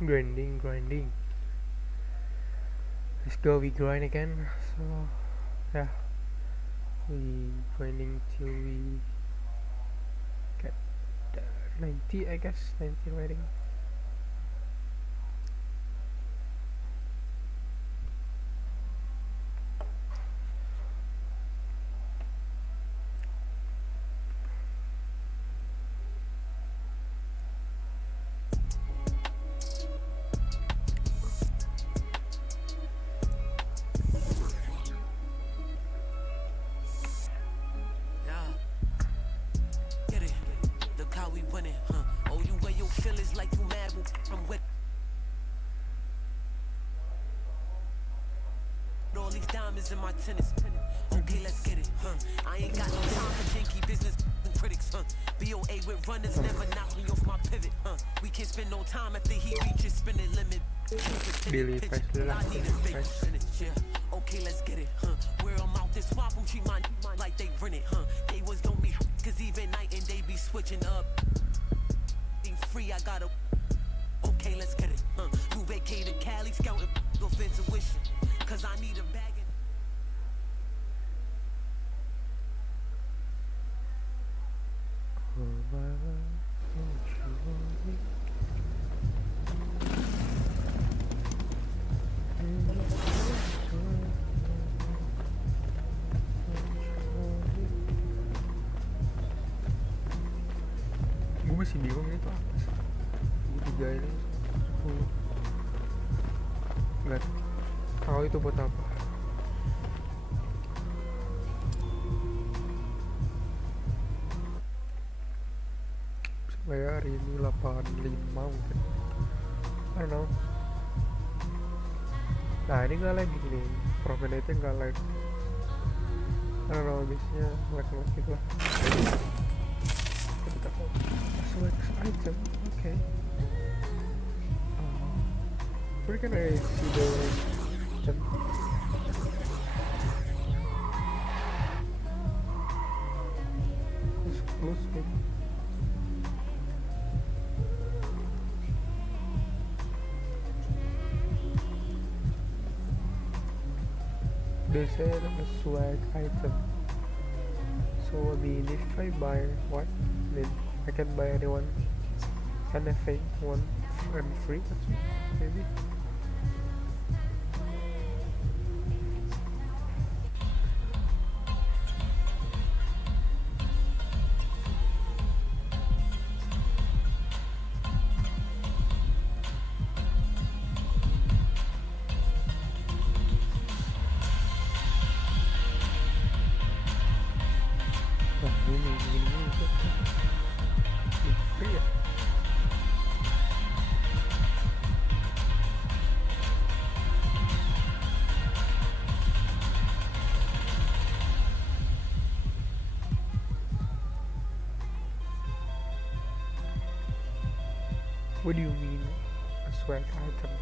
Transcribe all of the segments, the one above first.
Grinding. Let's go. We grind again. So yeah, we grinding till we get 90. I guess 90 rating. In my tennis. Okay, let's get it, I ain't got no time for janky business and critics, BOA with runners never knock me off my pivot, We can't spend no time after he reaches spinning limit. Billy Pitch, I need a big finish, yeah. Okay, let's get it, Where I'm out this swamp, I'm treat my like they rent it, They was gon' be, cause even night and they be switching up. Ain't free, I gotta. Okay, let's get it, You vacated Cali, scouting off intuition, cause I need a bag. Gue masih bingung ini tuh apa sih? Segitiga ini 10. Nggak tahu itu buat apa. Saya hari ini 85 mungkin. I don't know. Nah ini nggak lag gini, Promenade nggak lag. I don't know, biasanya lag gitu lah. Ketika select item, okay. Where can I see the item? Close maybe. They said a swag item. So I mean, if I buy what, then I can buy anyone, anything, one and free, maybe. What do you mean a swag item?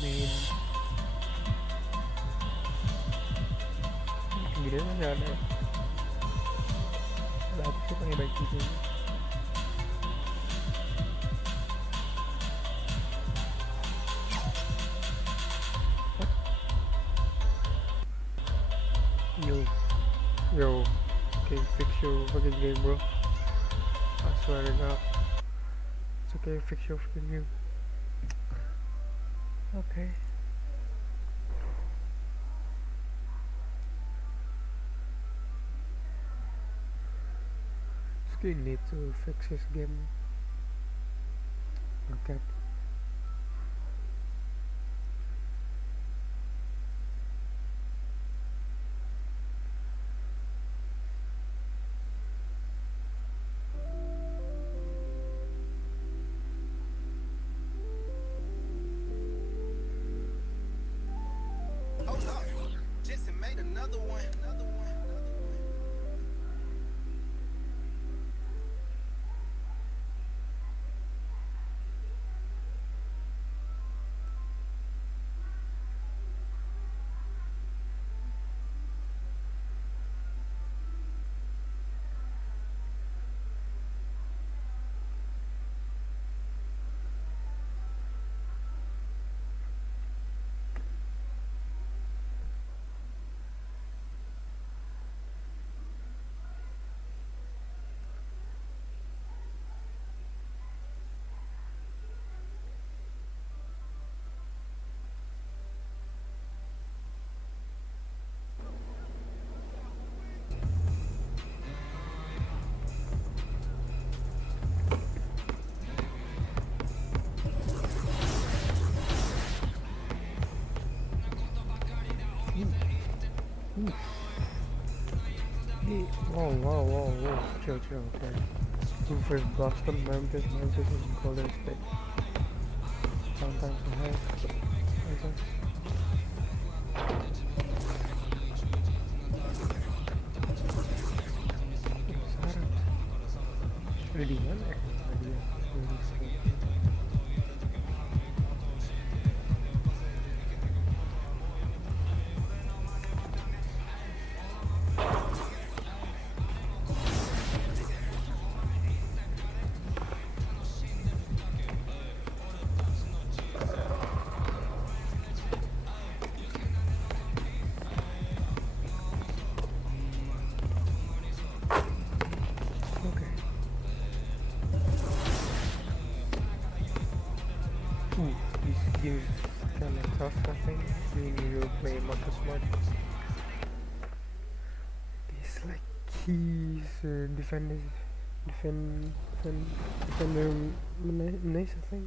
I mean, gini aja nggak ada. Ada apa sih pakai baik gitu? Yo, okay, fix your fucking game, bro. I swear to God. It's okay, fix your fucking game. Okay. Skin need to fix his game. Okay. Whoa. Chill. Okay. Who first? Boston, Memphis, and Golden State. Sometimes I have. Ready one? This game is kinda tough, I think. You play Marcus Smart. He's like defender nice, I think.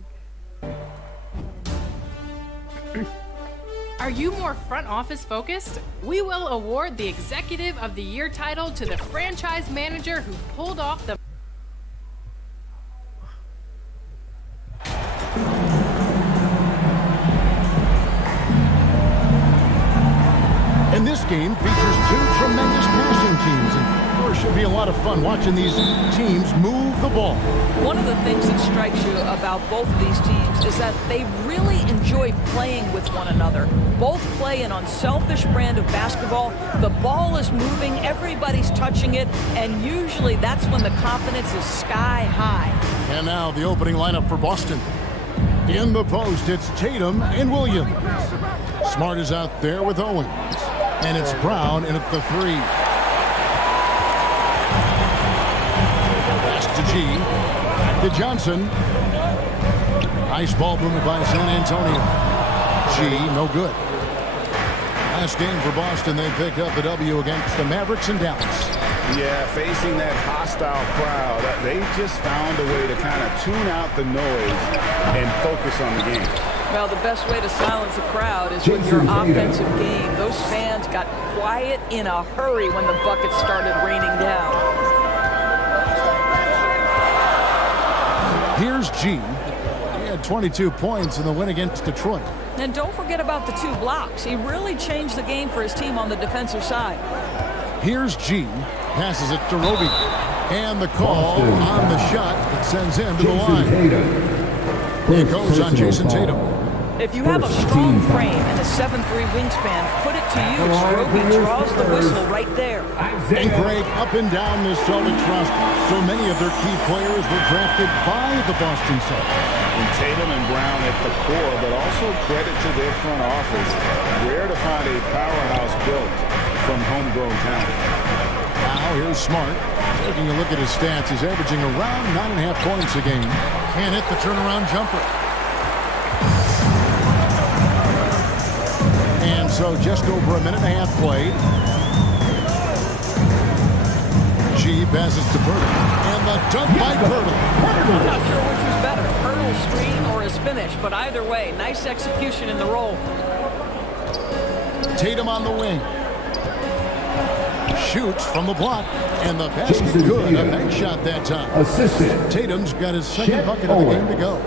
Are you more front office focused? We will award the Executive of the Year title to the franchise manager who pulled off the And this game features two tremendous passing teams, and there should be a lot of fun watching these teams move the ball. One of the things that strikes you about both of these teams is that they really enjoy playing with one another. Both play an unselfish brand of basketball. The ball is moving, everybody's touching it, and usually that's when the confidence is sky high. And now the opening lineup for Boston. In the post, it's Tatum and Williams. Smart is out there with Owens. And it's Brown in at the three. Pass to G. To Johnson. Nice ball movement by San Antonio. G, no good. Last game for Boston, they picked up the W against the Mavericks in Dallas. Yeah, facing that hostile crowd, they just found a way to kind of tune out the noise and focus on the game. Well, the best way to silence a crowd is with your offensive game. Those fans got quiet in a hurry when the buckets started raining down. Here's G. He had 22 points in the win against Detroit. And don't forget about the 2 blocks. He really changed the game for his team on the defensive side. Here's G. Passes it to Roby. And the call on the shot that sends him to the line. It goes on Jason Tatum. If you have a strong frame and a 7'3" wingspan, put it to use. Roby draws the whistle right there. And Greg, up and down this Celtics roster, so many of their key players were drafted by the Boston Celtics. And Tatum and Brown at the core, but also credit to their front office. Rare to find a powerhouse built from homegrown talent. Now here's Smart. Taking a look at his stats, he's averaging around 9.5 points a game. Can't hit the turnaround jumper. And so just over a minute and a half played. G passes to Pirtle. And the dunk by Pirtle. I'm not sure which was better, Pirtle's screen or his finish, but either way, nice execution in the roll. Tatum on the wing. Shoots from the block, and the basket good. A nice shot that time. Assistant. Tatum's got his second bucket of the game to go.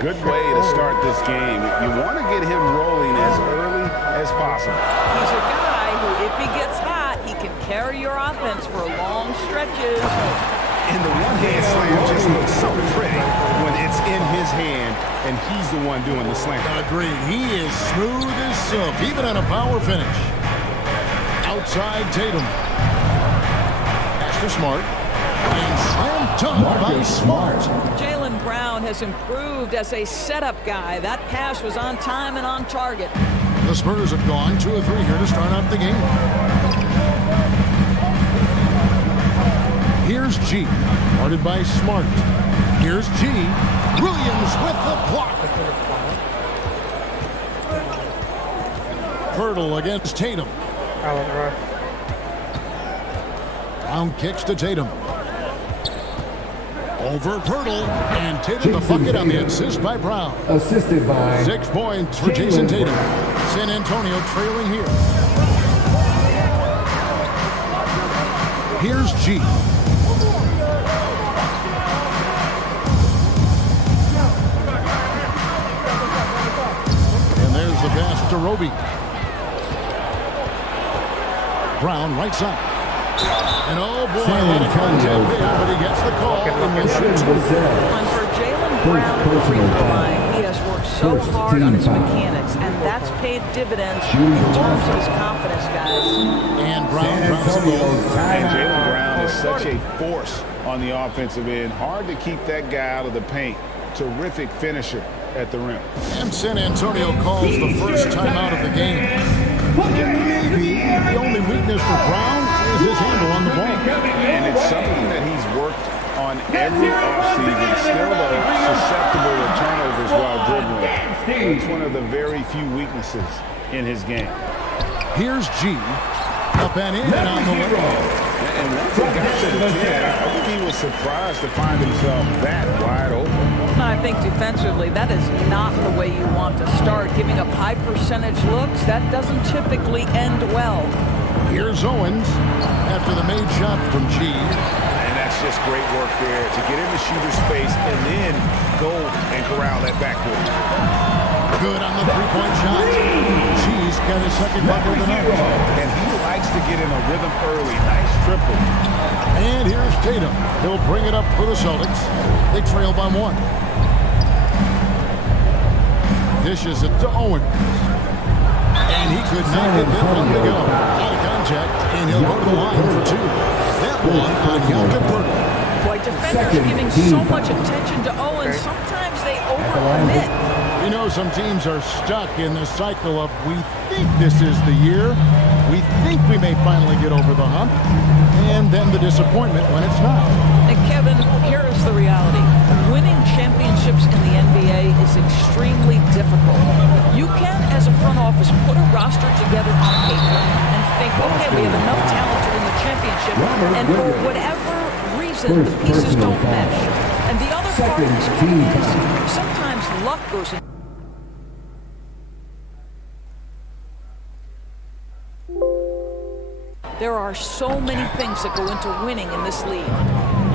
Good way to start this game. You want to get him rolling as early as possible. He's a guy who, if he gets hot, he can carry your offense for long stretches. And the one-hand slam just looks so pretty when it's in his hand and he's the one doing the slam. Agreed. He is smooth as silk, even on a power finish. Outside Tatum. Pass to Smart. And slam dunk by Smart. Jaylen Brown has improved as a setup guy. That pass was on time and on target. The Spurs have gone 2 of 3 here to start out the game. Here's G. Guarded by Smart. Here's G. Williams with the block. Pirtle against Tatum. Allen Rush. Brown kicks to Tatum. Over Pirtle. And Tatum the bucket on the assist by Brown. Assisted by 6 points for Jason Tatum. San Antonio trailing here. Here's G. And there's the pass to Roby. Brown right side. And oh boy, a lot of contact there, but he gets the call. And for Jaylen Brown at the free throw line, he has worked so hard on his mechanics, and that's paid dividends in terms of his confidence, guys. And Brown drops the ball. And Jaylen Brown is such a force on the offensive end. Hard to keep that guy out of the paint. Terrific finisher at the rim. And San Antonio calls the first timeout of the game. Maybe the only weakness for Brown is his handle on the ball. And it's something that he's worked on every offseason. Still, though, susceptible to turnovers while dribbling. It's one of the very few weaknesses in his game. Here's G. Up and in on the way. And once he got to the 10, I think he was surprised to find himself that wide open. I think defensively, that is not the way you want to start. Giving up high percentage looks, that doesn't typically end well. Here's Owens after the made shot from G. And that's just great work there to get in the shooter's space and then go and corral that backcourt. Good on the three-point shot. G's got his second bucket of the night. And he likes to get in a rhythm early. Nice triple. And here's Tatum. He'll bring it up for the Celtics. They trail by 1. Dishes it to Owens. And he could not get that one to go. Out of contact, and he'll go to the line for 2. That one on Jokic Purtle. Boy, defenders giving so much attention to Owens, sometimes they overcommit. You know, some teams are stuck in the cycle of we think this is the year. We think we may finally get over the hump. And then the disappointment when it's not. And Kevin, here is the reality. Winning championships in the NBA is extremely difficult. You can, as a front office, put a roster together on paper and think, okay, we have enough talent to win the championship, and for whatever reason, the pieces don't mesh. And the other part of this game is sometimes luck goes in. There are so many things that go into winning in this league.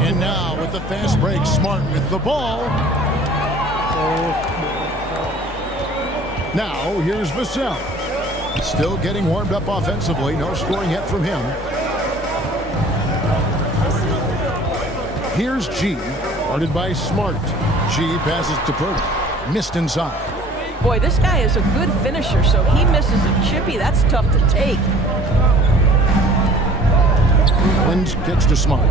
And now with the fast break, Smart with the ball. Now here's Vassell. Still getting warmed up offensively. No scoring yet from him. Here's G. Guarded by Smart. G passes to Purtle. Missed inside. Boy, this guy is a good finisher, so he misses a chippy. That's tough to take. Owens kicks to Smart.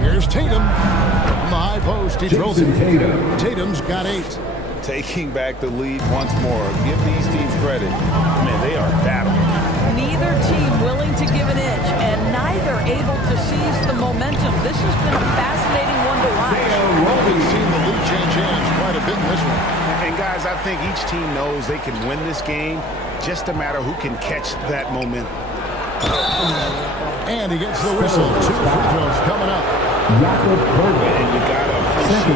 Here's Tatum. From the high post, he drills it. Tatum's got 8. Taking back the lead once more. Give these teams credit. Man, they are battling. Neither team willing to give an inch, and neither able to seize the momentum. This has been a fascinating one to watch. We've seen the lead change hands quite a bit in this one. And guys, I think each team knows they can win this game. Just a matter who can catch that momentum. And he gets the whistle. 2 free throws coming up. And you got to appreciate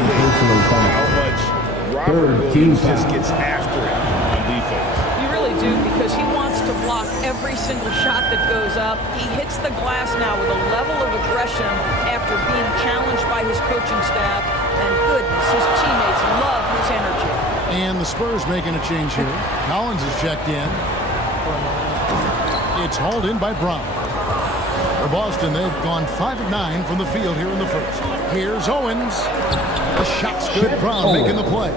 how much Robert Williams just gets after it on defense. You really do, because he wants to block every single shot that goes up. He hits the glass now with a level of aggression after being challenged by his coaching staff. And goodness, his teammates love his energy. And the Spurs making a change here. Collins is checked in. It's hauled in by Brown. For Boston, they've gone 5 of 9 from the field here in the first. Here's Owens. The shot's good. Brown making the play.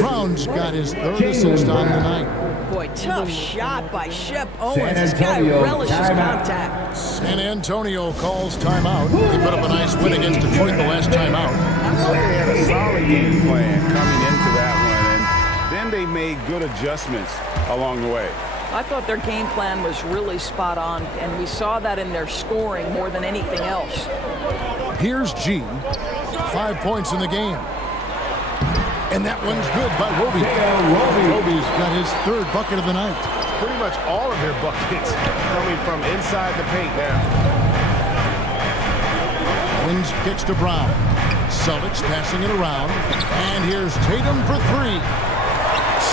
Brown's got his 3rd assist on the night. Boy, tough shot by Shep Owens. This guy relishes contact. San Antonio calls timeout. They put up a nice win against Detroit the last timeout. They had a solid game plan coming into that one, and then they made good adjustments along the way. I thought their game plan was really spot on, and we saw that in their scoring more than anything else. Here's G. 5 points in the game. And that one's good by Roby. Roby's got his 3rd bucket of the night. Pretty much all of their buckets coming from inside the paint now. Wings kicks to Brown. Celtics passing it around. And here's Tatum for 3.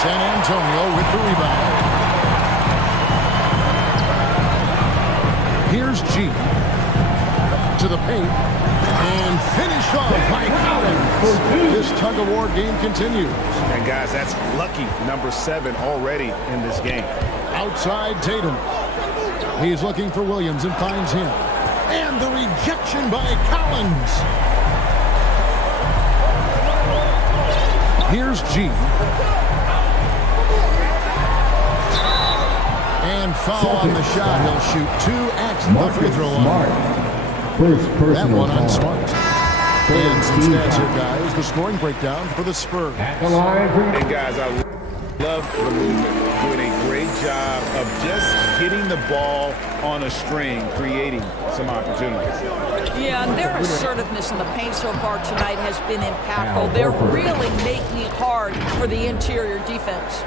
San Antonio with the rebound. Here's G to the paint. And finish off by Collins. This tug-of-war game continues. And guys, that's lucky number 7 already in this game. Outside Tatum. He's looking for Williams and finds him. And the rejection by Collins. Here's G. And foul on the shot. He'll shoot 2 at the free throw line. That one on Smart. And some stats here, guys. The scoring breakdown for the Spurs. And guys, I love the movement. Doing a great job of just getting the ball on a string, creating some opportunities. Yeah, and their assertiveness in the paint so far tonight has been impactful. They're really making it hard for the interior defense.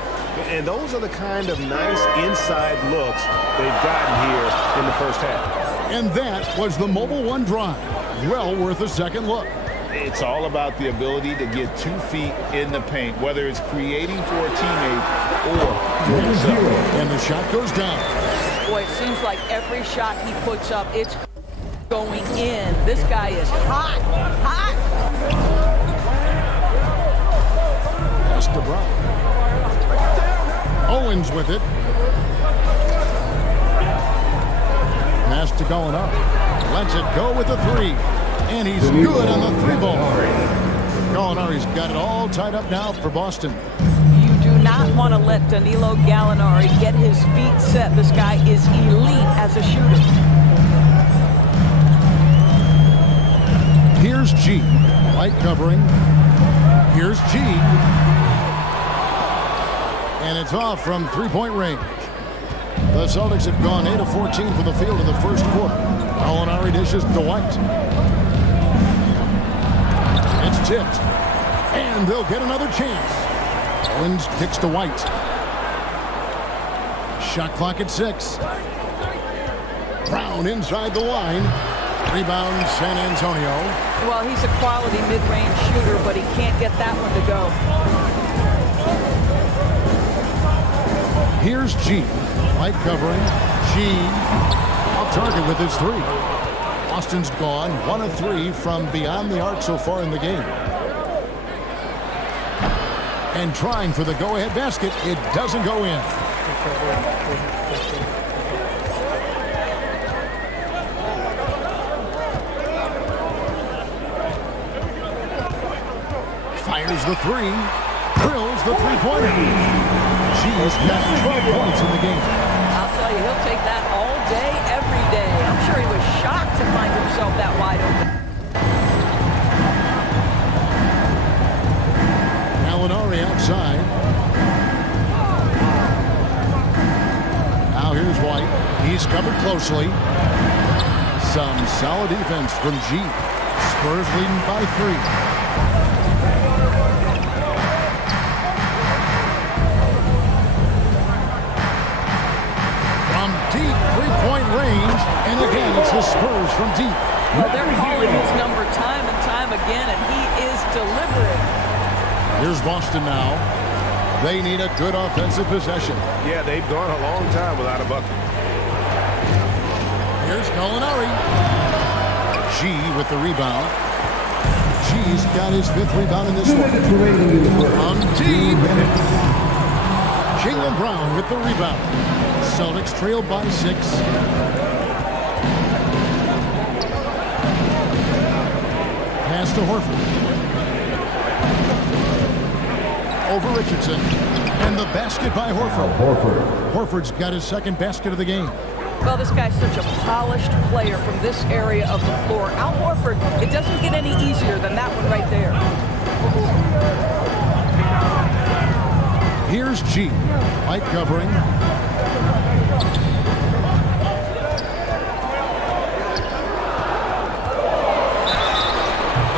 And those are the kind of nice inside looks they've gotten here in the first half. And that was the Mobile One drive. Well worth a second look. It's all about the ability to get 2 feet in the paint, whether it's creating for a teammate or for himself. And the shot goes down. Boy, it seems like every shot he puts up, it's going in. This guy is hot, hot. Pass to Brown. Owens with it. Pass to Gallinari. Lets it go with the 3. And he's good on the 3 ball. Gallinari's got it all tied up now for Boston. You do not want to let Danilo Gallinari get his feet set. This guy is elite as a shooter. Here's G. Light covering. Here's G. And it's off from 3-point range. The Celtics have gone 8 of 14 from the field in the first quarter. Gallinari dishes to White. It's tipped. And they'll get another chance. Owens kicks to White. Shot clock at 6. Brown inside the line. Rebound San Antonio. Well, he's a quality mid-range shooter, but he can't get that one to go. Here's G. Light covering. G. Off target with his 3. Boston's gone 1 of 3 from beyond the arc so far in the game. And trying for the go-ahead basket. It doesn't go in. Fires the 3. Drills the 3-pointer. G's got 12 points in the game. I'll tell you, he'll take that all day, every day. I'm sure he was shocked to find himself that wide open. Gallinari outside. Now here's White. He's covered closely. Some solid defense from G. Spurs leading by 3. Deep 3-point range, and again it's the Spurs from deep. Well, they're calling his number time and time again, and he is delivering. Here's Boston now. They need a good offensive possession. Yeah, they've gone a long time without a bucket. Here's Gallinari. G with the rebound. G's got his 5th rebound in this one. From deep. Jaylen Brown with the rebound. Celtics trailed by 6. Pass to Horford. Over Richardson. And the basket by Horford. Horford's got his 2nd basket of the game. Well, this guy's such a polished player from this area of the floor. Al Horford, it doesn't get any easier than that one right there. Here's G. Light covering.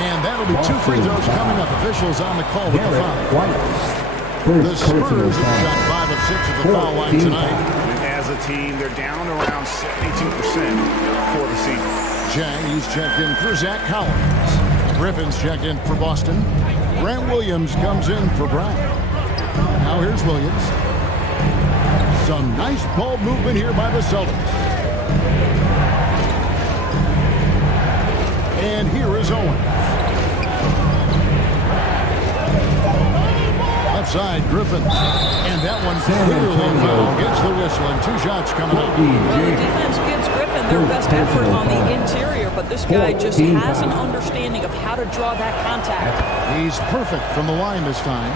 And that'll be 2 free throws coming up. Officials on the call with the foul. The Spurs have shot 5 of 6 at the foul line tonight. And as a team, they're down around 72% for the season. Jang, he's checked in for Zach Collins. Griffin's checked in for Boston. Grant Williams comes in for Brown. Now here's Williams. Some nice ball movement here by the Celtics. And here is Owens. Left side, Griffin. And that one clearly foul. Gets the whistle and 2 shots coming up. Well, the defense gives Griffin their best effort on the interior, but this guy just has an understanding of how to draw that contact. He's perfect from the line this time.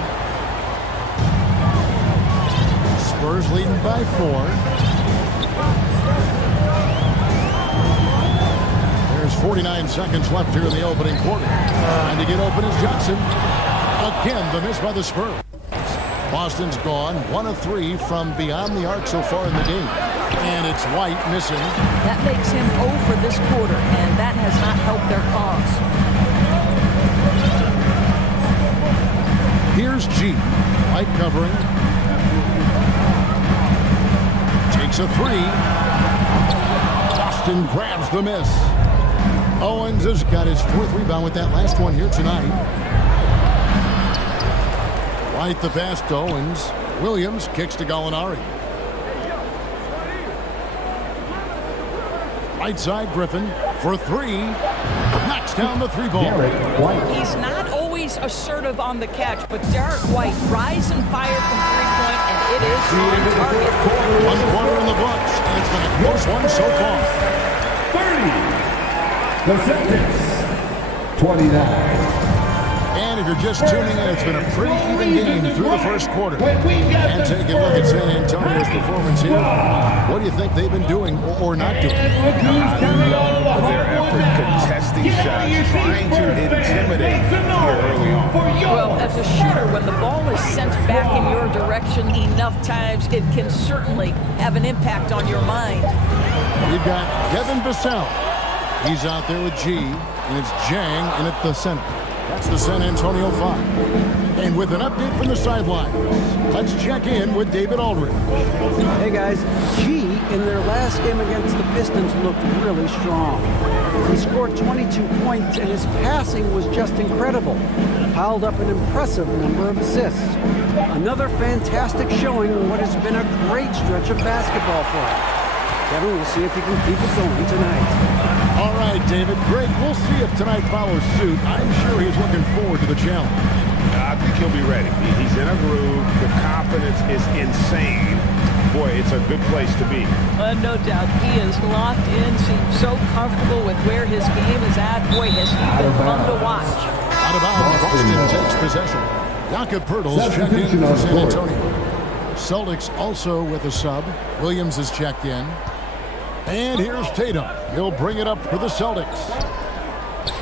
Spurs leading by 4. There's 49 seconds left here in the opening quarter. Trying to get open is Johnson. Again, the miss by the Spurs. Boston's gone 1 of 3 from beyond the arc so far in the game. And it's White missing. That makes him 0 for this quarter, and that has not helped their cause. Here's G. White covering. Takes a 3. Boston grabs the miss. Owens has got his 4th rebound with that last one here tonight. White the pass to Owens. Williams kicks to Gallinari. Right side, Griffin for 3. Knocks down the 3 ball. He's not always assertive on the catch, but Derek White rise and fire from 3-point, and it is on target. 1 quarter in the books, and it's been a close one so far. 30. The Celtics, 29. And if you're just tuning in, it's been a pretty even game through the first quarter. And take a look at San Antonio's performance here. What do you think they've been doing or not doing? I love their effort contesting shots, trying to intimidate here early on. Well, as a shooter, when the ball is sent back in your direction enough times, it can certainly have an impact on your mind. You've got Devin Vassell. He's out there with G, and it's Jang in at the center. That's the San Antonio 5. And with an update from the sidelines, let's check in with David Aldridge. Hey guys, G in their last game against the Pistons looked really strong. He scored 22 points and his passing was just incredible. Piled up an impressive number of assists. Another fantastic showing in what has been a great stretch of basketball for him. Kevin, we'll see if he can keep it going tonight. All right, David. Great. We'll see if tonight follows suit. I'm sure he's looking forward to the challenge. I think he'll be ready. He's in a groove. The confidence is insane. Boy, it's a good place to be. No doubt. He is locked in, seems so comfortable with where his game is at. Boy, has he been fun to watch. Out of bounds, Boston takes possession. Jakob Poeltl's checked in for San Antonio. Celtics also with a sub. Williams is checked in. And here's Tatum. He'll bring it up for the Celtics.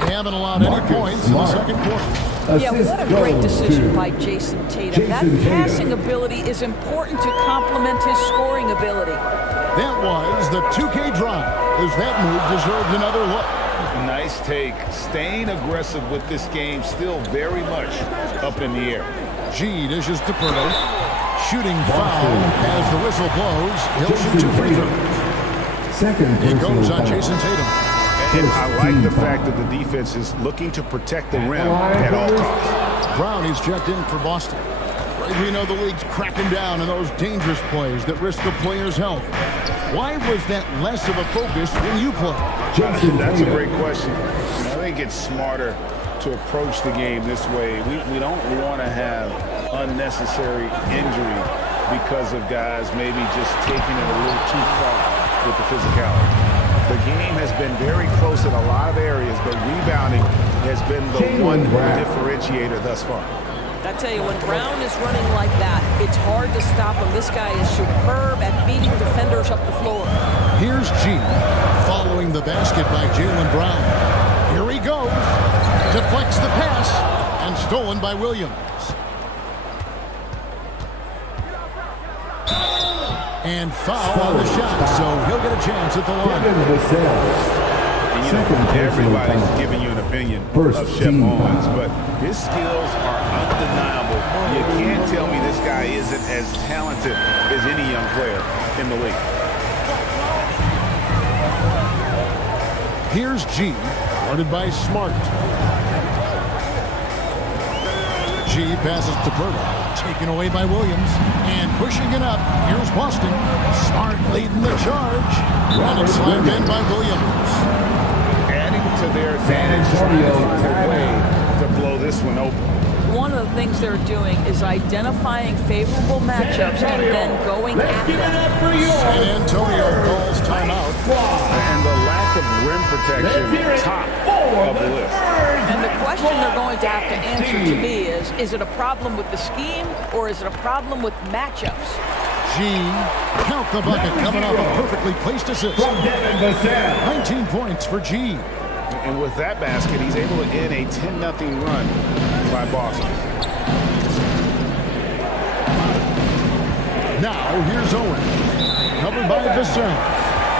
They haven't allowed any points in the second quarter. Yeah, what a great decision by Jason Tatum. That passing ability is important to complement his scoring ability. That was the 2K drive, as that move deserved another look. Nice take. Staying aggressive with this game, still very much up in the air. G dishes to Poeltl. Shooting foul as the whistle blows. He'll shoot 2 free throws. It goes on Jason Tatum. And I like the fact that the defense is looking to protect the rim at all costs. Brown is checked in for Boston. We know the league's cracking down on those dangerous plays that risk the player's health. Why was that less of a focus when you play? That's a great question. I think it's smarter to approach the game this way. We don't want to have unnecessary injury because of guys maybe just taking it a little too far with the physicality. The game has been very close in a lot of areas, but rebounding has been the one differentiator thus far. I tell you, when Brown is running like that, it's hard to stop him. This guy is superb at beating defenders up the floor. Here's G, following the basket by Jaylen Brown. Here he goes. Deflects the pass, and stolen by Williams. And foul on the shot, so he'll get a chance at the line. Everybody's giving you an opinion of Shep Owens, but his skills are undeniable. You can't tell me this guy isn't as talented as any young player in the league. Here's G, guarded by Smart. G passes to Poeltl, taken away by Williams, and pushing it up. Here's Boston. Smart leading the charge. And it's slammed in by Williams. Adding to their advantage, trying to find a way to blow this one open. One of the things they're doing is identifying favorable matchups and then going at them. San Antonio calls timeout. And the lack of rim protection, top of the list. And the question they're going to have to answer to me is it a problem with the scheme or is it a problem with matchups? G, count the bucket, coming off a perfectly placed assist. 19 points for G. And with that basket, he's able to end a 10-0 run by Boston. Now, here's Owen. Covered by Vassell.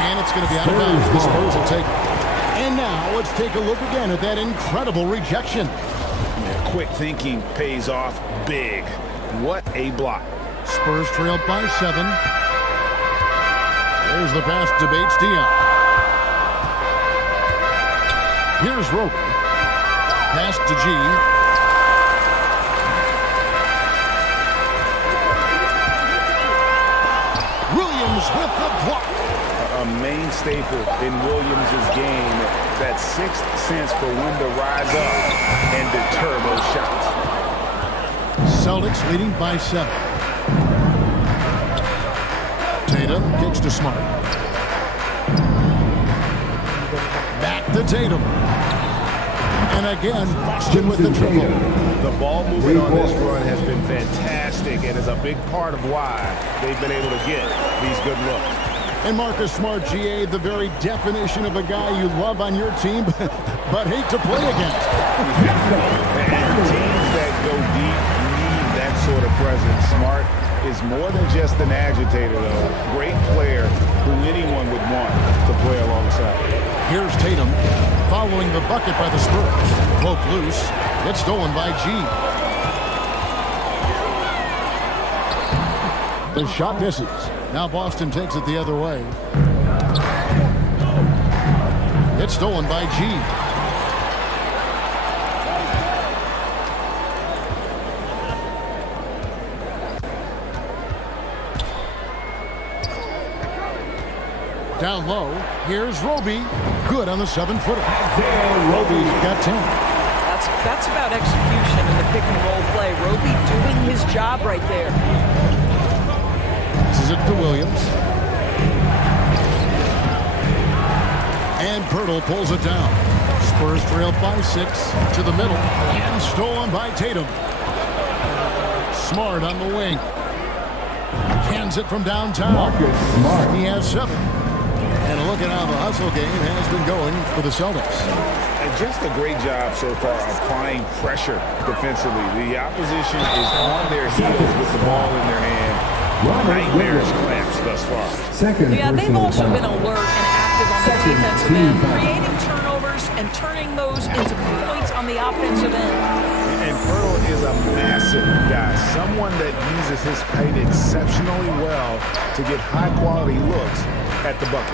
And it's going to be out of bounds. The Spurs will take it. And now, let's take a look again at that incredible rejection. Yeah, quick thinking pays off big. What a block. Spurs trailed by 7. There's the pass to Bates Diop. Here's Roby. Pass to G. Williams with the block. A main staple in Williams' game, that sixth sense for when to rise up and deter those shots. Celtics leading by 7. Tatum kicks to Smart. Back to Tatum. And again, Boston with the triple. The ball movement on this run has been fantastic and is a big part of why they've been able to get these good looks. And Marcus Smart, GA, the very definition of a guy you love on your team, but hate to play against. And teams that go deep need that sort of presence. Smart is more than just an agitator, though. Great player who anyone would want to play alongside. Here's Tatum following the bucket by the Spurs. Poke loose. It's stolen by G. The shot misses. Now Boston takes it the other way. It's stolen by G. Down low, here's Roby. Good on the 7-footer. Roby's got 10. That's about execution in the pick and roll play. Roby doing his job right there. This is it to Williams. And Pirtle pulls it down. Spurs trailed by 6 to the middle and stolen by Tatum. Smart on the wing. Cans it from downtown. He has 7. And look at how the hustle game has been going for the Celtics. And just a great job so far applying pressure defensively. The opposition is on their heels with the ball in their hand. Nightmares clamps thus far. Yeah, they've also been alert and active on the defensive end, creating turnovers and turning those into points on the offensive end. And Pirtle is a massive guy, someone that uses his height exceptionally well to get high-quality looks at the bucket.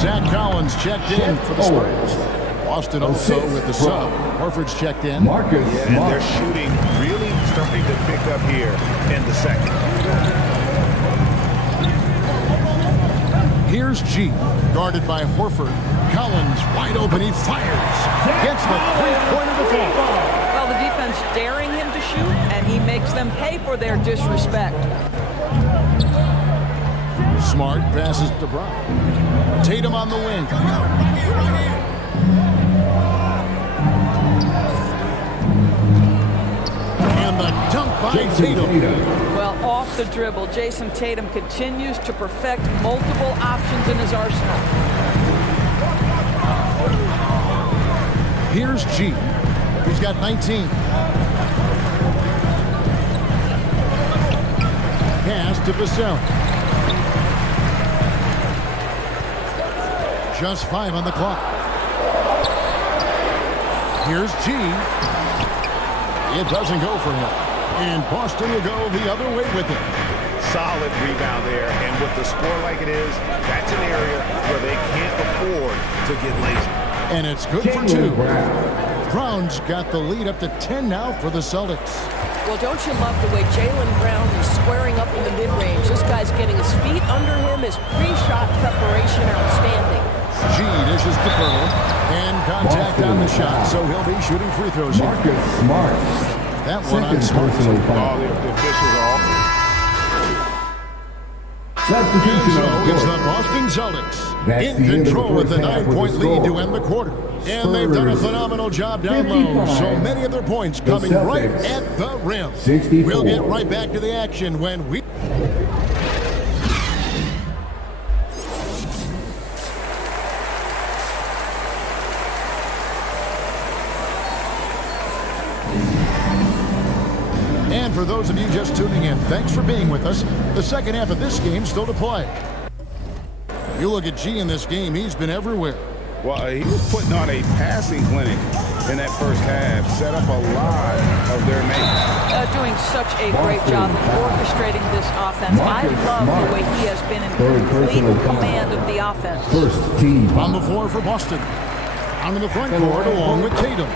Zach Collins checked in for the Spurs. Boston also with the sub. Horford's checked in. And they're shooting really starting to pick up here in the second. Here's G, guarded by Horford. Collins wide open, he fires. Gets the three-pointer to fall. Well, the defense daring him to shoot, and he makes them pay for their disrespect. Smart passes to Brown. Tatum on the wing. And the dunk by Tatum. Well, off the dribble, Jason Tatum continues to perfect multiple options in his arsenal. Here's G. He's got 19. Pass to Vassell. Just 5 on the clock. Here's G. It doesn't go for him. And Boston will go the other way with it. Solid rebound there. And with the score like it is, that's an area where they can't afford to get lazy. And it's good for 2. Brown's got the lead up to 10 now for the Celtics. Well, don't you love the way Jaylen Brown is squaring up in the mid-range? This guy's getting his feet under him. His pre-shot preparation possession outstanding. G dishes to Pirtle. And contact on the shot, so he'll be shooting free throws here. Marcus Smart. That one on Second Smart. personal All foul. the officials are off. Substitution So on it's the court. Boston Celtics That's in the end of the control with first a half with 9-point the lead to score. end the quarter. And they've done a Spurs, phenomenal job down low. 55. So many of their points The coming right Celtics, at the rim. 64. We'll get right back to the action when we... And for those of you just tuning in, thanks for being with us. The second half of this game still to play. You look at G in this game, he's been everywhere. Well, he was putting on a passing clinic in that first half, set up a lot of their mates. Doing such a great job of orchestrating this offense. I Marcus love Smart. the way he has been in Third complete personal foul. command of the offense. First team On the foul. floor for Boston. Out in the front court along with Tatum.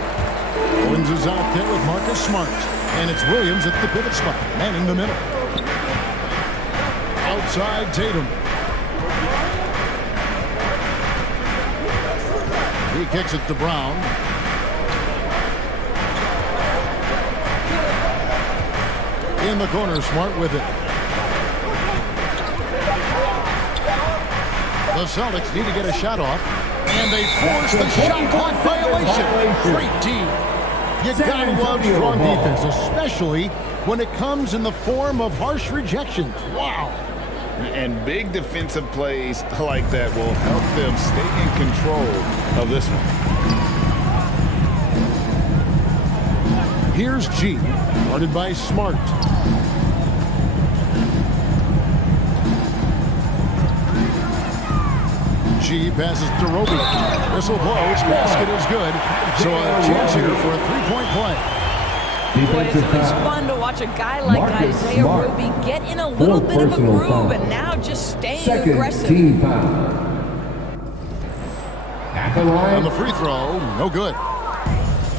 Owens is out there with Marcus Smart. And it's Williams at the pivot spot, manning the middle. Outside Tatum. He kicks it to Brown. In the corner, Smart with it. The Celtics need to get a shot off, and they force the shot clock violation. Great D. You gotta love strong defense, especially when it comes in the form of harsh rejections. Wow. And big defensive plays like that will help them stay in control of this one. Here's G, guarded by Smart. G passes to Roby. Whistle blows, basket is good. So a chance here for a three-point play. Boy, it's Defensive always foul. fun to watch a guy like Marcus Isaiah Smart. Roby get in a little Fourth bit of a personal groove foul. and now just staying Second aggressive. team foul. At the On line. the free throw, no good.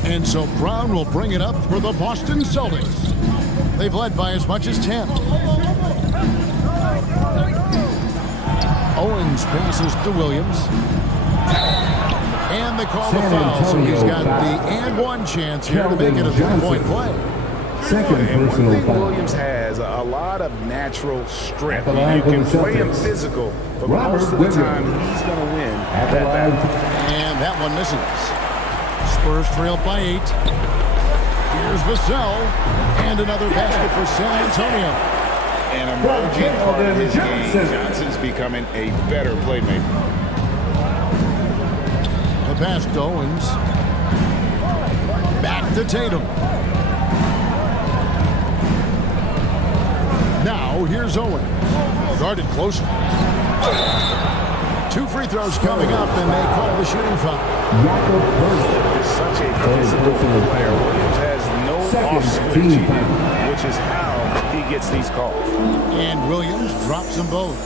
And so Brown will bring it up for the Boston Celtics. They've led by as much as 10. Owens passes to Williams. And they call the San foul, so he's Antonio got foul. the and one chance here to make it a Keldon three-point Johnson. play. Second And one personal thing foul. Williams has a lot of natural strength. At the line You for can the play him Celtics. physical, but Robert most of the Williams. time he's going to win At the that line. battle. And that one misses. Spurs trail by 8. Here's Vassell. And another basket for San Antonio. An emerging part of his game. Johnson. Johnson's becoming a better playmaker. The pass to Owens. Back to Tatum. Now here's Owen. Guarded closer. 2 free throws coming up, and they call the shooting foul. Jakob Poeltl. Is such a Third physical personal player. foul. Williams has no Second off-switch, team foul. which is how he gets these calls. And Williams drops them both.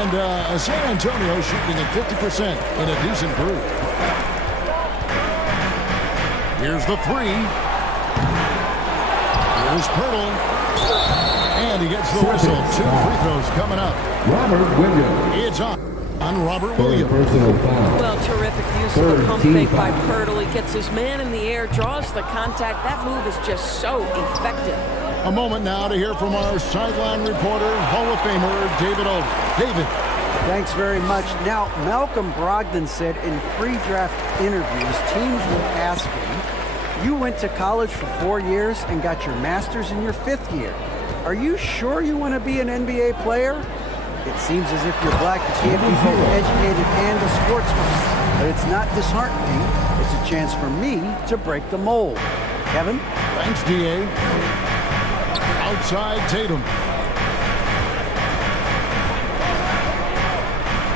And San Antonio shooting at 50% in a decent groove. Here's the 3. Here's Pirtle. And he gets the whistle. 2 free throws coming up. Robert Williams. It's on Robert Third Williams. personal foul. Well, terrific use of the Third pump team fake by foul. Pirtle. He gets his man in the air, draws the contact. That move is just so effective. A moment now to hear from our sideline reporter, Hall of Famer David Olden. David. Thanks very much. Now, Malcolm Brogdon said in pre-draft interviews, teams will ask him, you went to college for 4 years and got your master's in your 5th year. Are you sure you want to be an NBA player? It seems as if you're black, you can't be both educated and a sportsman. But it's not disheartening. It's a chance for me to break the mold. Kevin? Thanks, D.A. Outside Tatum.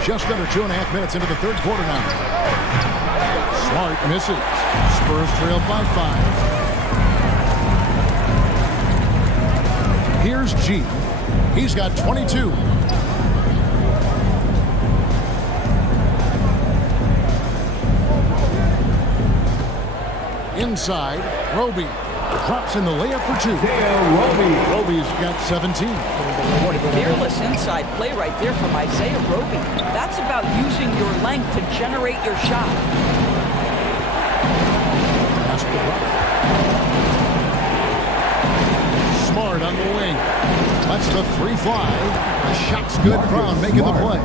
Just under 2.5 minutes into the third quarter now. Smart misses. Spurs trailed by 5. Here's G. He's got 22. Inside, Roby. Drops in the layup for 2. Roby's got 17. What a fearless inside play right there from Isaiah Roby. That's about using your length to generate your shot. Smart on the wing. That's the 3 fly. The shot's good. Brown making the play.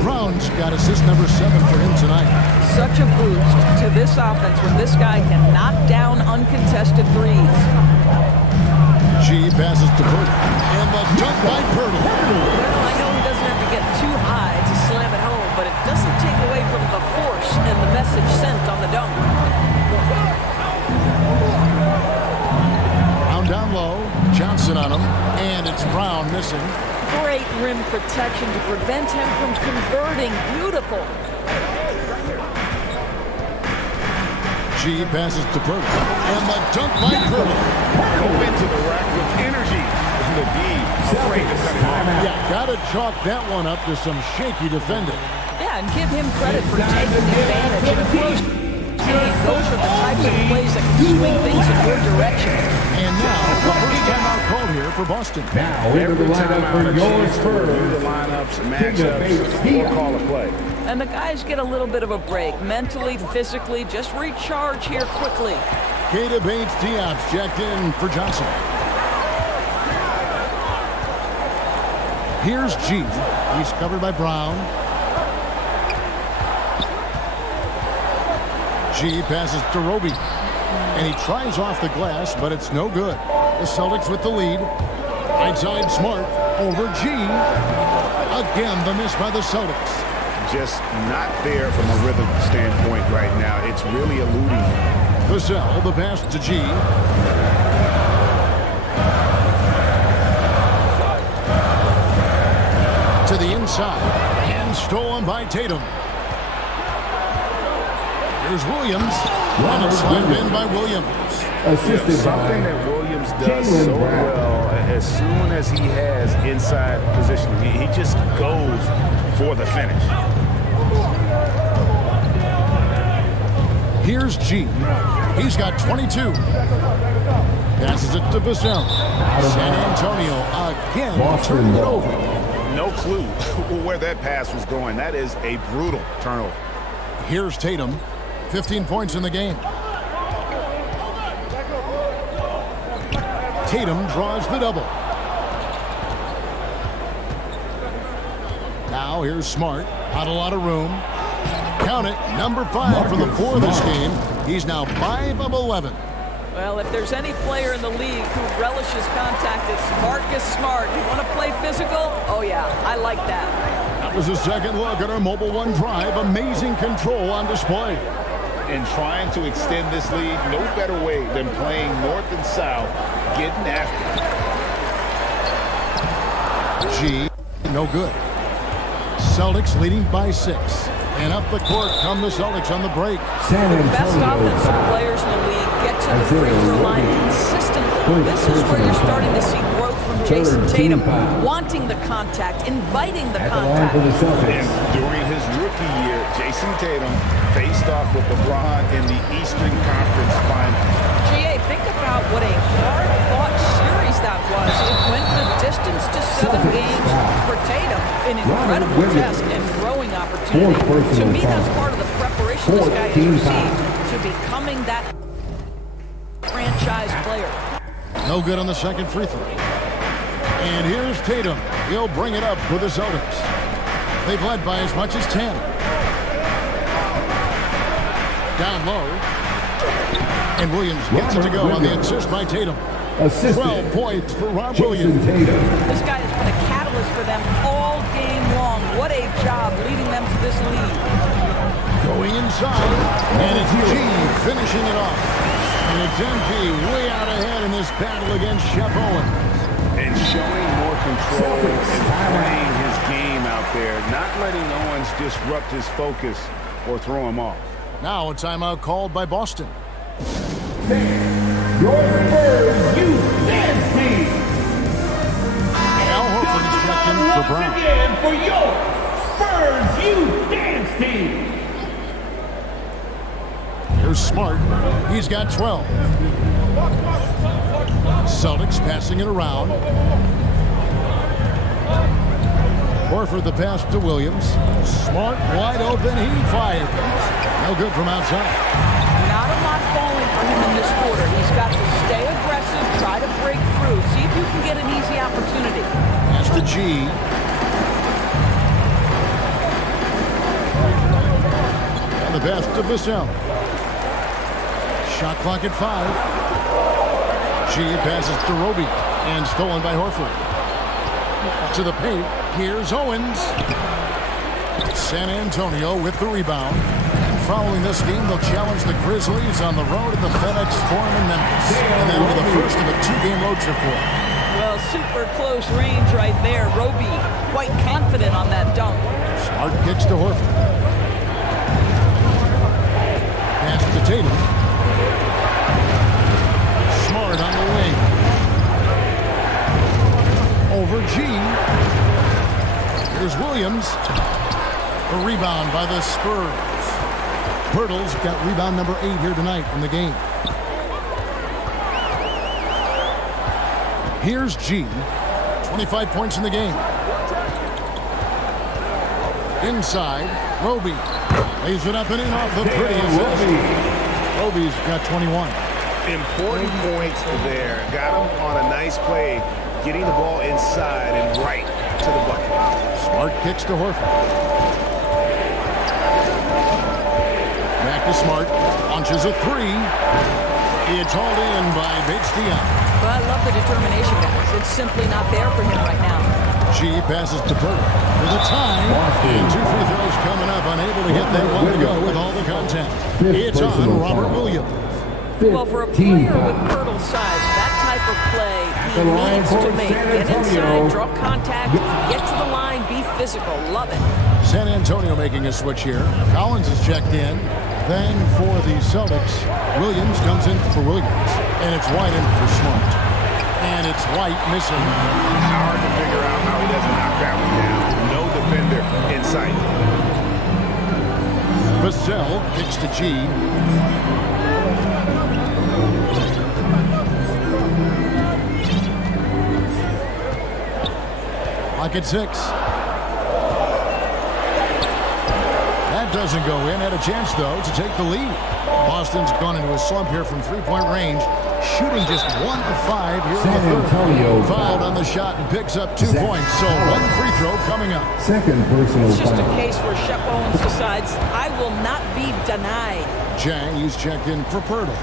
Brown's got assist number 7 for him tonight. Such a boost to this offense when this guy can knock down uncontested threes. G passes to Purtle. And the dunk by Purtle. Well, I know he doesn't have to get too high to slam it home, but it doesn't take away from the force and the message sent on the dunk. Brown down low. Johnson on him. And it's Brown missing. Great rim protection to prevent him from converting. Beautiful. G passes to Purtle. And the dunk by Purtle. Go into the rack with energy. And the D afraid to cut it off. Yeah, gotta chalk that one up to some shaky defending. Yeah, and give him credit for taking advantage in a close game. Those are the types of plays that can swing things in your direction. And now, the first timeout called here for Boston. Now into the lineup for your Spurs. The lineups, matchups, or call a play. And the guys get a little bit of a break. Mentally, physically, just recharge here quickly. Keita Bates-Diop's checked in for Johnson. Here's G. He's covered by Brown. G passes to Roby. And he tries off the glass, but it's no good. The Celtics with the lead. Right side Smart over G. Again, the miss by the Celtics. Just not there from a rhythm standpoint right now. It's really eluding. Vassell, the pass to G. To the inside. And stolen by Tatum. Here's Williams. And it's slammed in by Williams. Assisted Something by that Williams does Jaylen so Brown. well, as soon as he has inside position, he just goes for the finish. Here's G. He's got 22. Passes it to Vassell. San Antonio again turning it over. No clue where that pass was going. That is a brutal turnover. Here's Tatum. 15 points in the game. Tatum draws the double. Now here's Smart. Not a lot of room. Count it. Number 5 for the 4 this game. He's now 5 of 11. Well, if there's any player in the league who relishes contact, it's Marcus Smart. You want to play physical? Oh, yeah, I like that. That was a second look at our Mobile One drive. Amazing control on display. And trying to extend this lead, no better way than playing north and south, getting after it. G, no good. Celtics leading by 6. And up the court come the Celtics on the break. San The best Antonio offensive foul. players in the league get to the free throw line consistently. This is where you're starting to see growth from Jason Tatum, wanting the contact, inviting the At the line for the contact. Celtics. And during his rookie year, Jason Tatum faced off with LeBron in the Eastern Conference Final. GA, think about what a hard-fought series that was. It went the distance to 7 games for Tatum. An incredible Williams. test and growing opportunity. Fourth To personal me, that's foul. part of the preparation this guy has 14 received to becoming that franchise player. No good on the second free throw. And here's Tatum. He'll bring it up for the Celtics. They've led by as much as 10. Down low. And Williams gets it to go on the assist by Tatum. 12 Assisted. points for Rob Jason Williams. Tatum. This guy has been a catalyst for them all game long. What a job leading them to this lead. Going inside. And it's G finishing it off. And it's MP way out ahead in this battle against Shep Owen. And showing more control and playing his game out there, not letting Owens disrupt his focus or throw him off. Now a timeout called by Boston. Your Spurs Youth Dance Team. Al Horford is checked in for Brown. Again for your Spurs Youth Dance Team. Here's Smart. He's got 12. Celtics passing it around. Horford the pass to Williams. Smart, wide open, he fired. No good from outside. Not a lot falling for him in this quarter. He's got to stay aggressive, try to break through, see if you can get an easy opportunity. Pass to G. And the pass to Vassell. Shot clock at 5. G passes to Roby and stolen by Horford. To the paint. Here's Owens. San Antonio with the rebound. And following this game, they'll challenge the Grizzlies on the road at the FedEx Forum in Memphis. And that'll be the first of a 2-game road trip for them. Well, super close range right there. Roby quite confident on that dunk. Smart kicks to Horford. Pass to Tatum. Smart on the wing. Over G. Here's Williams. A rebound by the Spurs. Pirtle's got rebound number 8 here tonight in the game. Here's G. 25 points in the game. Inside, Roby. Lays it up and in off the pretty assist. Roby's got 21. Important points there. Got him on a nice play, getting the ball inside and right to the bucket. Smart kicks to Horford. Back to Smart. Launches a 3. It's hauled in by Bates-Diop. Well, I love the determination, guys. It's simply not there for him right now. G passes to Pirtle for the tie. And 2 free throws coming up. Unable to get that one to go with all the contact. It's on Robert Williams. Well, for a player with Pirtle's size, that type of play he needs to make. Get inside, draw contact, get to the line, be physical. Love it. San Antonio making a switch here. Collins is checked in. Then for the Celtics, Williams comes in for Williams. And it's White in for Smart. And it's White missing. It's hard to figure out how he doesn't knock that one down. No defender in sight. Vassell kicks to G. Lock at 6. That doesn't go in. Had a chance, though, to take the lead. Boston's gone into a slump here from 3-point range. Shooting just 1 of 5 here in the third. Fouled on the shot and picks up 2 points. So 1 free throw coming up. Second personal It's just a foul. case where Shep Owens decides, I will not be denied. Jang, he's checked in for Pirtle.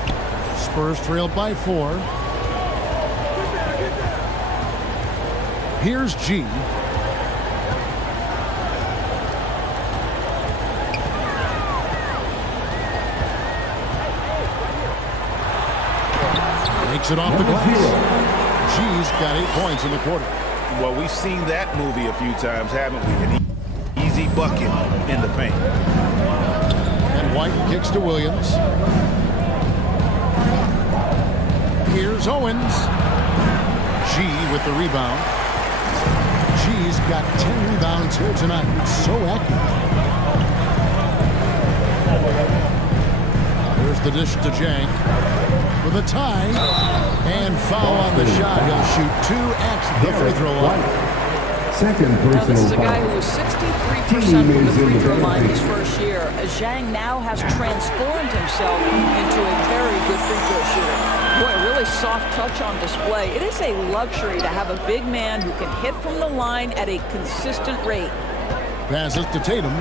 Spurs trailed by 4. Here's G. Makes it off the glass. G's got 8 points in the quarter. Well, we've seen that movie a few times, haven't we? An easy bucket in the paint. And White kicks to Williams. Here's Owens. G with the rebound. G's got 10 rebounds here tonight. It's so accurate. There's the dish to Jang. With a tie. And foul on the shot. He'll shoot 2 at the free throw line. Second Now, this personal is a guy foul. who was 63% from the free throw line his first year. Zhang now has transformed himself into a very good free throw shooter. Boy, a really soft touch on display. It is a luxury to have a big man who can hit from the line at a consistent rate. Passes to Tatum.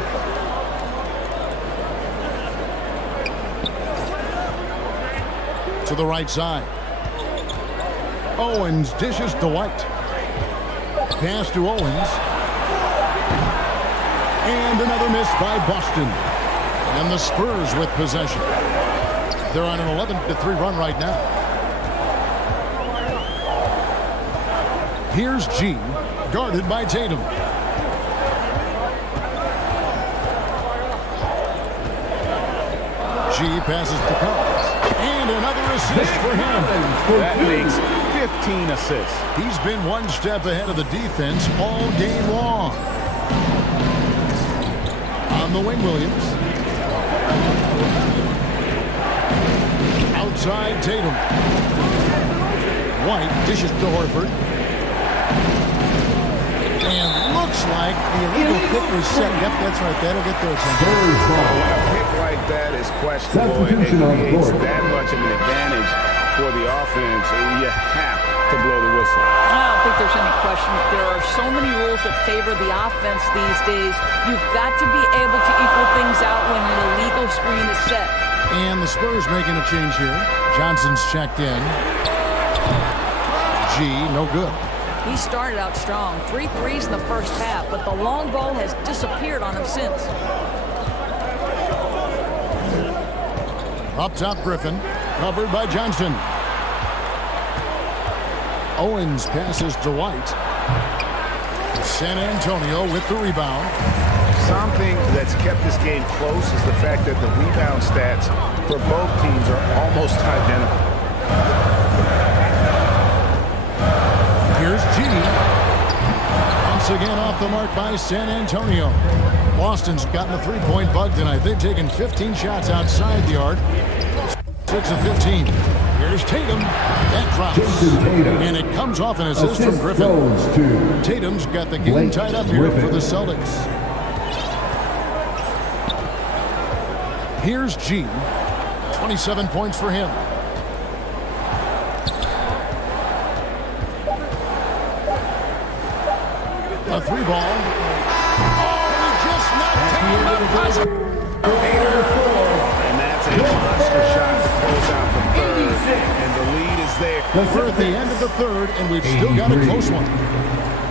To the right side. Owens dishes to White. Pass to Owens. And another miss by Boston. And the Spurs with possession. They're on an 11-3 run right now. Here's G, guarded by Tatum. G passes to Collins. And another assist for him. That makes 15 assists. He's been one step ahead of the defense all game long. On the wing, Williams. side, Tatum. White dishes to Horford. And looks like the illegal kick was set. Yep, that's right. That'll get their attention. When a pick like that is questionable and it creates that much of an advantage for the offense, you have to blow the whistle. I don't think there's any question. There are so many rules that favor the offense these days. You've got to be able to equal things out when an illegal screen is set. And the Spurs making a change here. Johnson's checked in. G, no good. He started out strong. 3 threes in the first half, but the long ball has disappeared on him since. Up top, Griffin. Covered by Johnson. Owens passes to White. San Antonio with the rebound. Something that's kept this game close is the fact that the rebound stats for both teams are almost identical. Here's G. Once again off the mark by San Antonio. Boston's gotten a three-point bug tonight. They've taken 15 shots outside the arc. 6 of 15. Here's Tatum. That drops. And it comes off an assist from Griffin. Tatum's got the game tied up here for the Celtics. Here's G. 27 points for him. A three ball. Oh, just not taking it. And that's a monster shot to close out the third. And the lead is there. We're at the end of the third, and we've still got a close one.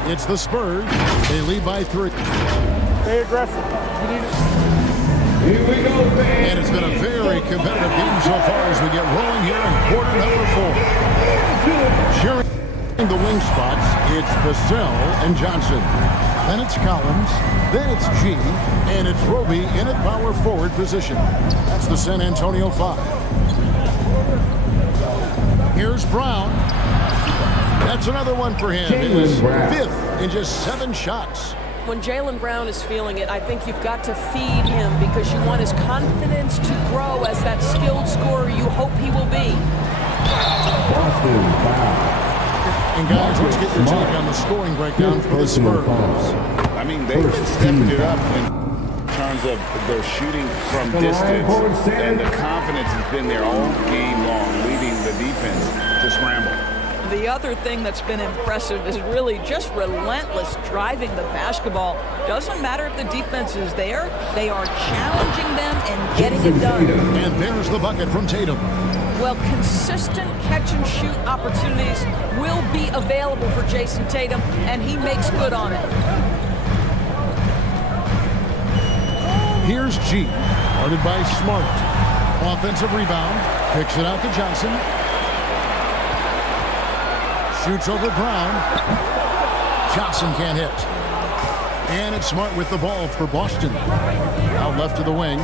It's the Spurs. They lead by 3. Stay aggressive. You need it. Here we go, fans. And it's been a very competitive game so far as we get rolling here in quarter number 4. Sharing the wing spots, it's Vassell and Johnson. Then it's Collins, then it's G, and it's Roby in at power forward position. That's the San Antonio 5. Here's Brown. That's another one for him. His 5th in just 7 shots. When Jaylen Brown is feeling it, I think you've got to feed him because you want his confidence to grow as that skilled scorer you hope he will be. And guys, let's get your take on the scoring breakdown for the Spurs. I mean, they've been stepping it up in terms of their shooting from distance, and the confidence has been there all game long, leading the defense to scramble. The other thing that's been impressive is really just relentless driving the basketball. Doesn't matter if the defense is there, they are challenging them and getting it done. And there's the bucket from Tatum. Well, consistent catch-and-shoot opportunities will be available for Jason Tatum, and he makes good on it. Here's G, guarded by Smart. Offensive rebound, picks it out to Johnson. Shoots over Brown. Johnson can't hit. And it's Smart with the ball for Boston. Out left to the wing.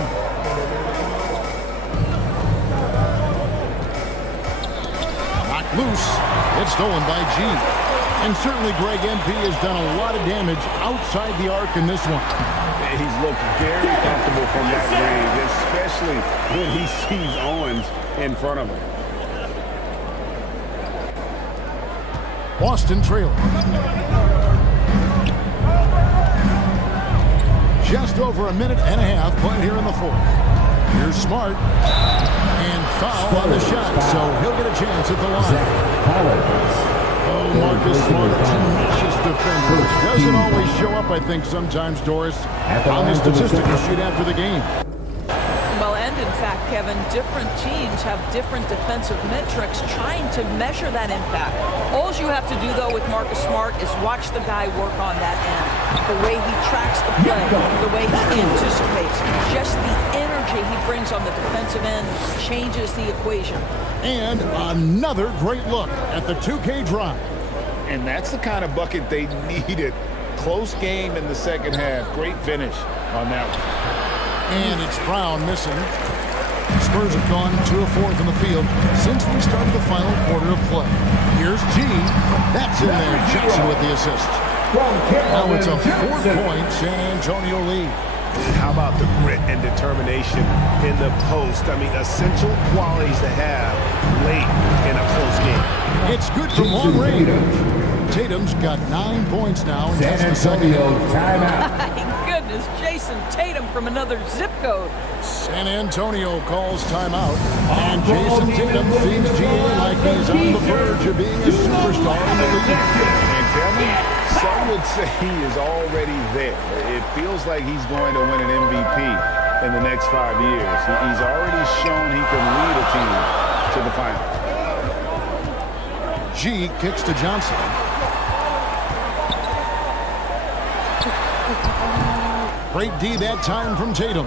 Knocked loose. It's stolen by G. And certainly Greg MP has done a lot of damage outside the arc in this one. He's looked very comfortable from that range, especially when he sees Owens in front of him. Boston trailing. Just over a minute and a half played here in the 4th. Here's Smart. And foul on the shot, so he'll get a chance at the line. Oh, Marcus Smart, tenacious defender. Doesn't always show up, I think, sometimes, Doris, on the statistical sheet after the game. Well, and in fact, Kevin, different teams have different defensive metrics trying to measure that impact. All you have to do, though, with Marcus Smart is watch the guy work on that end. The way he tracks the play, the way he anticipates, just the energy he brings on the defensive end changes the equation. And another great look at the 2K drive. And that's the kind of bucket they needed. Close game in the second half. Great finish on that one. And it's Brown missing. Spurs have gone 2 of 4 in the field since we started the final quarter of play. Here's G. That's in there. Johnson with the assist. Now it's a 4-point San Antonio lead. And how about the grit and determination in the post? I mean, essential qualities to have late in a close game. It's good from long range. Tatum's got 9 points now. San Antonio timeout. My goodness, Jason Tatum from another zip code. San Antonio calls timeout. And Jason Tatum feeds GA like he's on the verge of being a superstar in the league. And Kevin, some would say he is already there. It feels like he's going to win an MVP in the next 5 years. He's already shown he can lead a team to the finals. G kicks to Johnson. Great D that time from Tatum.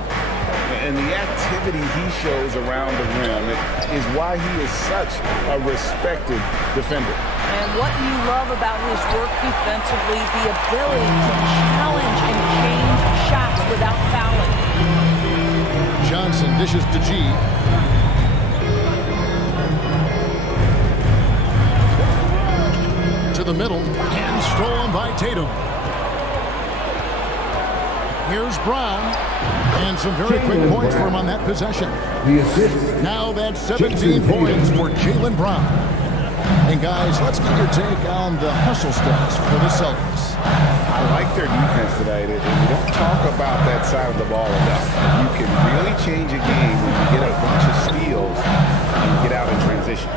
And the activity he shows around the rim is why he is such a respected defender. And what you love about his work defensively, the ability to challenge and change shots without fouling. Johnson dishes to G. To the middle and stolen by Tatum. Here's Brown, and some very quick points for him on that possession. The assist. Now that's 17 points for Jaylen Brown. And guys, let's get your take on the hustle stats for the Celtics. I like their defense tonight, and we don't talk about that side of the ball enough. You can really change a game when you get a bunch of steals and get out in transition.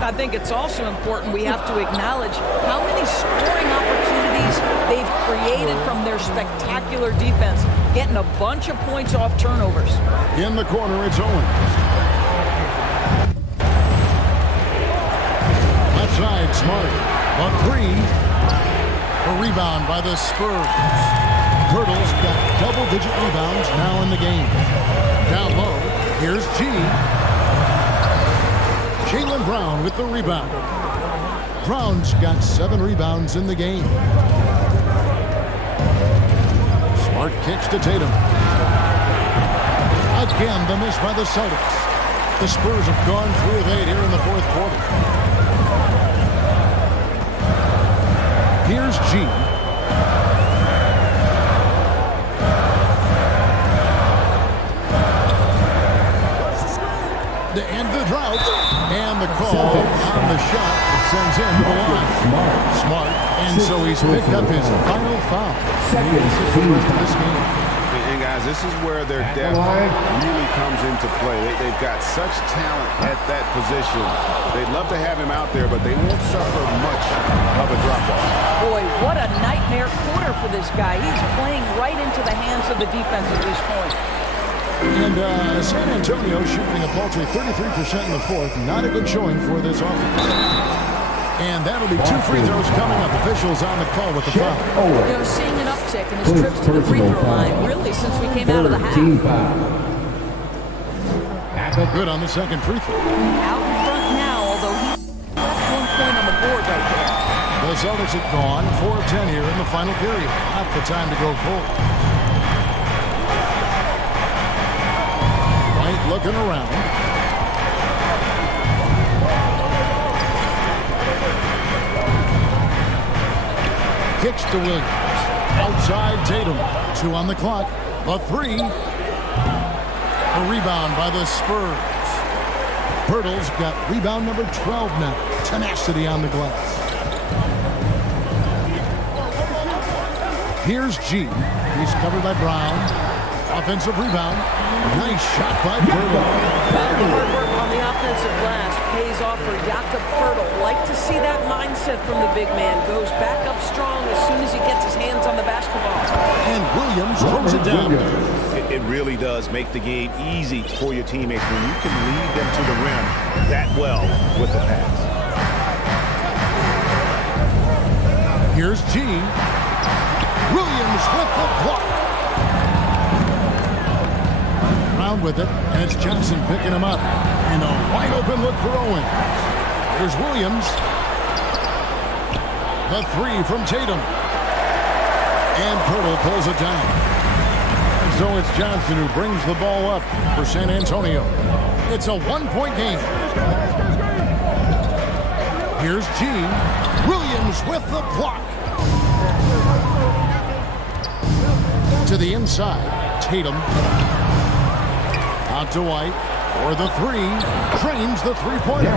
I think it's also important we have to acknowledge how many scoring opportunities they've created from their spectacular defense, getting a bunch of points off turnovers. In the corner, it's Owen. Left side, Smart. A three. A rebound by the Spurs. Turtles got double-digit rebounds now in the game. Down low, here's G. Jaylen Brown with the rebound. Brown's got 7 rebounds in the game. Smart kicks to Tatum. Again, the miss by the Celtics. The Spurs have gone 3 of 8 here in the fourth quarter. Here's G. To end the drought. And the call on the shot that sends him to the line. Smart. And so he's picked up his final foul. This game. And guys, this is where their depth really comes into play. They've got such talent at that position. They'd love to have him out there, but they won't suffer much of a drop-off. Boy, what a nightmare quarter for this guy. He's playing right into the hands of the defense at this point. And San Antonio shooting a paltry 33% in the fourth. Not a good showing for this offense. And that'll be 2 free throws coming up. Officials on the call with the foul. You know, seeing an uptick in his trips to the free throw line, really, since we came out of the half. Good on the second free throw. Out in front now, although he left 1 point on the board right there. The Celtics have gone 4 of 10 here in the final period. Not the time to go cold. White looking around. Kicks to Williams. Outside Tatum. 2 on the clock. A 3. A rebound by the Spurs. Pirtle's got rebound number 12 now. Tenacity on the glass. Here's G. He's covered by Brown. Offensive rebound. Nice shot by Pirtle. Hard work on the offensive glass pays off for Jakob Pirtle. Like to see that mindset from the big man. Goes back up strong as soon as he gets his hands on the basketball. And Williams throws it down. It really does make the game easy for your teammates when you can lead them to the rim that well with the pass. Here's G. Williams with the block. Round with it, and it's Johnson picking him up. And a wide open look for Owen. Here's Williams. The 3 from Tatum. And Pirtle pulls it down. And so it's Johnson who brings the ball up for San Antonio. It's a 1-point game. Here's G. Williams with the block. To the inside. Tatum. Out to White. For the three. Drains the three-pointer.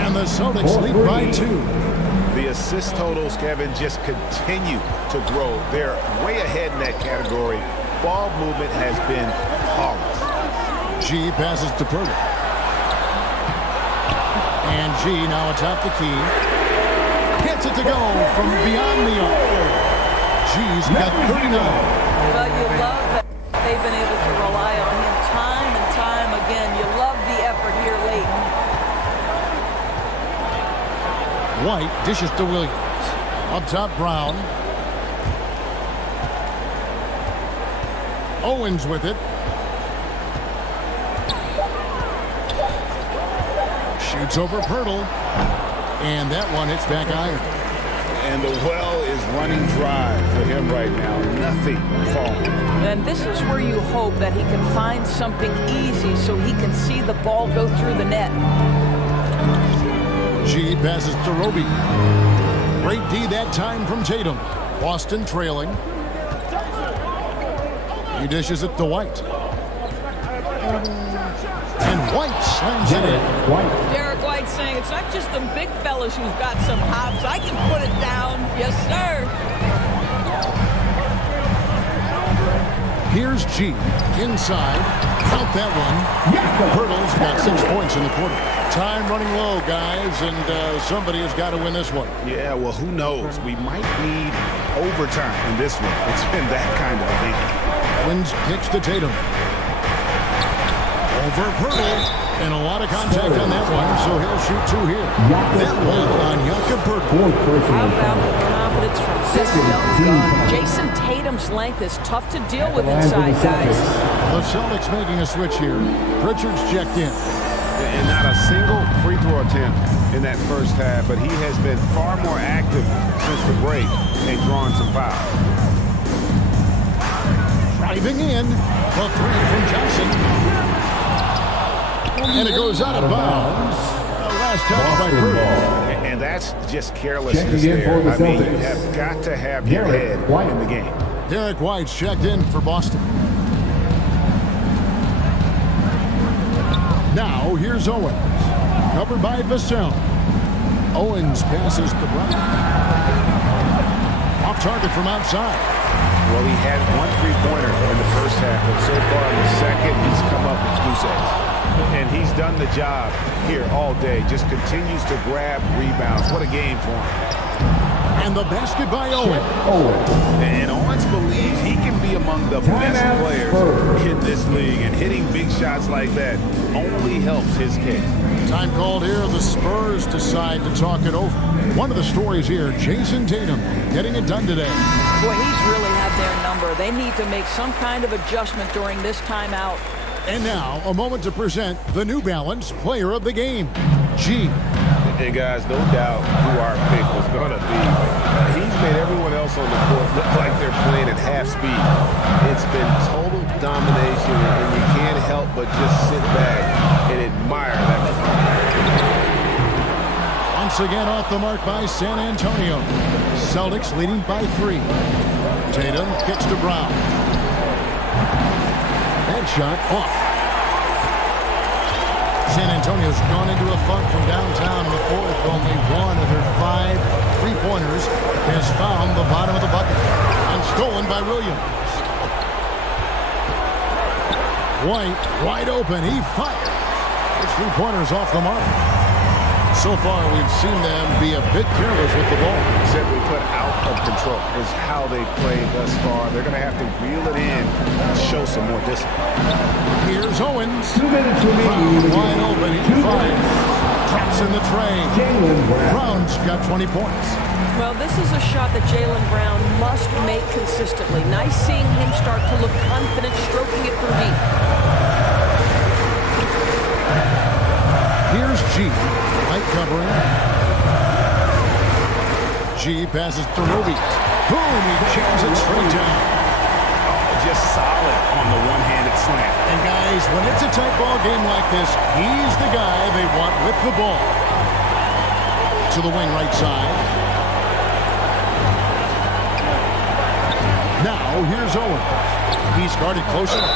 And the Celtics lead by 2. The assist totals, Kevin, just continue to grow. They're way ahead in that category. Ball movement has been flawless. G passes to Pirtle. And G now atop the key. Gets it to go from beyond the arc. G's got 39. Well, you love that they've been able to rely on him time and time again. You love the effort here, Leighton. White dishes to Williams. Up top, Brown. Owens with it. Shoots over Pirtle. And that one hits back iron. And the well is running dry for him right now. Nothing falling. And this is where you hope that he can find something easy so he can see the ball go through the net. G passes to Roby. Great D that time from Tatum. Boston trailing. He dishes it to White. And White slams it in. Derek White saying it's not just the big fellas who've got some hops. I can put it down. Yes, sir. Here's G. Inside. Count that one. Pirtle's got 6 points in the quarter. Time running low, guys, and somebody has got to win this one. Yeah, well, who knows? We might need overtime in this one. It's been that kind of a game. Wins kicks to Tatum. Over Pirtle. And a lot of contact on that one, so he'll shoot 2 here. That one on Jakob Pirtle. How about the confidence from this young gun? Jason Tatum's length is tough to deal with inside, guys. The Celtics making a switch here. Pritchard's checked in. And not a single free throw attempt in that first half, but he has been far more active since the break and drawing some fouls. Driving in, the three from Johnson. And it goes out of bounds. Last touch by Pirtle. And that's just carelessness there. I mean, you have got to have your head in the game. Derek White's checked in for Boston. Now, here's Owens. Covered by Vassell. Owens passes to Brown. Off target from outside. Well, he had 1 3-pointer in the first half, but so far in the second, he's come up with 2 sets. And he's done the job here all day. Just continues to grab rebounds. What a game for him. And the basket by Owens. And Owens believes he can be among the best players in this league. And hitting big shots like that only helps his case. Time called here. The Spurs decide to talk it over. One of the stories here, Jason Tatum getting it done today. Boy, he's really had their number. They need to make some kind of adjustment during this timeout. And now, a moment to present the New Balance Player of the Game, G. Hey, guys, no doubt who our pick was going to be. He's made everyone else on the court look like they're playing at half speed. It's been total domination, and you can't help but just sit back and admire that performance. Once again off the mark by San Antonio. Celtics leading by 3. Tatum kicks to Brown. Shot off. San Antonio's gone into a funk from downtown in the fourth. Only 1 of their 5 3-pointers has found the bottom of the bucket and stolen by Williams. White wide open. He fires. His 3-pointer's off the mark. So far, we've seen them be a bit careless with the ball. Simply put, out of control is how they played thus far. They're going to have to reel it in and show some more discipline. Here's Owens. Brown wide open. He fires. Drops in the tray. Brown's got 20 points. Well, this is a shot that Jaylen Brown must make consistently. Nice seeing him start to look confident, stroking it from deep. Here's G. Light covering. G passes to Roby. Boom! He jams it straight down. Just solid on the one-handed slam. And guys, when it's a tight ball game like this, he's the guy they want with the ball. To the wing right side. Now here's Owens. He's guarded close enough.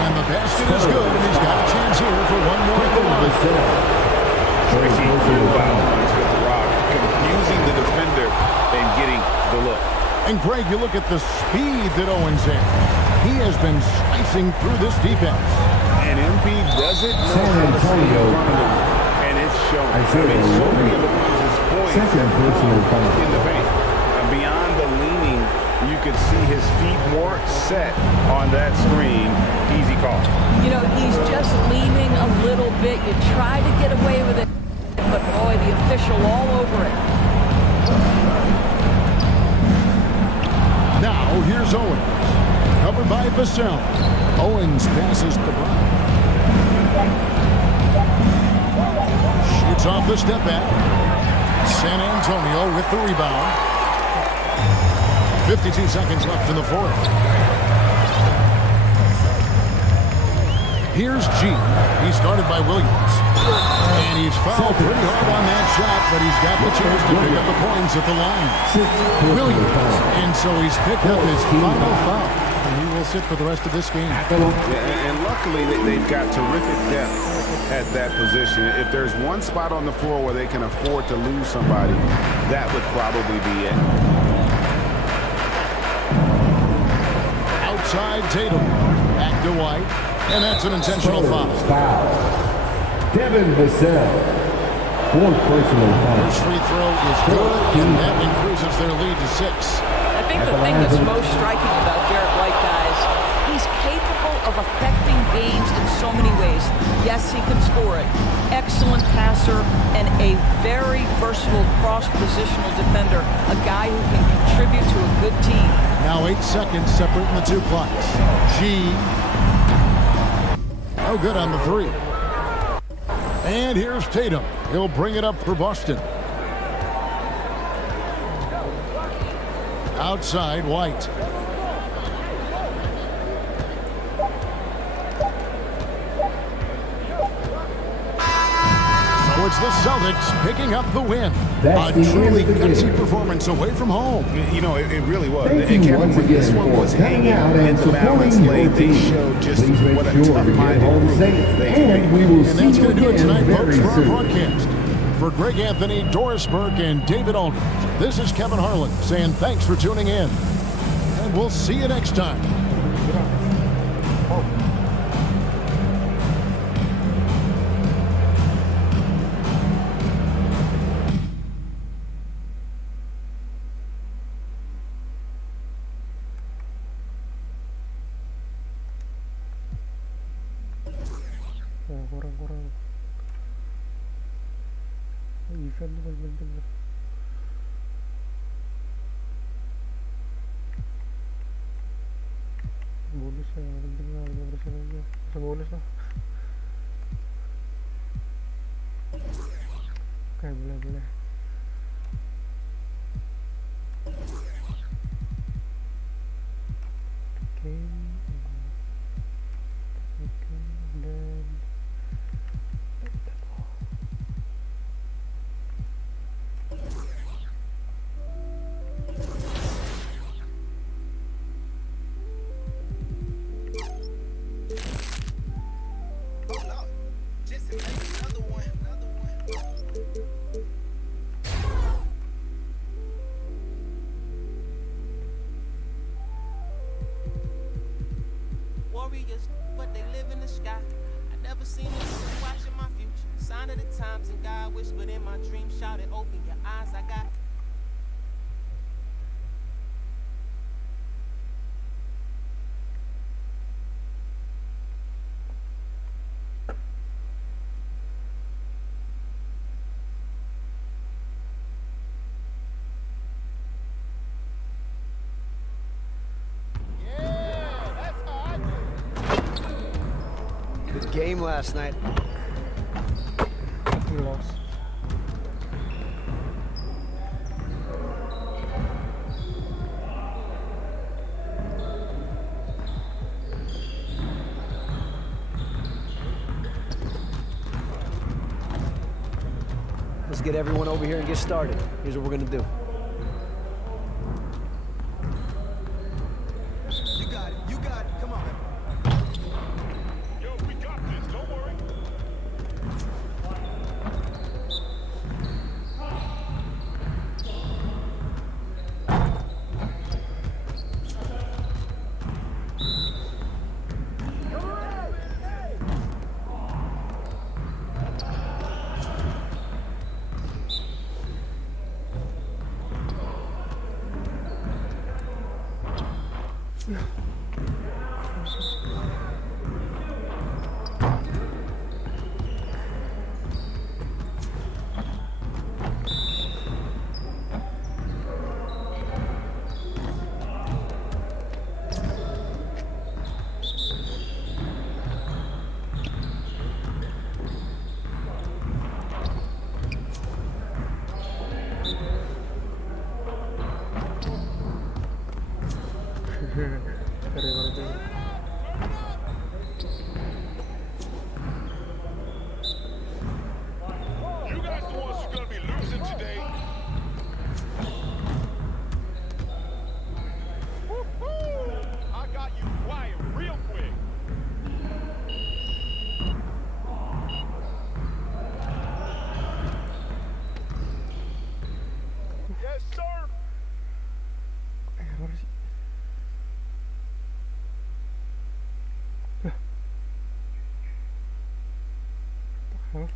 And the basket is good, and he's got a chance here for one more at the line. Tricky foul points with the rock, confusing the defender and getting the look. And Greg, you look at the speed that Owens has. He has been slicing through this defense. And Embiid doesn't know how to stay in front of him, and it's shown. I mean, so many of the ones is poised in the paint. Beyond the leaning, you could see his feet more set on that screen. Easy call. You know, he's just leaning a little bit. You try to get away with it, but boy, the official all over it. Now, here's Owens. Covered by Vassell. Owens passes to Brown. Shoots off the step back. San Antonio with the rebound. 52 seconds left in the fourth. Here's G. He's guarded by Williams. And he's fouled pretty hard on that shot, but he's got the chance to pick up the points at the line. Williams. And so he's picked up his final foul. And he will sit for the rest of this game. Yeah, and luckily, they've got terrific depth at that position. If there's one spot on the floor where they can afford to lose somebody, that would probably be it. Outside Tatum. Back to White. And that's an intentional foul. Devin Vassell. Fourth personal foul. First free throw is good, and that increases their lead to 6. I think the thing that's most striking about Derek White, guys, he's capable of affecting games in so many ways. Yes, he can score it. Excellent passer and a very versatile cross-positional defender. A guy who can contribute to a good team. Now 8 seconds separating the two clocks. G. No good on the three. And here's Tatum. He'll bring it up for Boston. Outside, White. So it's the Celtics picking up the win. A truly gutsy performance away from home. You know, it really was. And Kevin, when this one was hanging in the balance lane, they showed just what a tough-minded group they can be. And that's going to do it tonight, folks, for our broadcast. For Greg Anthony, Doris Burke, and David Aldridge, this is Kevin Harlan saying thanks for tuning in. And we'll see you next time. Kurang-kurang event paling penting lah. Bonus yang penting lah, 5% aja bonus lah. Oke, boleh oke, dan warriors, but they live in the sky. I never seen it watching my future. Sign of the times, and God whispered in my dream, shouted, open your eyes, I got. Game last night. we lost. Let's get everyone over here and get started. Here's what we're gonna do. You got it, come on. Huh?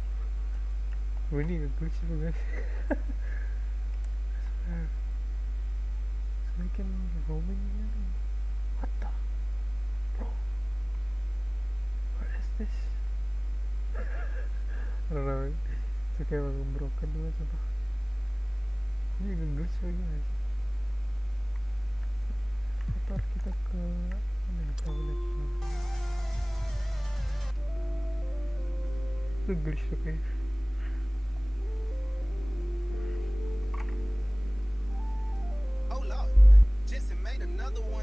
Winning a glitch for this. So we can roam in here? What the? Bro. What is this? I don't know. It's okay, I'm broken. Ini nge-glitch lagi guys. Ntar kita ke mana ya, toilet. Nge-glitch tuh guys. Oh Lord, Jesse made another one.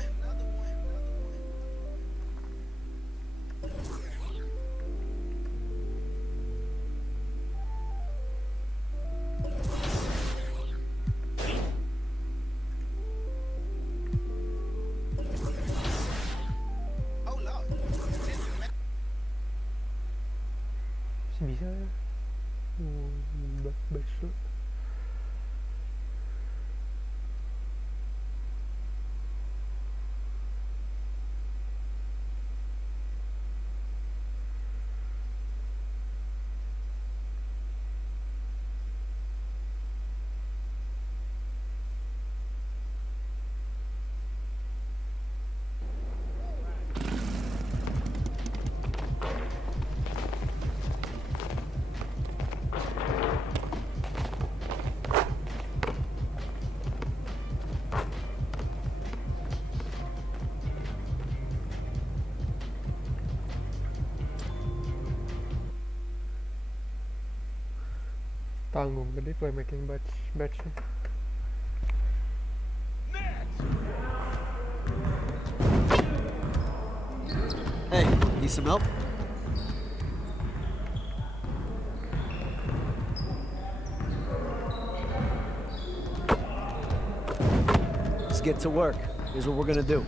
Bisa ya? Bakso. Tanggung gede by making batch. Hey, need some help? Let's get to work. Here's what we're gonna do.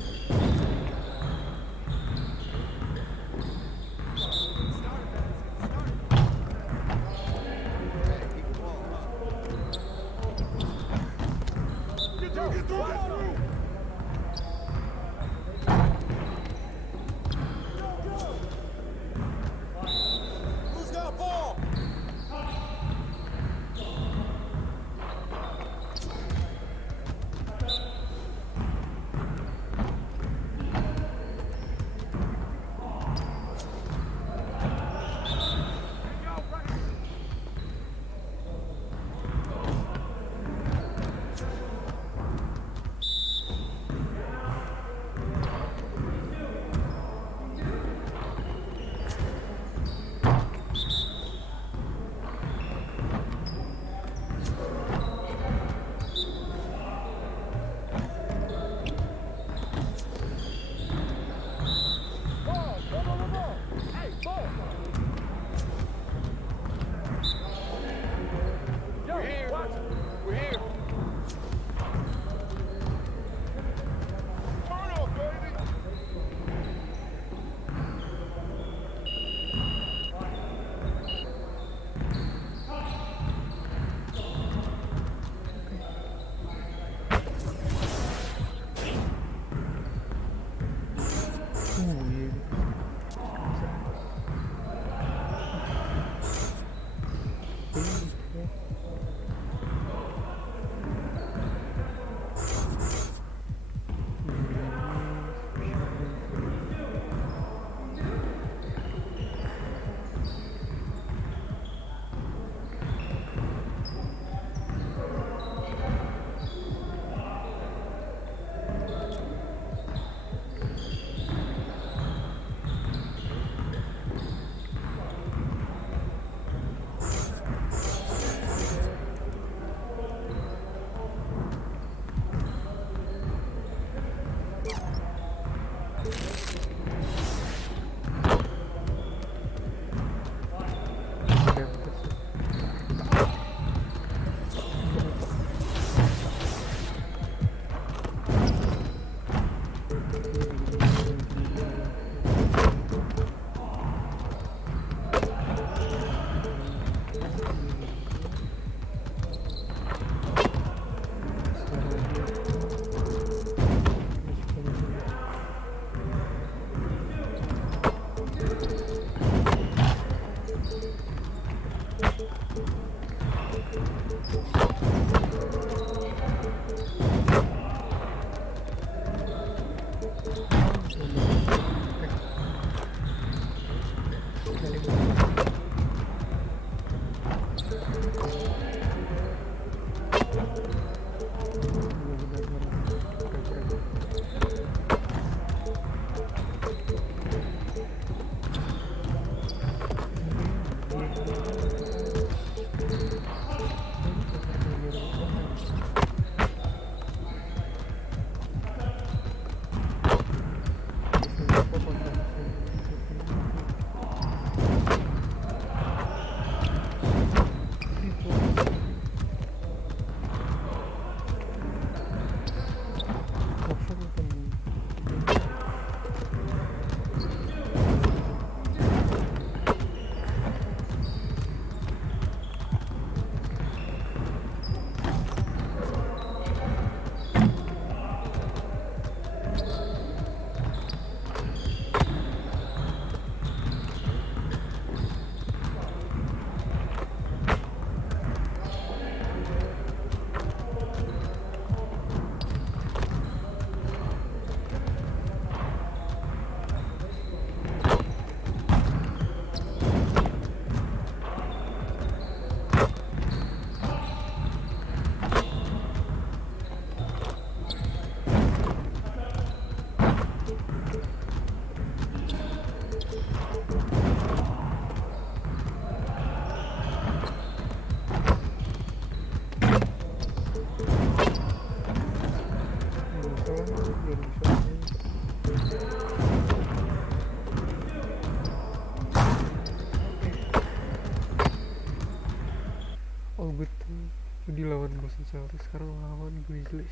Tadi lawan Boston Celtics, sekarang lawan Grizzlies.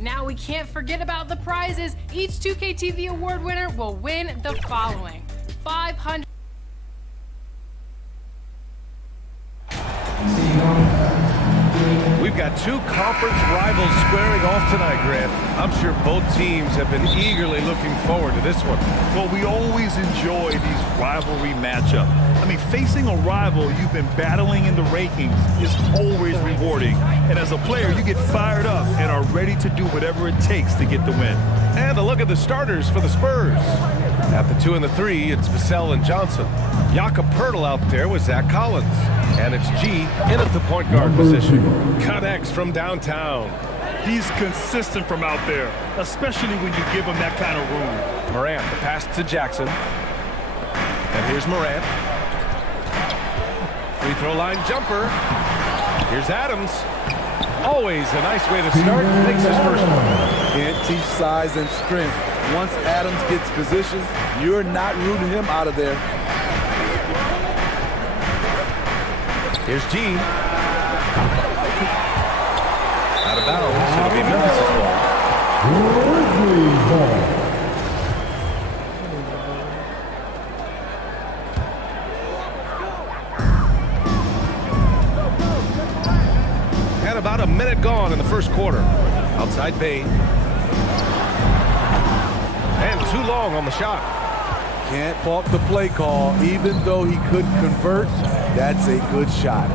Now we can't forget about the prizes. Each 2K TV award winner will win the following: 500. We've got two conference rivals squaring off tonight, Grant. I'm sure both teams have been eagerly looking forward to this one. Well, we always enjoy these rivalry matchups. I mean, facing a rival you've been battling in the rankings is always rewarding. And as a player, you get fired up and are ready to do whatever it takes to get the win. And a look at the starters for the Spurs. At the 2 and the 3, it's Vassell and Johnson. Jakob Poeltl out there with Zach Collins. And it's G in at the point guard position. Connects from downtown. He's consistent from out there, especially when you give him that kind of room. Morant, the pass to Jackson. And here's Morant. Free throw line jumper. Here's Adams. Always a nice way to start. Makes his first one. Can't teach size and strength. Once Adams gets position, you're not rooting him out of there. Here's G. Out of bounds. It'll be Memphis' ball. And about a minute gone in the first quarter. Outside Bane. And too long on the shot. Can't fault the play call. Even though he couldn't convert, that's a good shot.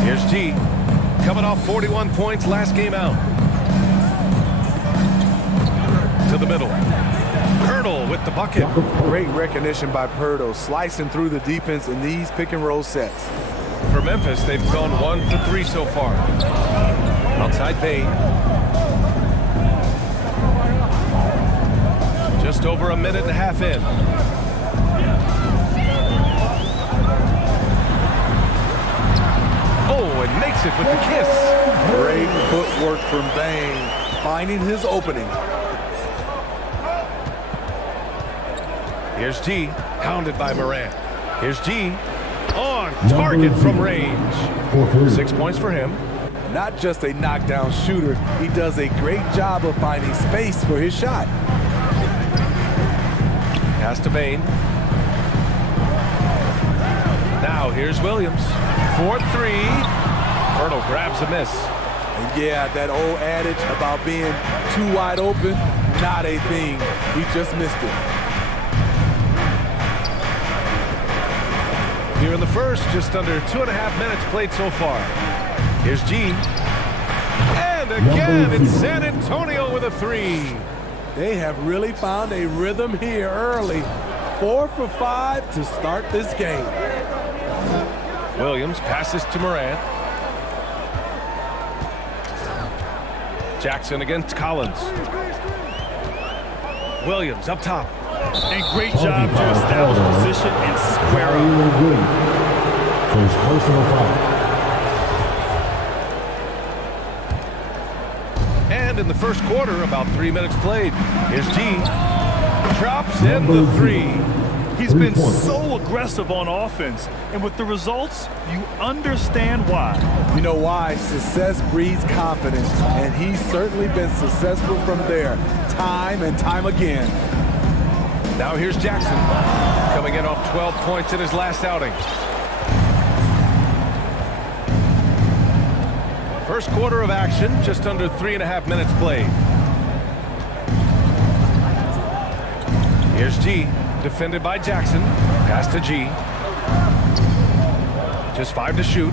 Here's G. Coming off 41 points last game out. To the middle. Poeltl with the bucket. Great recognition by Poeltl, slicing through the defense in these pick-and-roll sets. For Memphis, they've gone 1 for 3 so far. Outside Bane. Just over a minute and a half in. Oh, and makes it with the kiss. Great footwork from Bane, finding his opening. Here's G, hounded by Morant. Here's G, on target from range. 6 points for him. Not just a knockdown shooter, he does a great job of finding space for his shot. Pass to Bane. Now here's Williams. 4-3. Poeltl grabs a miss. And yeah, that old adage about being too wide open, not a thing. He just missed it. Here in the first, just under 2.5 minutes played so far. Here's G. And again, it's San Antonio with a 3. They have really found a rhythm here early. 4 for 5 to start this game. Williams passes to Morant. Jackson against Collins. Williams up top. And great job to establish position and square up. And in the first quarter, about 3 minutes played. Here's G. Drops in the 3. He's been so aggressive on offense, and with the results, you understand why. You know why? Success breeds confidence, and he's certainly been successful from there, time and time again. Now here's Jackson, coming in off 12 points in his last outing. First quarter of action, just under 3.5 minutes played. Here's G, defended by Jackson. Pass to G. Just 5 to shoot.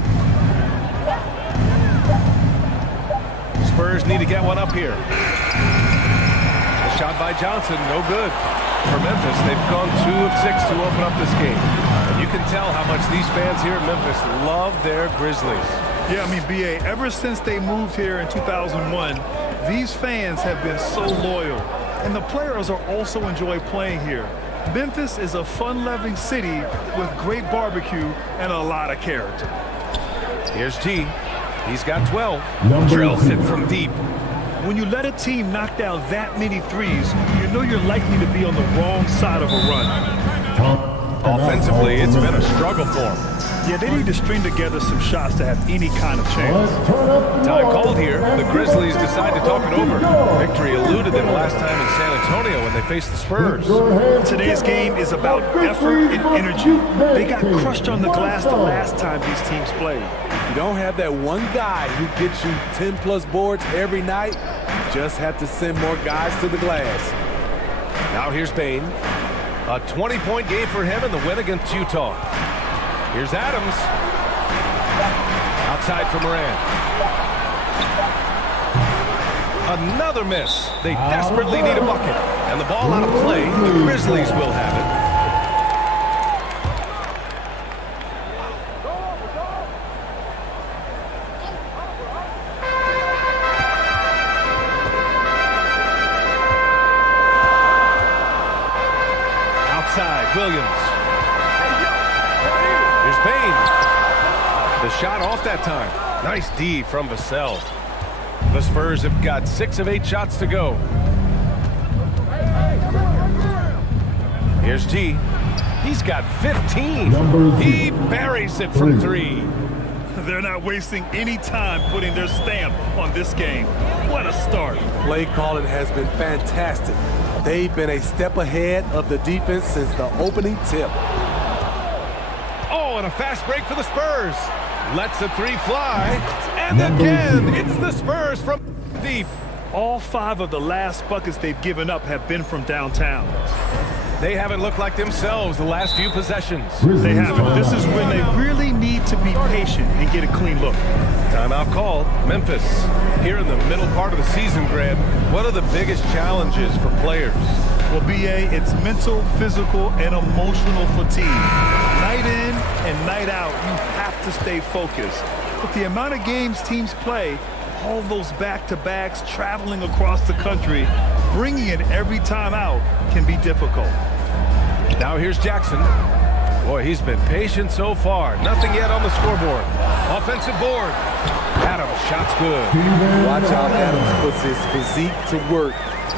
Spurs need to get one up here. A shot by Johnson, no good. For Memphis, they've gone 2 of 6 to open up this game. And you can tell how much these fans here in Memphis love their Grizzlies. Yeah, I mean, B.A., ever since they moved here in 2001, these fans have been so loyal. And the players are also enjoy playing here. Memphis is a fun-loving city with great barbecue and a lot of character. Here's G. He's got 12. Drills it from deep. When you let a team knock down that many threes, you know you're likely to be on the wrong side of a run. Offensively, it's been a struggle for them. Yeah, they need to string together some shots to have any kind of chance. Time called here. The Grizzlies decide to talk it over. Victory eluded them last time in San Antonio when they faced the Spurs. Today's game is about effort and energy. They got crushed on the glass the last time these teams played. You don't have that one guy who gets you 10-plus boards every night. You just have to send more guys to the glass. Now here's Bane. A 20-point game for him in the win against Utah. Here's Adams. Outside for Morant. Another miss. They desperately need a bucket. And the ball out of play. The Grizzlies will have it. Williams. Here's Bane. The shot off that time. Nice D from Vassell. The Spurs have got 6 of 8 shots to go. Here's G. He's got 15. He buries it from 3. They're not wasting any time putting their stamp on this game. What a start. Play calling has been fantastic. They've been a step ahead of the defense since the opening tip. Oh, and a fast break for the Spurs. Lets the 3 fly. And again, it's the Spurs from deep. All 5 of the last buckets they've given up have been from downtown. They haven't looked like themselves the last few possessions. They haven't. This is when they really need to be patient and get a clean look. Timeout called. Memphis. Here in the middle part of the season, Grant, what are the biggest challenges for players? Well, B.A., it's mental, physical, and emotional fatigue. Night in and night out, you have to stay focused. With the amount of games teams play, all those back-to-backs, traveling across the country, bringing it every time out can be difficult. Now here's Jackson. Boy, he's been patient so far. Nothing yet on the scoreboard. Offensive board. Adams, shot's good. Watch how Adams puts his physique to work,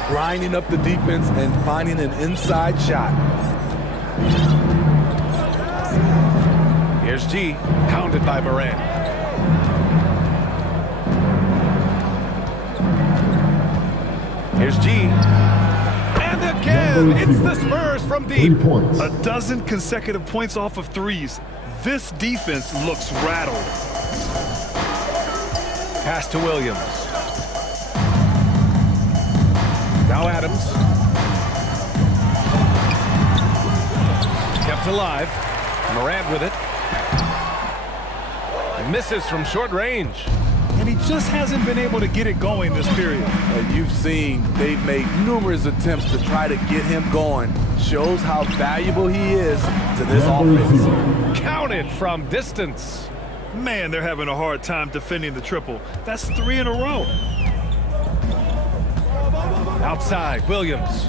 grinding up the defense and finding an inside shot. Here's G, pounded by Morant. Here's G. And again, it's the Spurs from deep. A dozen consecutive points off of threes. This defense looks rattled. Pass to Williams. Now Adams. Kept alive. Morant with it. Misses from short range. And he just hasn't been able to get it going this period. And you've seen they've made numerous attempts to try to get him going. Shows how valuable he is to this offense. Counted from distance. Man, they're having a hard time defending the triple. That's 3 in a row. Outside, Williams.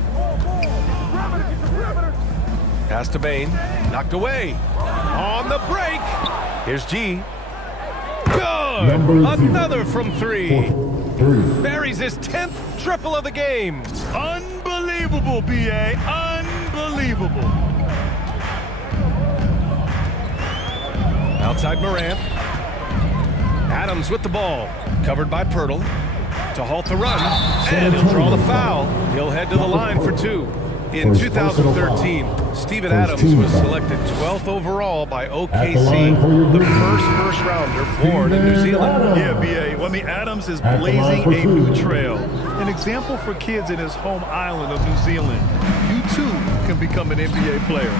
Pass to Bane. Knocked away. On the break. Here's G. Good! Another from 3. Buries his 10th triple of the game. Unbelievable, B.A. Unbelievable. Outside Morant. Adams with the ball. Covered by Pirtle. To halt the run. And he'll draw the foul. He'll head to the line for 2. In 2013, Steven Adams was selected 12th overall by OKC, the first rounder born in New Zealand. Yeah, B.A. Well, Adams is blazing a new trail. An example for kids in his home island of New Zealand. You too can become an NBA player.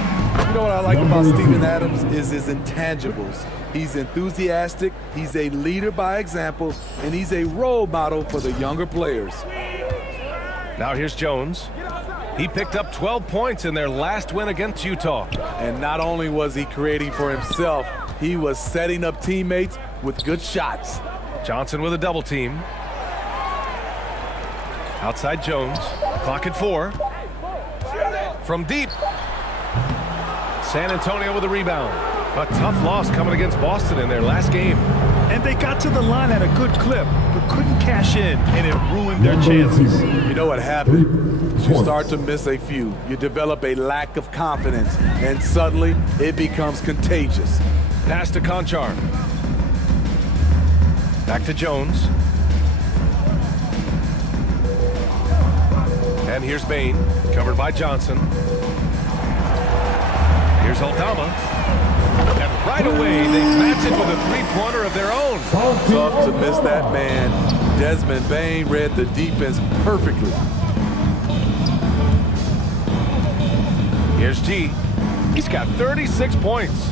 You know what I like about Steven Adams is his intangibles. He's enthusiastic, he's a leader by example, and he's a role model for the younger players. Now here's Jones. He picked up 12 points in their last win against Utah. And not only was he creating for himself, he was setting up teammates with good shots. Johnson with a double team. Outside Jones. Clock at 4. From deep. San Antonio with a rebound. A tough loss coming against Boston in their last game. And they got to the line at a good clip, but couldn't cash in, and it ruined their chances. You know what happened? You start to miss a few. You develop a lack of confidence, and suddenly it becomes contagious. Pass to Conchar. Back to Jones. And here's Bain, covered by Johnson. Here's Aldama. And right away, they match it with a three-pointer of their own. Tough to miss that man. Desmond Bain read the defense perfectly. Here's G. He's got 36 points.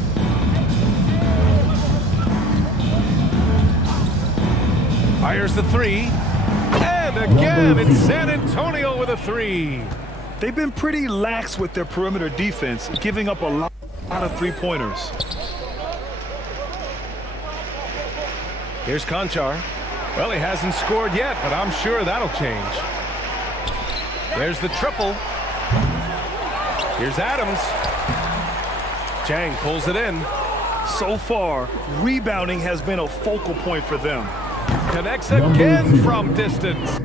Fires the three. And again, it's San Antonio with a three. They've been pretty lax with their perimeter defense, giving up a lot of three-pointers. Here's Conchar. Well, he hasn't scored yet, but I'm sure that'll change. There's the triple. Here's Adams. Chang pulls it in. So far, rebounding has been a focal point for them. Connects again from distance.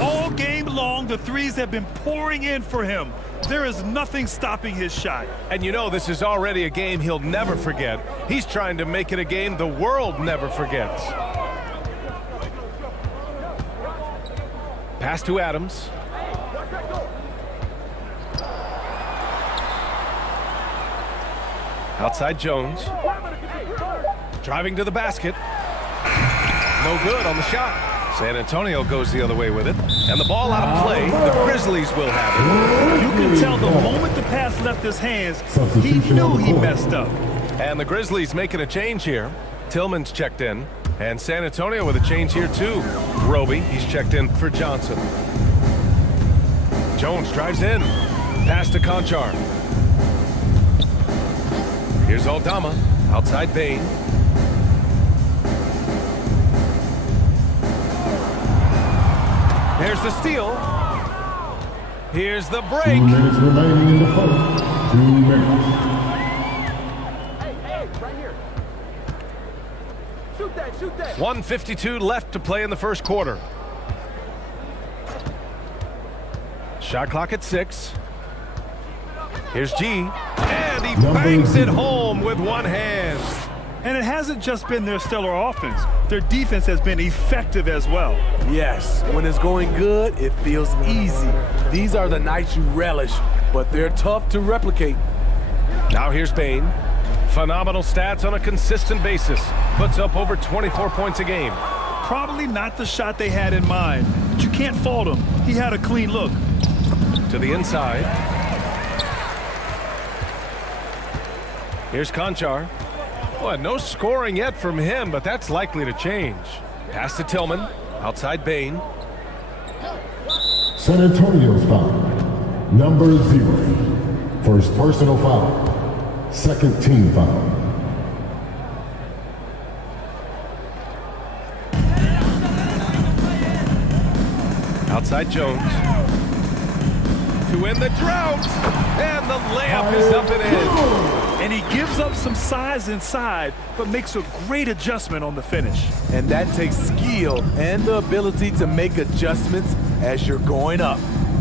All game long, the threes have been pouring in for him. There is nothing stopping his shot. And you know this is already a game he'll never forget. He's trying to make it a game the world never forgets. Pass to Adams. Outside Jones. Driving to the basket. No good on the shot. San Antonio goes the other way with it. And the ball out of play. The Grizzlies will have it. You can tell the moment the pass left his hands, he knew he messed up. And the Grizzlies making a change here. Tillman's checked in. And San Antonio with a change here too. Roby, he's checked in for Johnson. Jones drives in. Pass to Conchar. Here's Aldama. Outside Bain. Here's the steal. Here's the break. 2 minutes remaining in the fight. 2 minutes. Hey, right here. Shoot that. 1:52 left to play in the first quarter. Shot clock at 6. Here's G. And he bangs it home with one hand. And it hasn't just been their stellar offense. Their defense has been effective as well. Yes, when it's going good, it feels easy. These are the nights you relish, but they're tough to replicate. Now here's Bain. Phenomenal stats on a consistent basis. Puts up over 24 points a game. Probably not the shot they had in mind, but you can't fault him. He had a clean look. To the inside. Here's Conchar. Well, no scoring yet from him, but that's likely to change. Pass to Tillman. Outside Bain. San Antonio's foul. Number 0. First personal foul. Second team foul. Outside Jones. To win the drought. And the layup is up and in. And he gives up some size inside, but makes a great adjustment on the finish. And that takes skill and the ability to make adjustments as you're going up.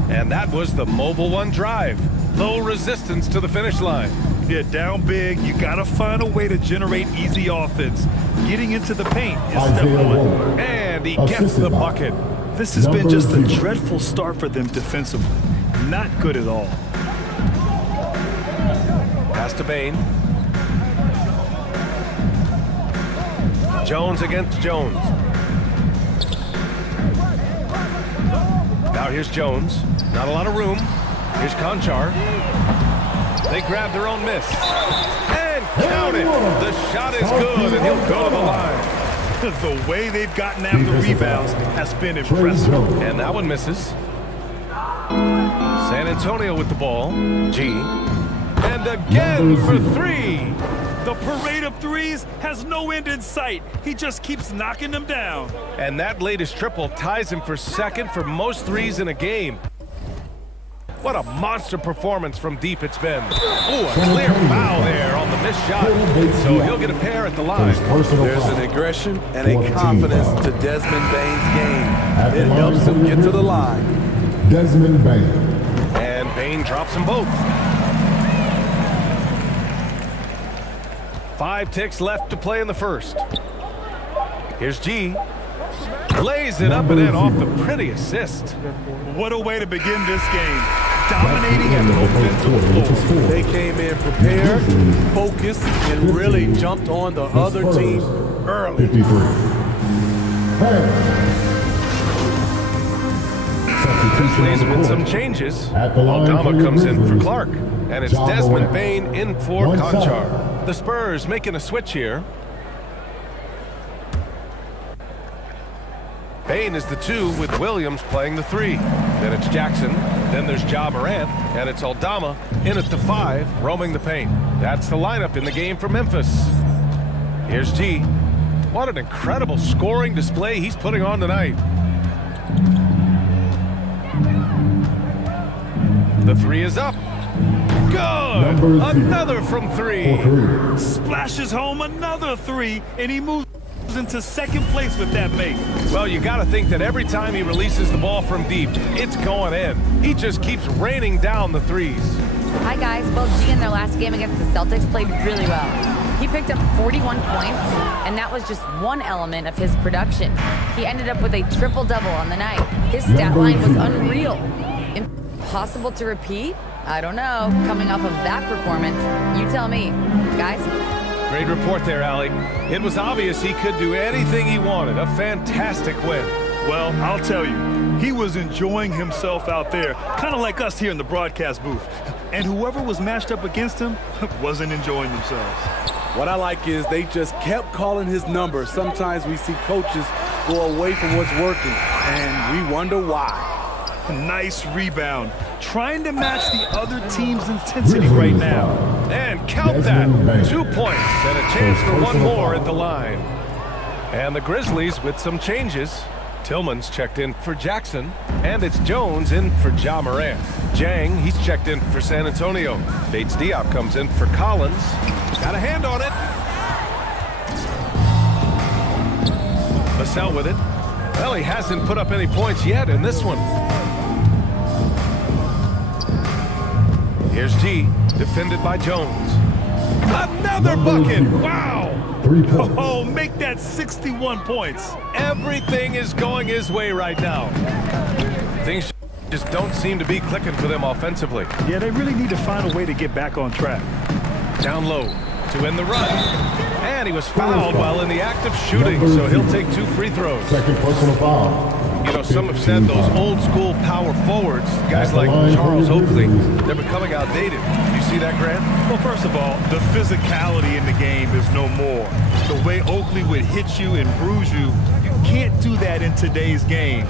And that was the Mobile One drive. Low resistance to the finish line. Yeah, down big, you gotta find a way to generate easy offense. Getting into the paint is step one. And he gets the bucket. This has been just a dreadful start for them defensively. Not good at all. Pass to Bain. Jones against Jones. Now here's Jones. Not a lot of room. Here's Conchar. They grab their own miss. And count it. The shot is good, and he'll go to the line. The way they've gotten after rebounds has been impressive. And that one misses. San Antonio with the ball. G. And again for 3. The parade of threes has no end in sight. He just keeps knocking them down. And that latest triple ties him for second for most threes in a game. What a monster performance from deep it's been. Oh, a clear foul there on the missed shot, so he'll get a pair at the line. There's an aggression and a confidence to Desmond Bane's game. It helps him get to the line. Desmond Bane. And Bane drops them both. 5 ticks left to play in the first. Here's G. Lays it up and in off the pretty assist. What a way to begin this game. Dominating at the offensive floor. They came in prepared, focused, and really jumped on the other team early. 53. Grizzlies with some changes. Aldama comes in for Clark. And it's Desmond Bane in for Conchar. The Spurs making a switch here. Bane is the 2 with Williams playing the 3. Then it's Jackson. Then there's Ja Morant. And it's Aldama in at the 5, roaming the paint. That's the lineup in the game for Memphis. Here's G. What an incredible scoring display he's putting on tonight. The 3 is up. Good! Another from 3. Splashes home another 3, and he moves into second place with that make. Well, you got to think that every time he releases the ball from deep, it's going in. He just keeps raining down the 3s. Hi, guys. Both G in their last game against the Celtics played really well. He picked up 41 points, and that was just one element of his production. He ended up with a triple-double on the night. His stat line was unreal. Impossible to repeat? I don't know. Coming off of that performance, you tell me. Guys? Great report there, Allie. It was obvious he could do anything he wanted. A fantastic win. Well, I'll tell you, he was enjoying himself out there, kind of like us here in the broadcast booth. And whoever was matched up against him wasn't enjoying themselves. What I like is they just kept calling his number. Sometimes we see coaches go away from what's working, and we wonder why. Nice rebound. Trying to match the other team's intensity right now. And count that. 2 points and a chance for one more at the line. And the Grizzlies with some changes. Tillman's checked in for Jackson. And it's Jones in for Ja Morant. Jang, he's checked in for San Antonio. Bates Diop comes in for Collins. Got a hand on it. Vassell with it. Well, he hasn't put up any points yet in this one. Here's G, defended by Jones. Another bucket! Wow! Oh, make that 61 points. Everything is going his way right now. Things just don't seem to be clicking for them offensively. Yeah, they really need to find a way to get back on track. Down low to end the run. And he was fouled while in the act of shooting, so he'll take 2 free throws. Second personal foul. You know, some have said those old school power forwards, guys like Charles Oakley, they're becoming outdated. You see that, Grant? Well, first of all, the physicality in the game is no more. The way Oakley would hit you and bruise you, you can't do that in today's game.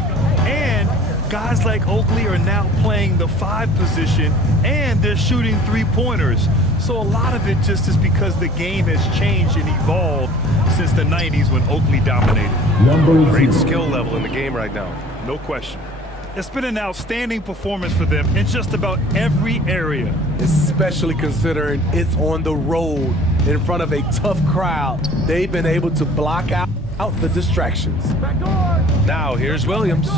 And guys like Oakley are now playing the 5 position, and they're shooting 3-pointers. So a lot of it just is because the game has changed and evolved since the 90s when Oakley dominated. Great skill level in the game right now. No question. It's been an outstanding performance for them in just about every area. Especially considering it's on the road in front of a tough crowd. They've been able to block out the distractions. Now here's Williams.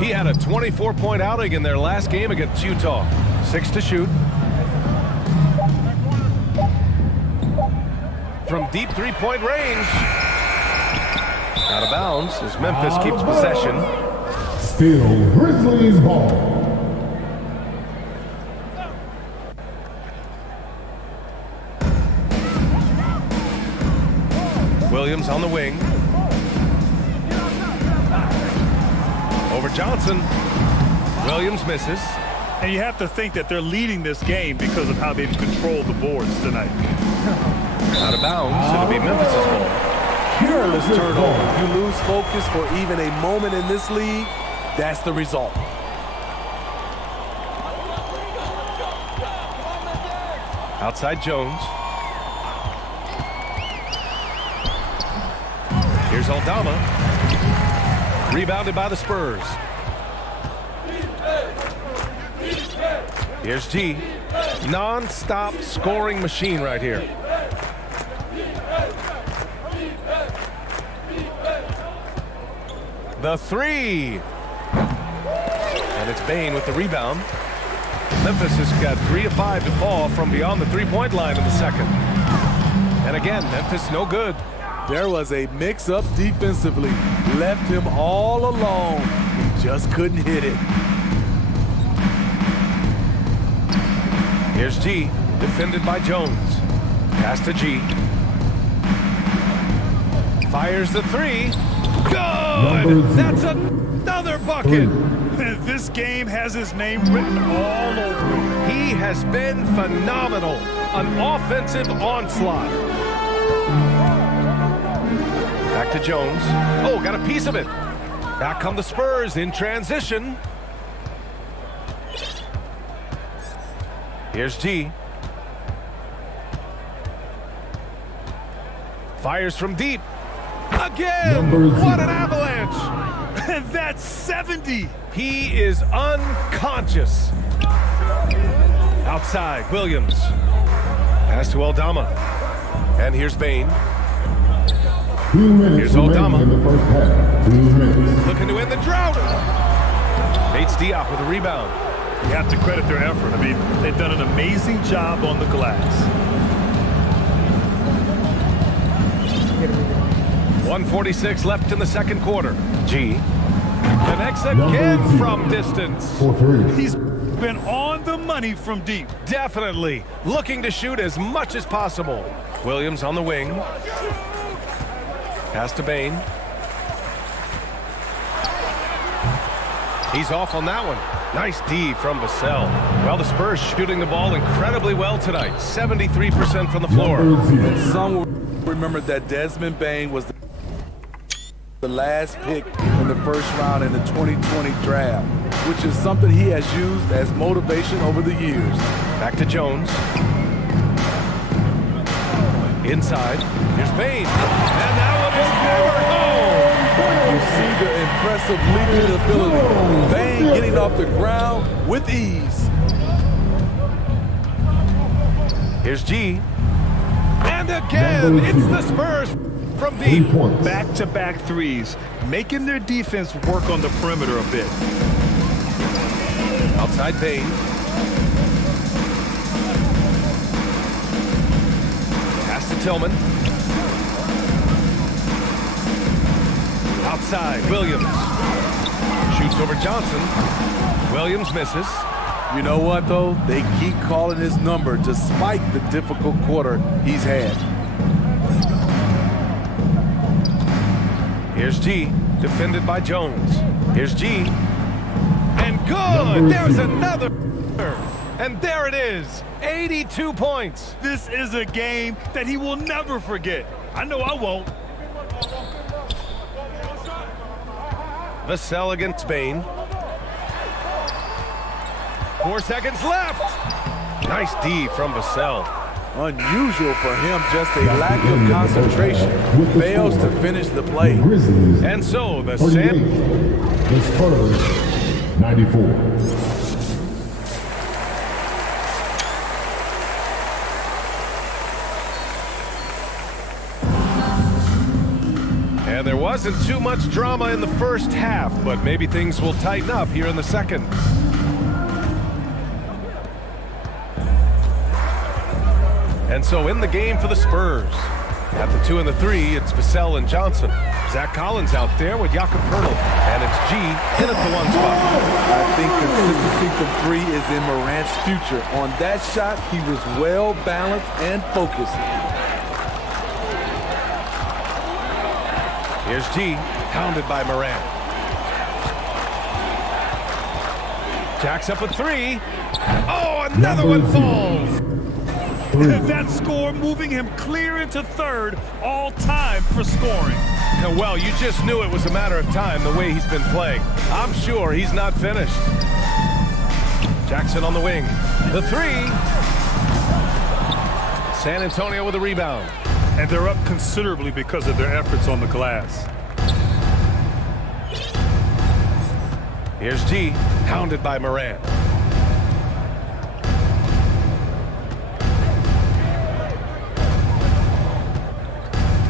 He had a 24-point outing in their last game against Utah. 6 to shoot. From deep 3-point range. Out of bounds as Memphis keeps possession. Still Grizzlies ball. Williams on the wing. Over Johnson. Williams misses. And you have to think that they're leading this game because of how they've controlled the boards tonight. Out of bounds, it'll be Memphis' ball. Careless turnover. You lose focus for even a moment in this league, that's the result. Outside Jones. Here's Aldama. Rebounded by the Spurs. Here's G. Non-stop scoring machine right here. The three. And it's Bane with the rebound. Memphis has got 3 of 5 to fall from beyond the three-point line in the second. And again, Memphis no good. There was a mix-up defensively. Left him all alone. He just couldn't hit it. Here's G, defended by Jones. Pass to G. Fires the three. Good! That's another bucket! This game has his name written all over it. He has been phenomenal. An offensive onslaught. Back to Jones. Oh, got a piece of it. Back come the Spurs in transition. Here's G. Fires from deep. Again! What an avalanche! And that's 70! He is unconscious. Outside, Williams. Pass to Aldama. And here's Bane. 2 minutes Here's remaining in the first half. 2 minutes. Looking to end the drought. Bates Diop with a rebound. You have to credit their effort. I mean, they've done an amazing job on the glass. 1:46 left in the second quarter. G connects again from distance. He's been on the money from deep. Definitely looking to shoot as much as possible. Williams on the wing. Pass to Bane. He's off on that one. Nice D from Vassell. Well, the Spurs shooting the ball incredibly well tonight. 73% from the floor. And some will remember that Desmond Bane was the last pick in the first round in the 2020 draft, which is something he has used as motivation over the years. Back to Jones. Inside. Here's Bane. And that one is never home. You see the impressive leaping ability. Bane getting off the ground with ease. Here's G. And again, it's the Spurs from deep. Back-to-back threes, making their defense work on the perimeter a bit. Outside Bane. Pass to Tillman. Outside, Williams. Shoots over Johnson. Williams misses. You know what, though? They keep calling his number despite the difficult quarter he's had. Here's G, defended by Jones. Here's G. And good! There's another. And there it is, 82 points. This is a game that he will never forget. I know I won't. Vassell against Bane. 4 seconds left. Nice D from Vassell. Unusual for him, just a lack of concentration. Fails to finish the play. And so the The Spurs, 94. And there wasn't too much drama in the first half, but maybe things will tighten up here in the second. And so in the game for the Spurs. At the 2 and the 3, it's Vassell and Johnson. Zach Collins out there with Jakob Poeltl. And it's G in at the 1 spot. I think consistency from 3 is in Morant's future. On that shot, he was well balanced and focused. Here's G, hounded by Morant. Jacks up with 3. Oh, another one falls. That score moving him clear into third, all time for scoring. Well, you just knew it was a matter of time the way he's been playing. I'm sure he's not finished. Jackson on the wing. The 3. San Antonio with a rebound. And they're up considerably because of their efforts on the glass. Here's G, hounded by Morant.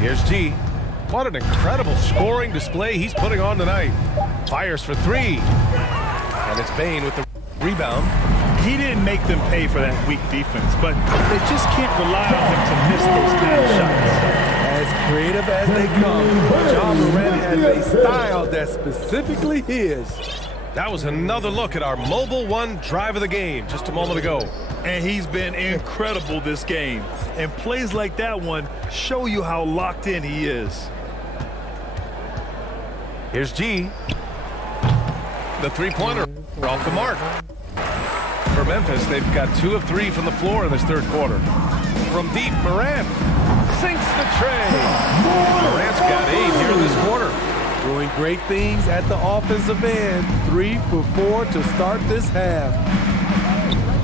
Here's G. What an incredible scoring display he's putting on tonight. Fires for three. And it's Bane with the rebound. He didn't make them pay for that weak defense, but they just can't rely on him to miss those kind of shots. As creative as they come, Ja Morant has a style that's specifically his. That was another look at our Mobile One drive of the game just a moment ago. And he's been incredible this game. And plays like that one show you how locked in he is. Here's G. The three-pointer off the mark. For Memphis, they've got 2 of 3 from the floor in this third quarter. From deep, Morant sinks the tray. Morant's got 8 here in this quarter. Doing great things at the offensive end. 3 for 4 to start this half.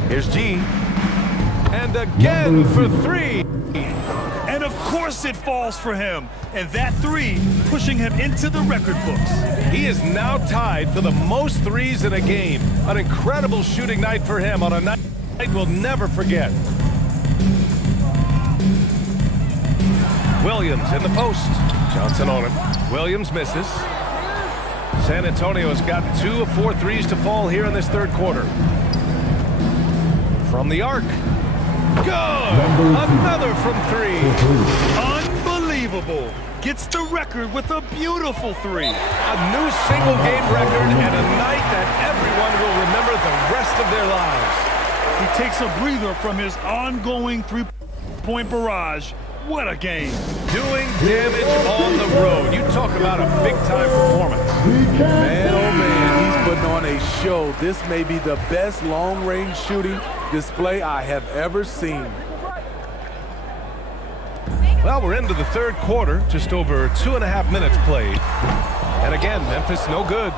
Here's G. And again for 3. And of course it falls for him. And that 3 pushing him into the record books. He is now tied for the most threes in a game. An incredible shooting night for him on a night we'll never forget. Williams in the post. Johnson on him. Williams misses. San Antonio's got 2 of 4 threes to fall here in this third quarter. From the arc. Good! Another from 3. Unbelievable. Gets the record with a beautiful 3. A new single-game record and a night that everyone will remember the rest of their lives. He takes a breather from his ongoing three-point barrage. What a game. Doing damage on the road. You talk about a big-time performance. Man, oh man, he's putting on a show. This may be the best long-range shooting display I have ever seen. Well, we're into the third quarter, just over 2.5 minutes played. And again, Memphis no good.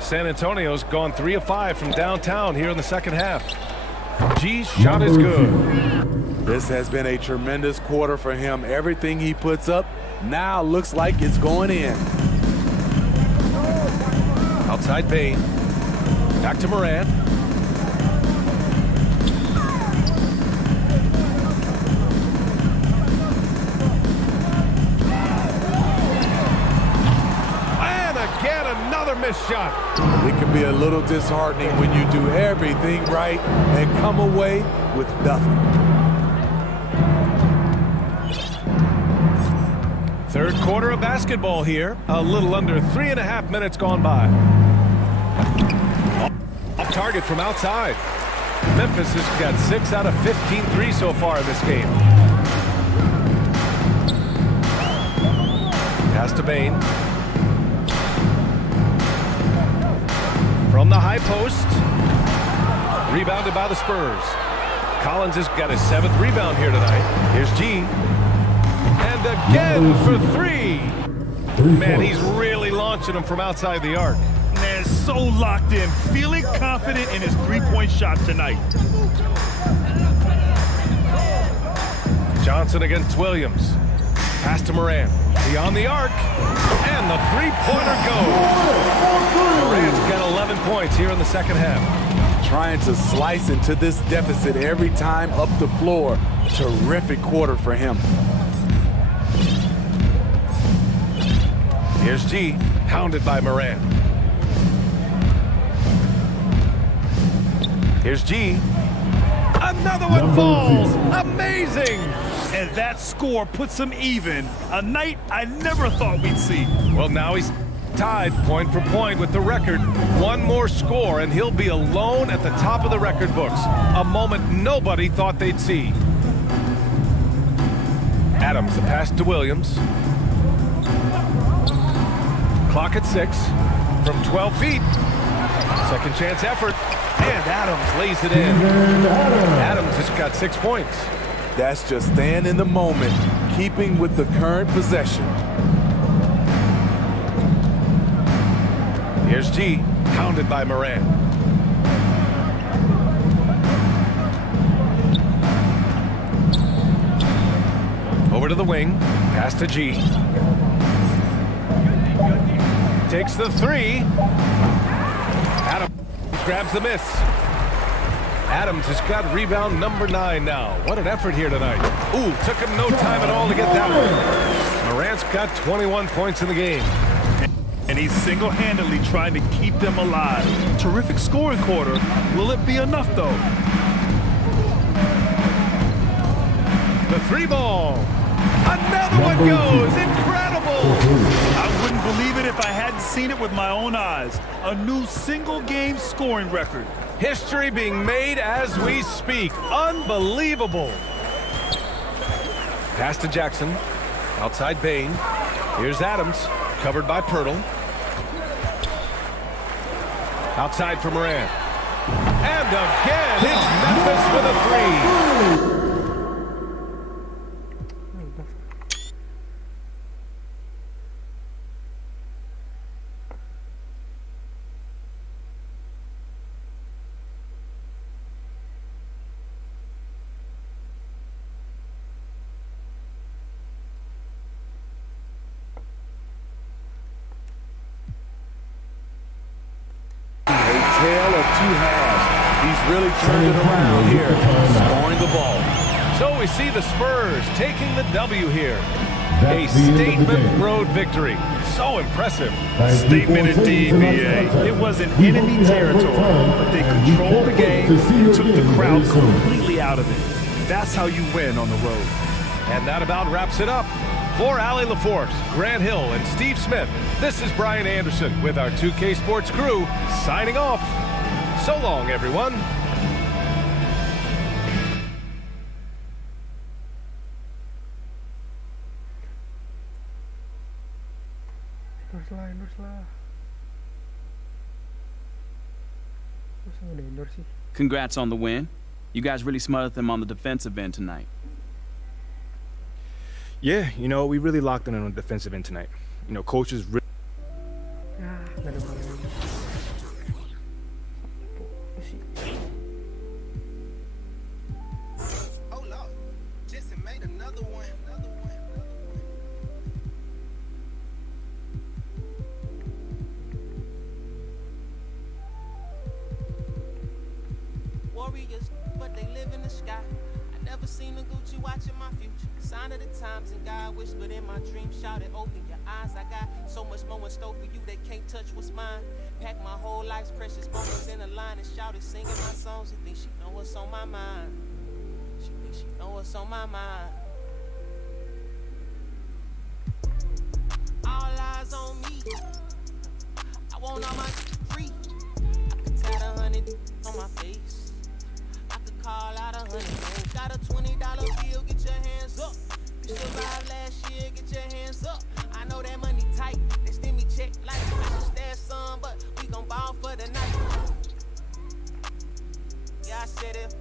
San Antonio's gone 3 of 5 from downtown here in the second half. G's shot is good. This has been a tremendous quarter for him. Everything he puts up now looks like it's going in. Outside Bane. Back to Morant. Again, another missed shot. It can be a little disheartening when you do everything right and come away with nothing. Third quarter of basketball here. A little under 3.5 minutes gone by. Off target from outside. Memphis has got 6 out of 15 threes so far in this game. Pass to Bane. From the high post. Rebounded by the Spurs. Collins has got his 7th rebound here tonight. Here's G. And again for 3. Man, he's really launching them from outside the arc. Man, so locked in, feeling confident in his three-point shot tonight. Johnson against Williams. Pass to Morant. Beyond the arc. And the three-pointer goes. Morant's got 11 points here in the second half. Trying to slice into this deficit every time up the floor. Terrific quarter for him. Here's G, hounded by Morant. Here's G. Another one falls. Amazing. And that score puts him even. A night I never thought we'd see. Well, now he's tied point for point with the record. One more score and he'll be alone at the top of the record books. A moment nobody thought they'd see. Adams, the pass to Williams. Clock at 6 from 12 feet. Second chance effort. And Adams lays it in. Adams has got 6 points. That's just staying in the moment, keeping with the current possession. Here's G, hounded by Morant. Over to the wing, pass to G. Takes the 3. Adams grabs the miss. Adams has got rebound number 9 now. What an effort here tonight. Ooh, took him no time at all to get that one. Morant's got 21 points in the game. And he's single-handedly trying to keep them alive. Terrific scoring quarter. Will it be enough, though? The 3 ball. Another one goes. Incredible. I wouldn't believe it if I hadn't seen it with my own eyes. A new single-game scoring record. History being made as we speak. Unbelievable. Pass to Jackson. Outside Bane. Here's Adams. Covered by Pirtle. Outside for Morant. And again, it's Memphis with a 3. Tale of 2 halves. He's really turned it around here, scoring the ball. So we see the Spurs taking the W here. A statement road victory. So impressive. Statement indeed, BA. It wasn't enemy territory, but they controlled the game and took the crowd completely out of it. That's how you win on the road. And that about wraps it up. For Allie LaForce, Grant Hill, and Steve Smith, this is Brian Anderson with our 2K Sports crew signing off. So long, everyone. Congrats on the win. You guys really smothered them on the defensive end tonight. Yeah, you know, we really locked in on the defensive end tonight. You know, coaches really... Oh, Lord. Jesse made another one. Warriors, but they live in the sky. I never seen a Gucci watch in my future. Sign of the times, and God whispered in my dream, shouted, open your eyes. I got so much more in store for you they can't touch what's mine. Pack my whole life's precious moments in a line and shouted, singing my songs. She think she know what's on my mind. She think she know what's on my mind. All eyes on me. I want all my free. I could tat 100 on my face. I could call out 100 names. Got a $20 bill, get your hands up. You survived last year, get your hands up. I know that money tight, they send me check like I just stash some, but we gon' ball for the night. Yeah, I said it.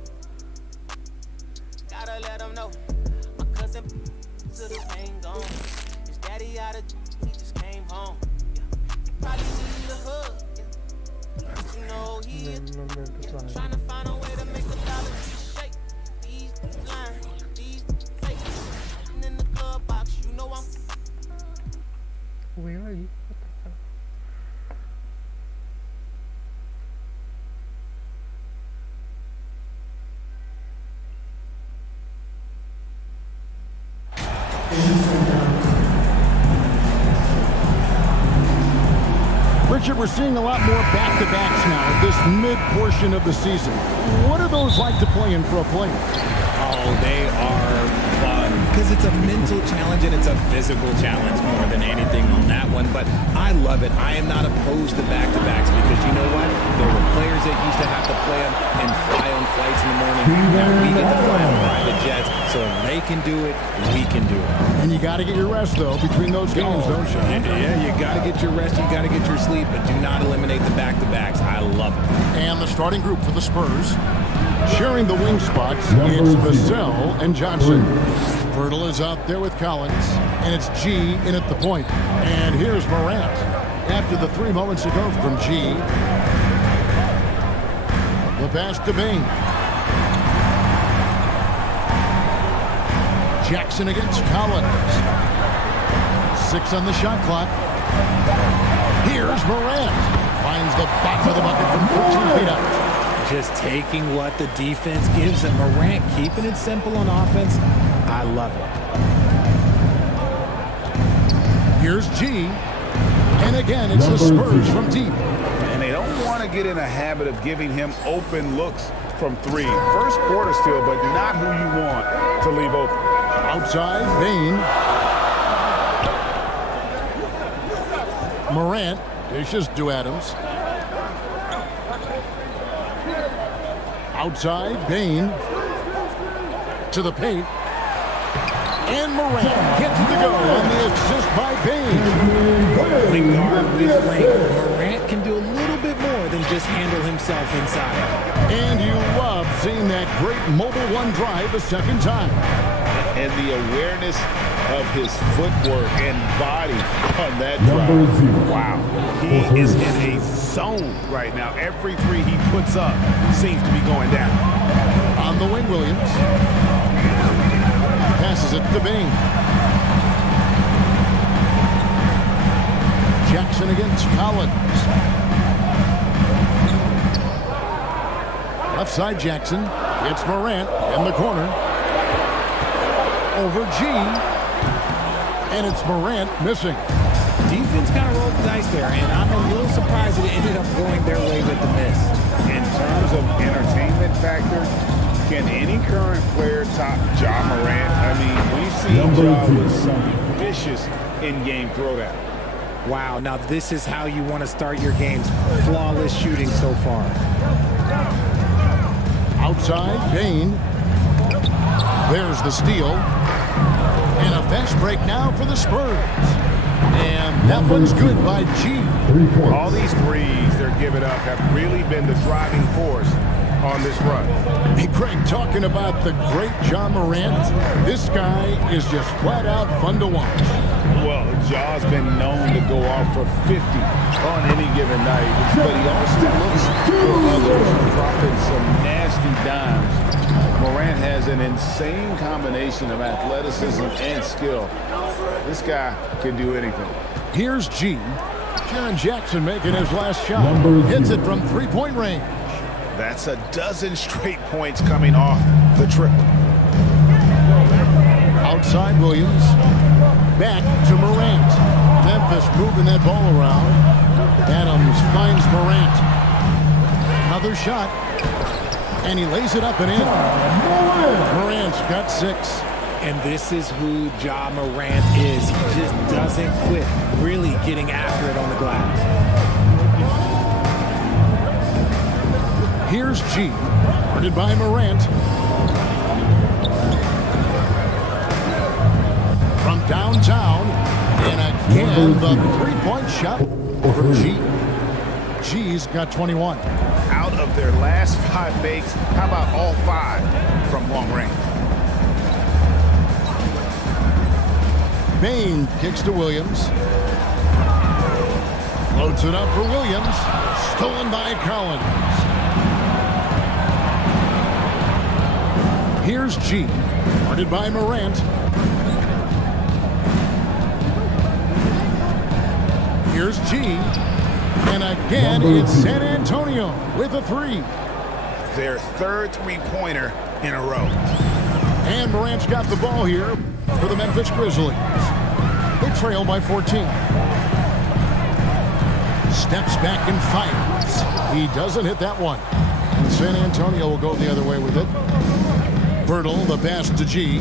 Gotta let them know. My cousin to the pain gone. His daddy out of he just came home. Yeah. He probably need a hug. Yeah. But you know he is trying to find a way to make the dollar shake. These lines, these fake. And in the glove box, you know I'm. Where are you? Richard, we're seeing a lot more back-to-backs now at this mid-portion of the season. What are those like to play in for a player? Oh, they are fun because it's a mental challenge and it's a physical challenge more than anything on that one. But I love it. I am not opposed to back-to-backs because you know what? There were players that used to have to play them and fly on flights in the morning. Now we get to fly on private jets. So if they can do it, we can do it. And you got to get your rest, though, between those games, don't you? Yeah, you got to get your rest, you got to get your sleep, but do not eliminate the back-to-backs. I love it. And the starting group for the Spurs, sharing the wing spots, it's Vassell and Johnson. Pirtle is out there with Collins, and it's G in at the point. And here's Morant. After the 3 moments ago from G, the pass to Bane. Jackson against Collins. 6 on the shot clock. Here's Morant. Finds the bottom of the bucket from 14 feet out. just taking what the defense gives him. Morant keeping it simple on offense. I love it. Here's G. And again, it's the Spurs from deep. And they don't want to get in a habit of giving him open looks from three. First quarter still, but not who you want to leave open. Outside, Bane. Morant dishes to Adams. Outside, Bane. To the paint. And Morant gets the go on the assist by Bane. The guard with length. Morant can do a little bit more than just handle himself inside. And you love seeing that great mobile one drive a second time. And the awareness of his footwork and body on that drive. Wow. He is in a zone right now. Every three he puts up seems to be going down. On the wing, Williams. Passes it to Bing. Jackson against Collins. Left side Jackson. It's Morant in the corner. Over G. And it's Morant missing. Defense kind of rolled the dice there, and I'm a little surprised that it ended up going their way with the miss. In terms of entertainment factor, can any current player top Ja Morant? I mean, we've seen Ja with some vicious in-game throwdown. Wow, now this is how you want to start your games. Flawless shooting so far. Outside, Bane. There's the steal. And a fast break now for the Spurs. And that one's good by G. All these threes they're giving up have really been the driving force on this run. Hey, Greg, talking about the great Ja Morant, this guy is just flat out fun to watch. Well, Ja's been known to go off for 50 on any given night, but he also looks for others dropping some nasty dimes. Morant has an insane combination of athleticism and skill. This guy can do anything. Here's G. Jaren Jackson making his last shot. Hits it from three-point range. That's a dozen straight points coming off the triple. Outside Williams. Back to Morant. Memphis moving that ball around. Adams finds Morant. Another shot. And he lays it up and in. Morant's got 6. And this is who Ja Morant is. He just doesn't quit, really getting after it on the glass. Here's G. Guarded by Morant. From downtown. And again, the three-point shot from G. G's got 21. Out of their last 5 makes, how about all 5 from long range? Bane kicks to Williams. Floats it up for Williams. Stolen by Collins. Here's G. Guarded by Morant. Here's G. And again, it's San Antonio with a 3. Their third three-pointer in a row. And Morant's got the ball here for the Memphis Grizzlies. They trail by 14. Steps back and fires. He doesn't hit that one. And San Antonio will go the other way with it. Bertle, the pass to G.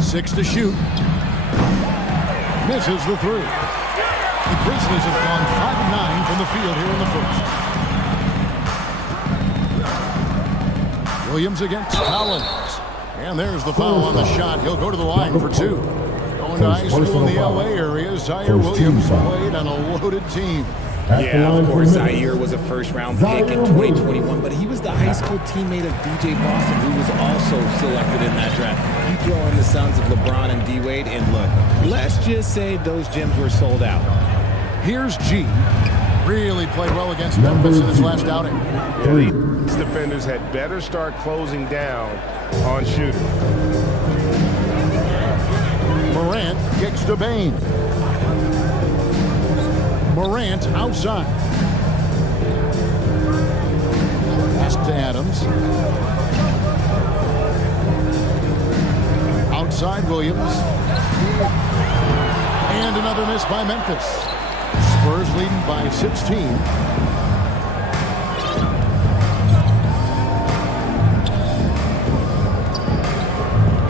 Six to shoot. Misses the 3. The Grizzlies have gone 5 of 9 from the field here in the first. Williams against Collins. And there's the foul on the shot. He'll go to the line for 2. Going to high school in the LA area, Zaire Williams played on a loaded team. Yeah, of course, Zaire was a first-round pick in 2021, but he was the high school teammate of DJ Boston, who was also selected in that draft. You throw in the sons of LeBron and D-Wade, and look, let's just say those gyms were sold out. Here's G. Really played well against Memphis in his last outing. Yeah, these defenders had better start closing down on shooting. Morant kicks to Bain. Morant outside. Pass to Adams. Outside Williams. And another miss by Memphis. Spurs leading by 16.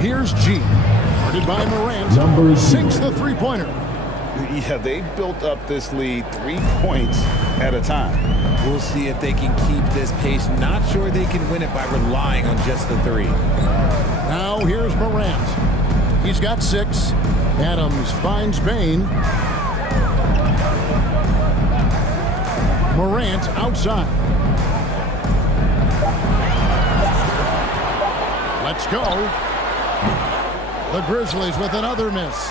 Here's G. Guarded by Morant. Sinks the three-pointer. Yeah, they built up this lead 3 points at a time. We'll see if they can keep this pace. Not sure they can win it by relying on just the three. Now here's Morant. He's got 6. Adams finds Bain. Morant outside. Let's go. The Grizzlies with another miss.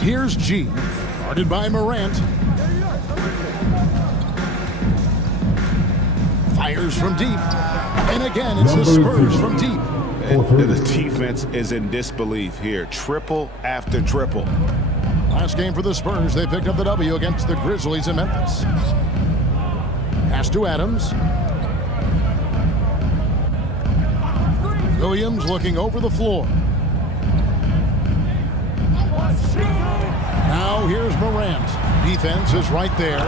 Here's G. Guarded by Morant. Fires from deep. And again, it's the Spurs from deep. The defense is in disbelief here. Triple after triple. Last game for the Spurs, they picked up the W against the Grizzlies in Memphis. Pass to Adams. Williams looking over the floor. Now here's Morant. Defense is right there.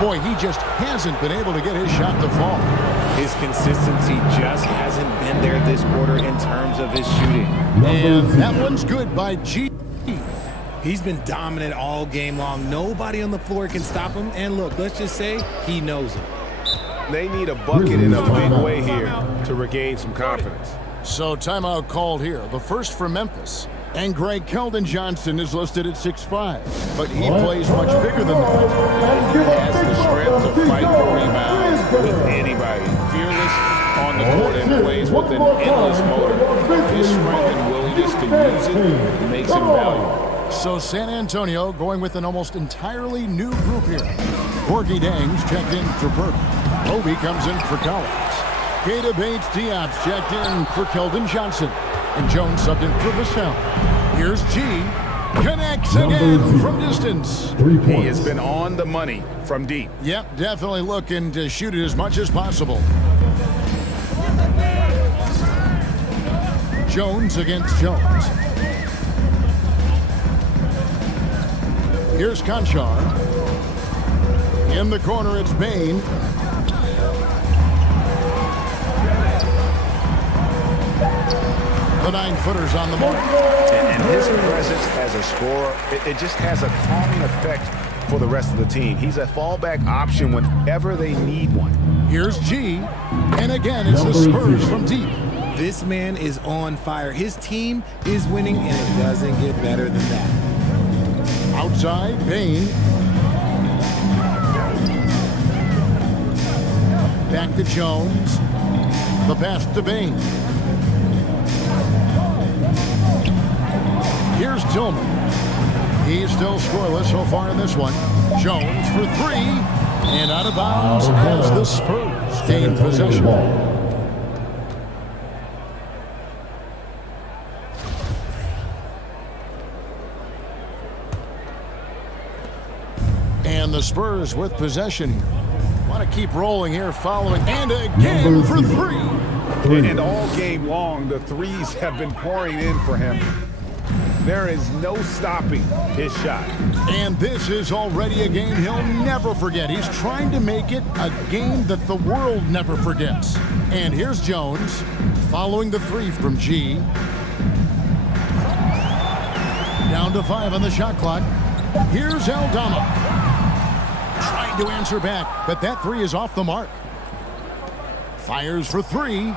Boy, he just hasn't been able to get his shot to fall. His consistency just hasn't been there this quarter in terms of his shooting. And that one's good by G. He's been dominant all game long. Nobody on the floor can stop him. And look, let's just say he knows it. They need a bucket in a big way here to regain some confidence. So timeout called here. The first for Memphis. And Greg Keldon Johnson is listed at 6'5", but he plays much bigger than that. He has the strength to fight for rebounds with anybody. Fearless on the court and plays with an endless motor. His strength and willingness to use it makes him valuable. So San Antonio going with an almost entirely new group here. Gorgie Dangs checked in for Burke. Obi comes in for Collins. Keita Bates-Diop's checked in for Keldon Johnson. And Jones subbed in for Vassell. Here's G. Connects again from distance. 3 points. He has been on the money from deep. Yep, definitely looking to shoot it as much as possible. Jones against Jones. Here's Conchar. In the corner, it's Bain. The 9-footer's on the mark. And his presence as a scorer, it just has a calming effect for the rest of the team. He's a fallback option whenever they need one. Here's G. And again, it's the Spurs from deep. This man is on fire. His team is winning, and it doesn't get better than that. Outside, Bain. Back to Jones. The pass to Bain. Here's Tillman. He's still scoreless so far in this one. Jones for 3. And out of bounds as the Spurs gain possession. And the Spurs with possession here. Want to keep rolling here following. And again for 3. And all game long, the threes have been pouring in for him. There is no stopping his shot. And this is already a game he'll never forget. He's trying to make it a game that the world never forgets. And here's Jones following the 3 from G. Down to 5 on the shot clock. Here's Aldama. Trying to answer back, but that 3 is off the mark. Fires for 3.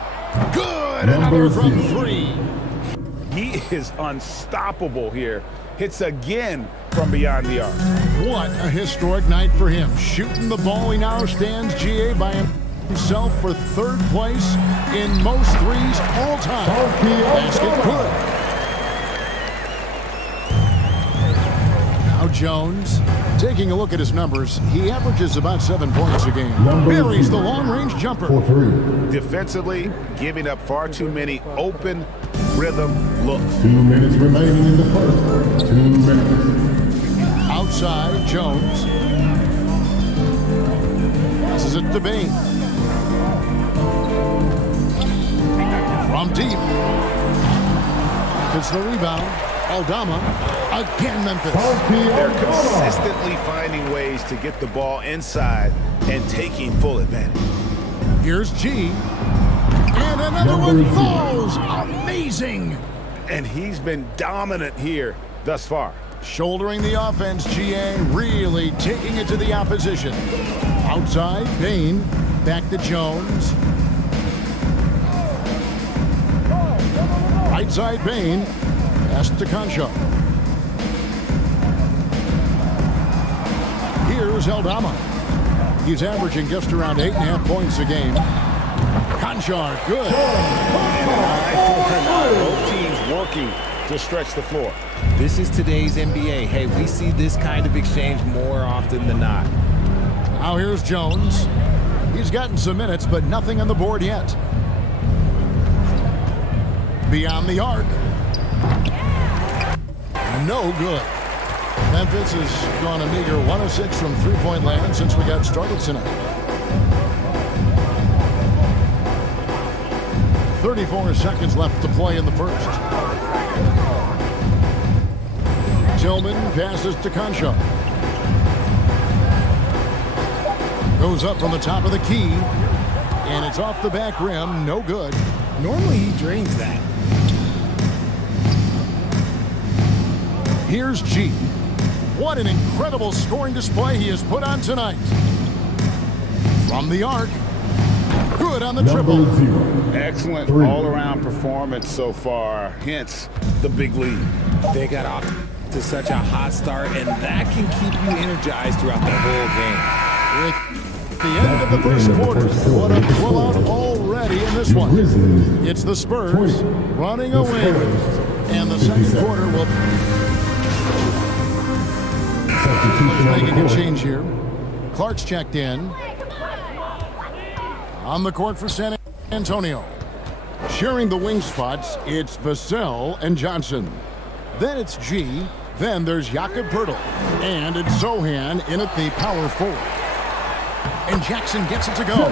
Good! Another from 3. He is unstoppable here. Hits again from beyond the arc. What a historic night for him. Shooting the ball, he now stands GA by himself for 3rd place in most threes all time. Basket good. Now Jones, taking a look at his numbers, he averages about 7 points a game. Buries the long-range jumper. Defensively, giving up far too many open rhythm, looks. 2 minutes remaining in the first. 2 minutes. Outside, Jones. Passes it to Bain. From deep. Gets the rebound. Aldama. Again, Memphis. They're consistently finding ways to get the ball inside and taking full advantage. Here's G. And another one falls. Amazing. And he's been dominant here thus far. Shouldering the offense, GA really taking it to the opposition. Outside, Bain. Back to Jones. Right side, Bain. Pass to Concha. Here's Aldama. He's averaging just around 8.5 points a game. Concha, good. Both teams working to stretch the floor. This is today's NBA. Hey, we see this kind of exchange more often than not. Now here's Jones. He's gotten some minutes, but nothing on the board yet. Beyond the arc. No good. Memphis has gone a meager 1 of 6 from three-point land since we got started tonight. 34 seconds left to play in the first. Tillman passes to Concha. Goes up from the top of the key, and it's off the back rim. No good. Normally he drains that. Here's G. What an incredible scoring display he has put on tonight. From the arc. Good on the triple. Excellent all-around performance so far, hence the big lead. They got off to such a hot start, and that can keep you energized throughout the whole game. With the end of the first quarter, what a blowout already in this one. It's the Spurs running away, and the second quarter will... Making a change here. Clark's checked in. On the court for San Antonio. Sharing the wing spots, it's Vassell and Johnson. Then it's G. Then there's Jakob Poeltl. And it's Zohan in at the power forward. And Jackson gets it to go.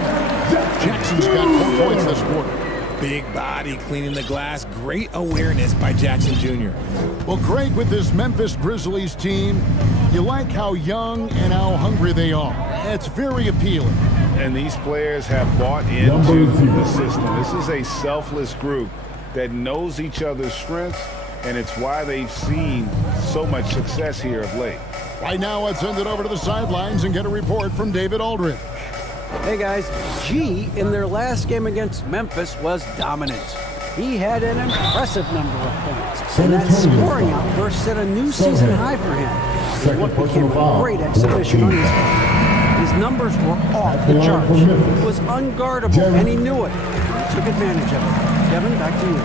Jackson's got 4 points this quarter. Big body cleaning the glass. Great awareness by Jackson Jr. Well, Greg, with this Memphis Grizzlies team, you like how young and how hungry they are. It's very appealing. And these players have bought into the system. This is a selfless group that knows each other's strengths, and it's why they've seen so much success here of late. Right now, let's send it over to the sidelines and get a report from David Aldridge. Hey guys, G in their last game against Memphis was dominant. He had an impressive number of points, and that scoring outburst set a new season high for him. In what became a great exhibition on his part. His numbers were off the charts. He was unguardable, and he knew it. He took advantage of it. Kevin, back to you.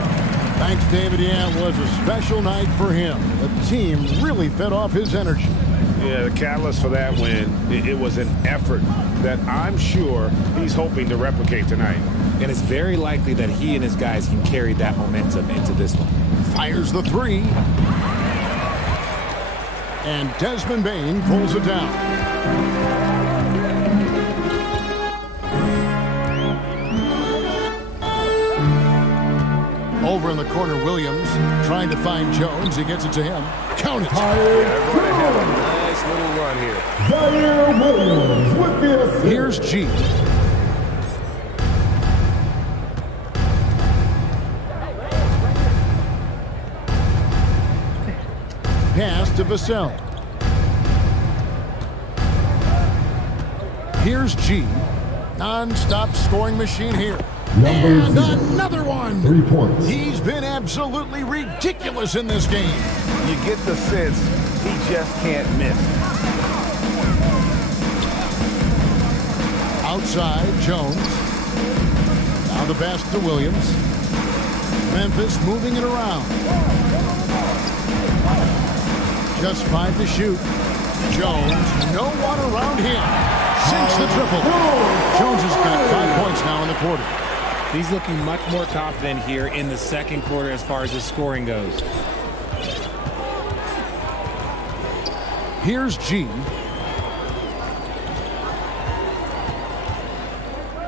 Thanks, David. Yeah, it was a special night for him. The team really fed off his energy. Yeah, the catalyst for that win, it was an effort that I'm sure he's hoping to replicate tonight. And it's very likely that he and his guys can carry that momentum into this one. Fires the three. And Desmond Bain pulls it down. Over in the corner, Williams trying to find Jones. He gets it to him. Count it. They're going to have a nice little run here. Zaire Williams with the assist. Here's G. Pass to Vassell. Here's G. Non-stop scoring machine here. And another one. 3 points. He's been absolutely ridiculous in this game. You get the sense he just can't miss. Outside, Jones. Now the pass to Williams. Memphis moving it around. Just 5 to shoot. Jones, no one around him. Sinks the triple. Jones has got 5 points now in the quarter. He's looking much more confident here in the second quarter as far as his scoring goes. Here's G.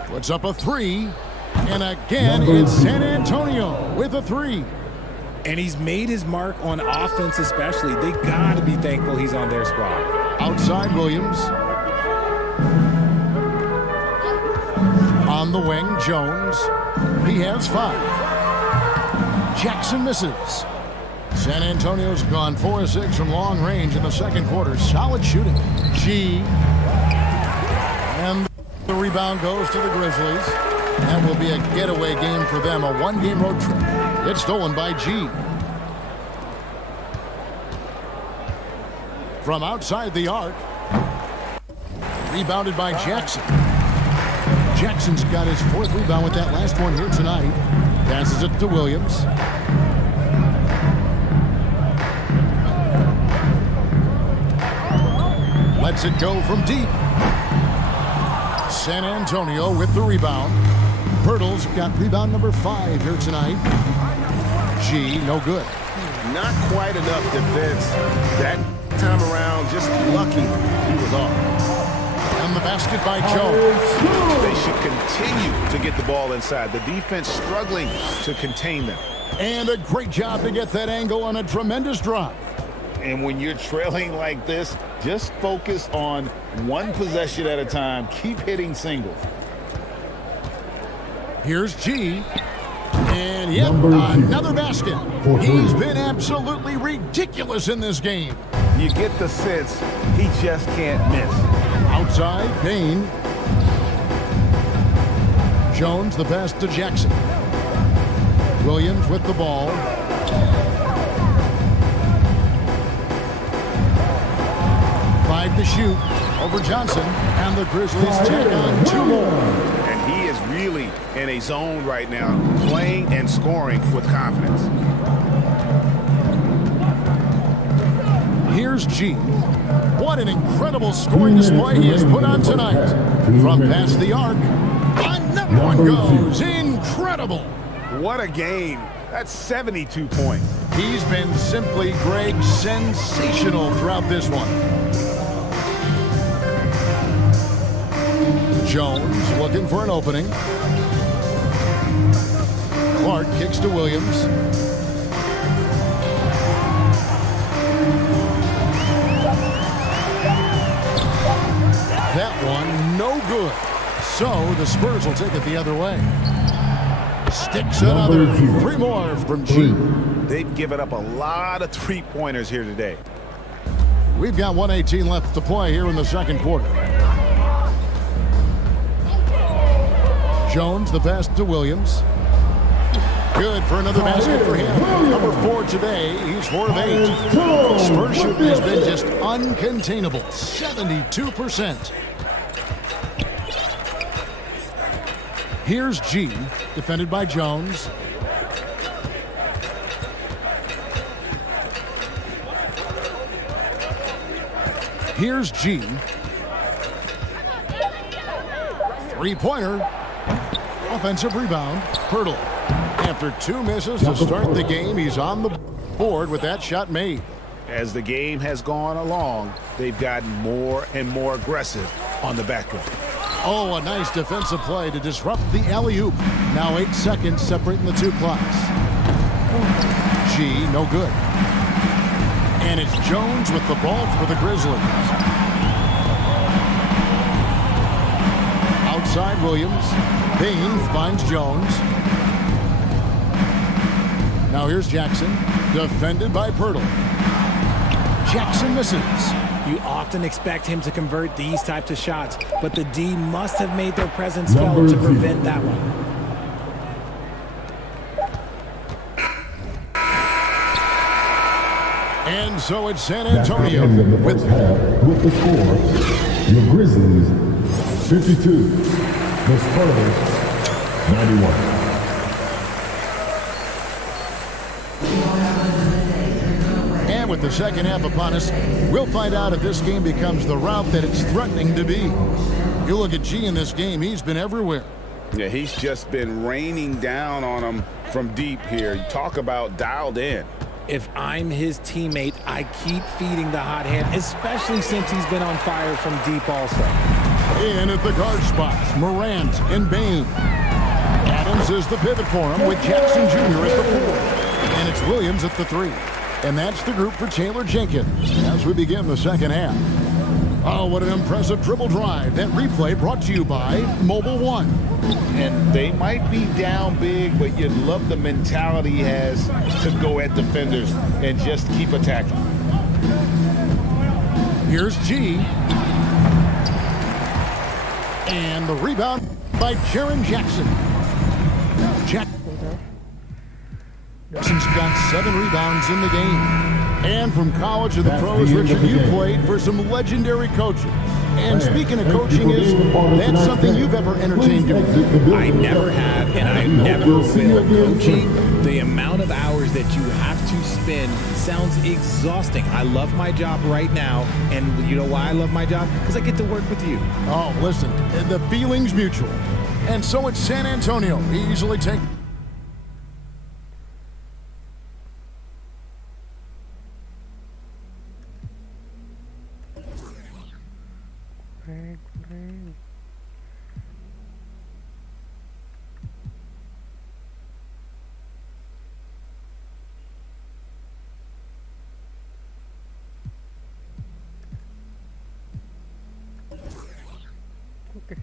Puts up a three. And again, it's San Antonio with a three. And he's made his mark on offense especially. They got to be thankful he's on their squad. Outside Williams. On the wing, Jones. He has 5. Jackson misses. San Antonio's gone 4 of 6 from long range in the second quarter. Solid shooting. G. And the rebound goes to the Grizzlies. That will be a getaway game for them, a one-game road trip. It's stolen by G. From outside the arc. Rebounded by Jackson. Jackson's got his 4th rebound with that last one here tonight. Passes it to Williams. Lets it go from deep. San Antonio with the rebound. Pirtle's got rebound number 5 here tonight. G, no good. Not quite enough defense that time around. Just lucky he was off. And the basket by Jones. They should continue to get the ball inside. The defense struggling to contain them. And a great job to get that angle on a tremendous drop. And when you're trailing like this, just focus on one possession at a time. Keep hitting singles. Here's G. And yep, another basket. He's been absolutely ridiculous in this game. You get the sense he just can't miss. Outside, Payne. Jones, the pass to Jackson. Williams with the ball. Five to shoot over Johnson, and the Grizzlies tack on 2 more. And he is really in a zone right now, playing and scoring with confidence. Here's G. What an incredible scoring display he has put on tonight. From past the arc, another one goes. Incredible. What a game. That's 72 points. He's been simply, Greg, sensational throughout this one. Jones looking for an opening. Clark kicks to Williams. That one, no good. So the Spurs will take it the other way. Sticks another 3 more from G. They've given up a lot of three-pointers here today. We've got 1:18 left to play here in the second quarter. Jones, the pass to Williams. Good for another basket for him. Number 4 today. He's 4 of 8. Spurs shooting has been just uncontainable. 72%. Here's G, defended by Jones. Here's G. 3-pointer. Offensive rebound. Pirtle. After 2 misses to start the game, he's on the board with that shot made. As the game has gone along, they've gotten more and more aggressive on the backboard. Oh, a nice defensive play to disrupt the alley-oop. Now 8 seconds separating the 2 clocks. G, no good. And it's Jones with the ball for the Grizzlies. Outside Williams. Payne finds Jones. Now here's Jackson, defended by Pirtle. Jackson misses. You often expect him to convert these types of shots, but the D must have made their presence felt to prevent that one. And so it's San Antonio with the score. The Grizzlies 52. The Spurs 91. And with the second half upon us, we'll find out if this game becomes the rout that it's threatening to be. You look at G in this game, he's been everywhere. Yeah, he's just been raining down on them from deep here. You talk about dialed in. If I'm his teammate, I keep feeding the hot hand, especially since he's been on fire from deep also. In at the guard spots, Morant and Bain. Adams is the pivot for him with Jackson Jr. at the 4. And it's Williams at the 3. And that's the group for Taylor Jenkins as we begin the second half. Oh, what an impressive dribble drive. That replay brought to you by Mobile One. And they might be down big, but you love the mentality he has to go at defenders and just keep attacking. Here's G. And the rebound by Jaren Jackson. Jackson's got 7 rebounds in the game. And from college to the pros, Richard, you played for some legendary coaches. And speaking of coaching, that's something you've ever entertained doing? I never have, and I never will. Coaching, the amount of hours that you have to spend sounds exhausting. I love my job right now, and you know why I love my job? Because I get to work with you. Oh, listen, the feeling's mutual. And so it's San Antonio. Easily take... Okay.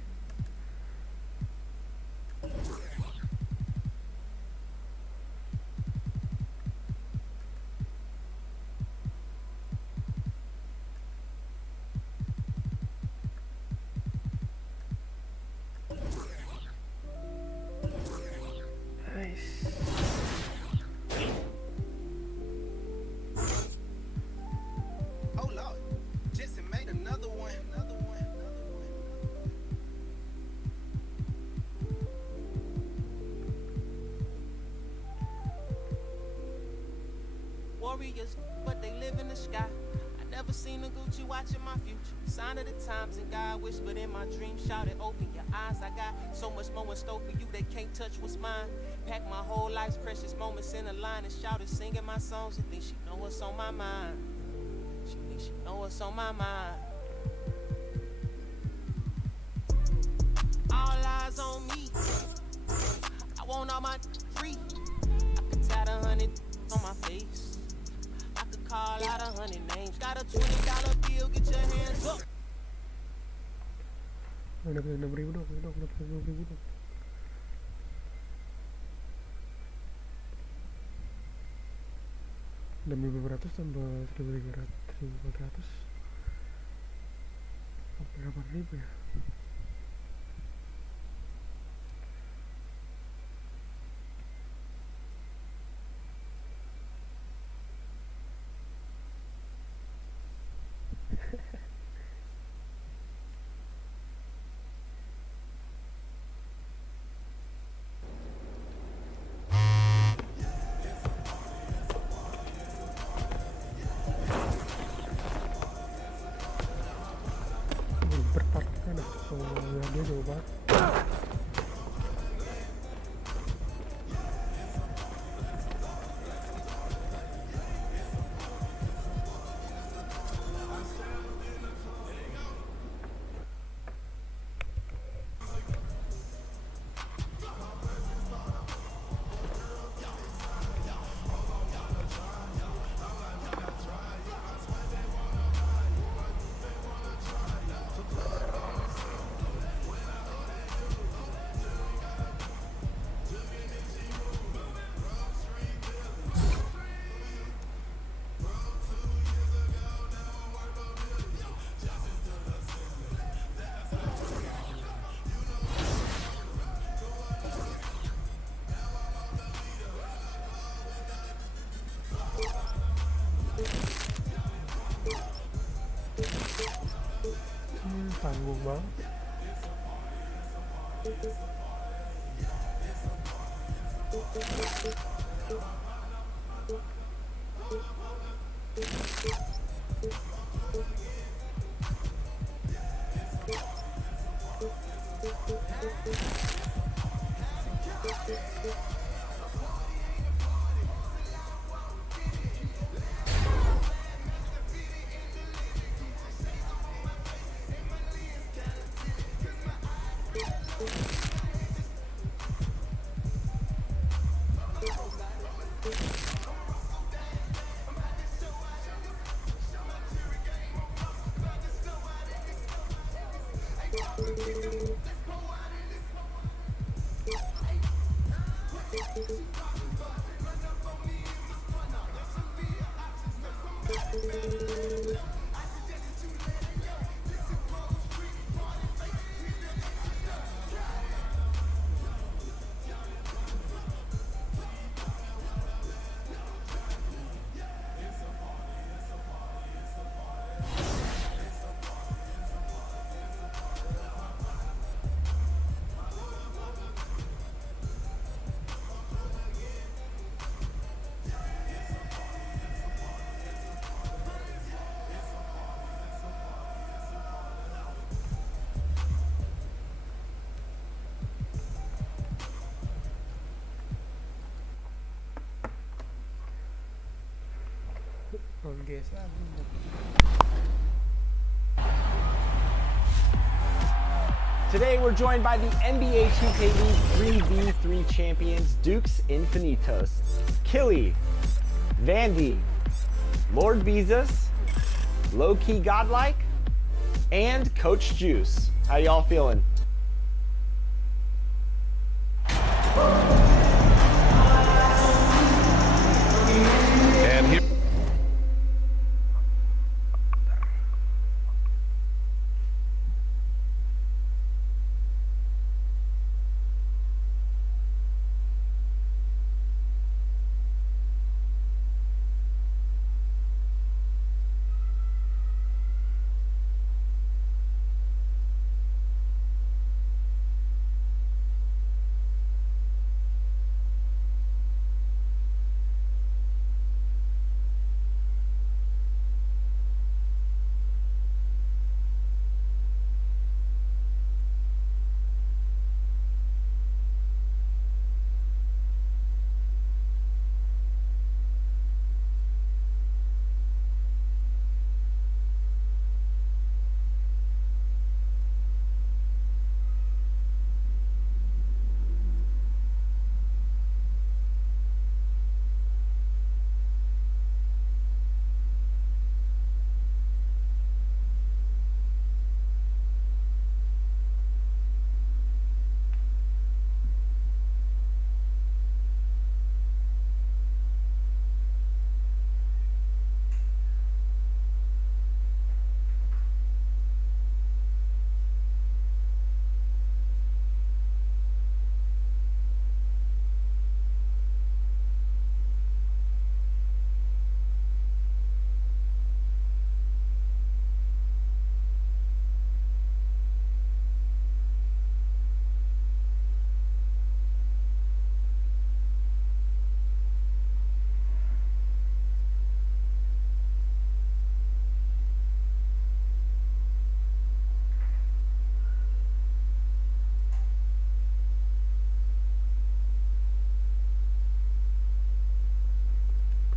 Oh Lord, Jesse made another one. Warriors, but they live in the sky. I never seen a Gucci watch in my future. Sign of the times, and God whispered in my dream, shouted, open your eyes. I got so much more in store for you, they can't touch what's mine. Pack my whole life's precious moments in a line and shouted, singing my songs. And think she know what's on my mind. She think she know what's on my mind. All eyes on me. I want all my free. I could tat 100 on my face. I could call out 100 names. Got a $20 bill, get your hands up. Dapat 6.000 dong, dapat 20.000 dong. Dan 500 tambah 1.300, 1.400 sampai 8.000 ya. Bertarung ada soalnya dia jauh banget. Tanggung banget. Today we're joined by the NBA 2K League 3v3 champions, Dukes Infinitos, Killy, Vandy, Lord Beezus, Low Key Godlike, and Coach Juice. How y'all feeling? And here.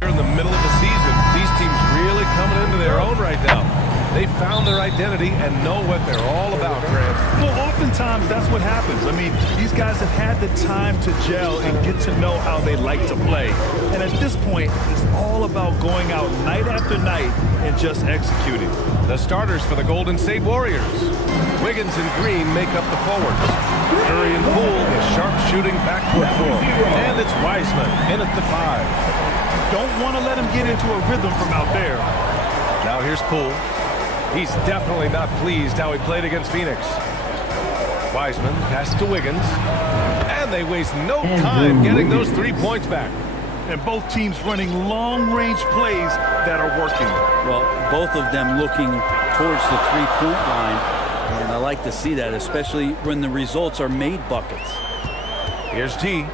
In the middle of the season, these teams really coming into their own right now. They found their identity and know what they're all about, Grant. Well, oftentimes that's what happens. I mean, these guys have had the time to gel and get to know how they like to play. And at this point, it's all about going out night after night and just executing. The starters for the Golden State Warriors. Wiggins and Green make up the forwards. Curry and Poole, the sharp-shooting backcourt four. And it's Wiseman in at the 5. Don't want to let him get into a rhythm from out there. Now here's Poole. He's definitely not pleased how he played against Phoenix. Wiseman passes to Wiggins. And they waste no time getting those 3 points back. And both teams running long-range plays that are working. Well, both of them looking towards the three-point line. And I like to see that, especially when the results are made buckets. Here's G,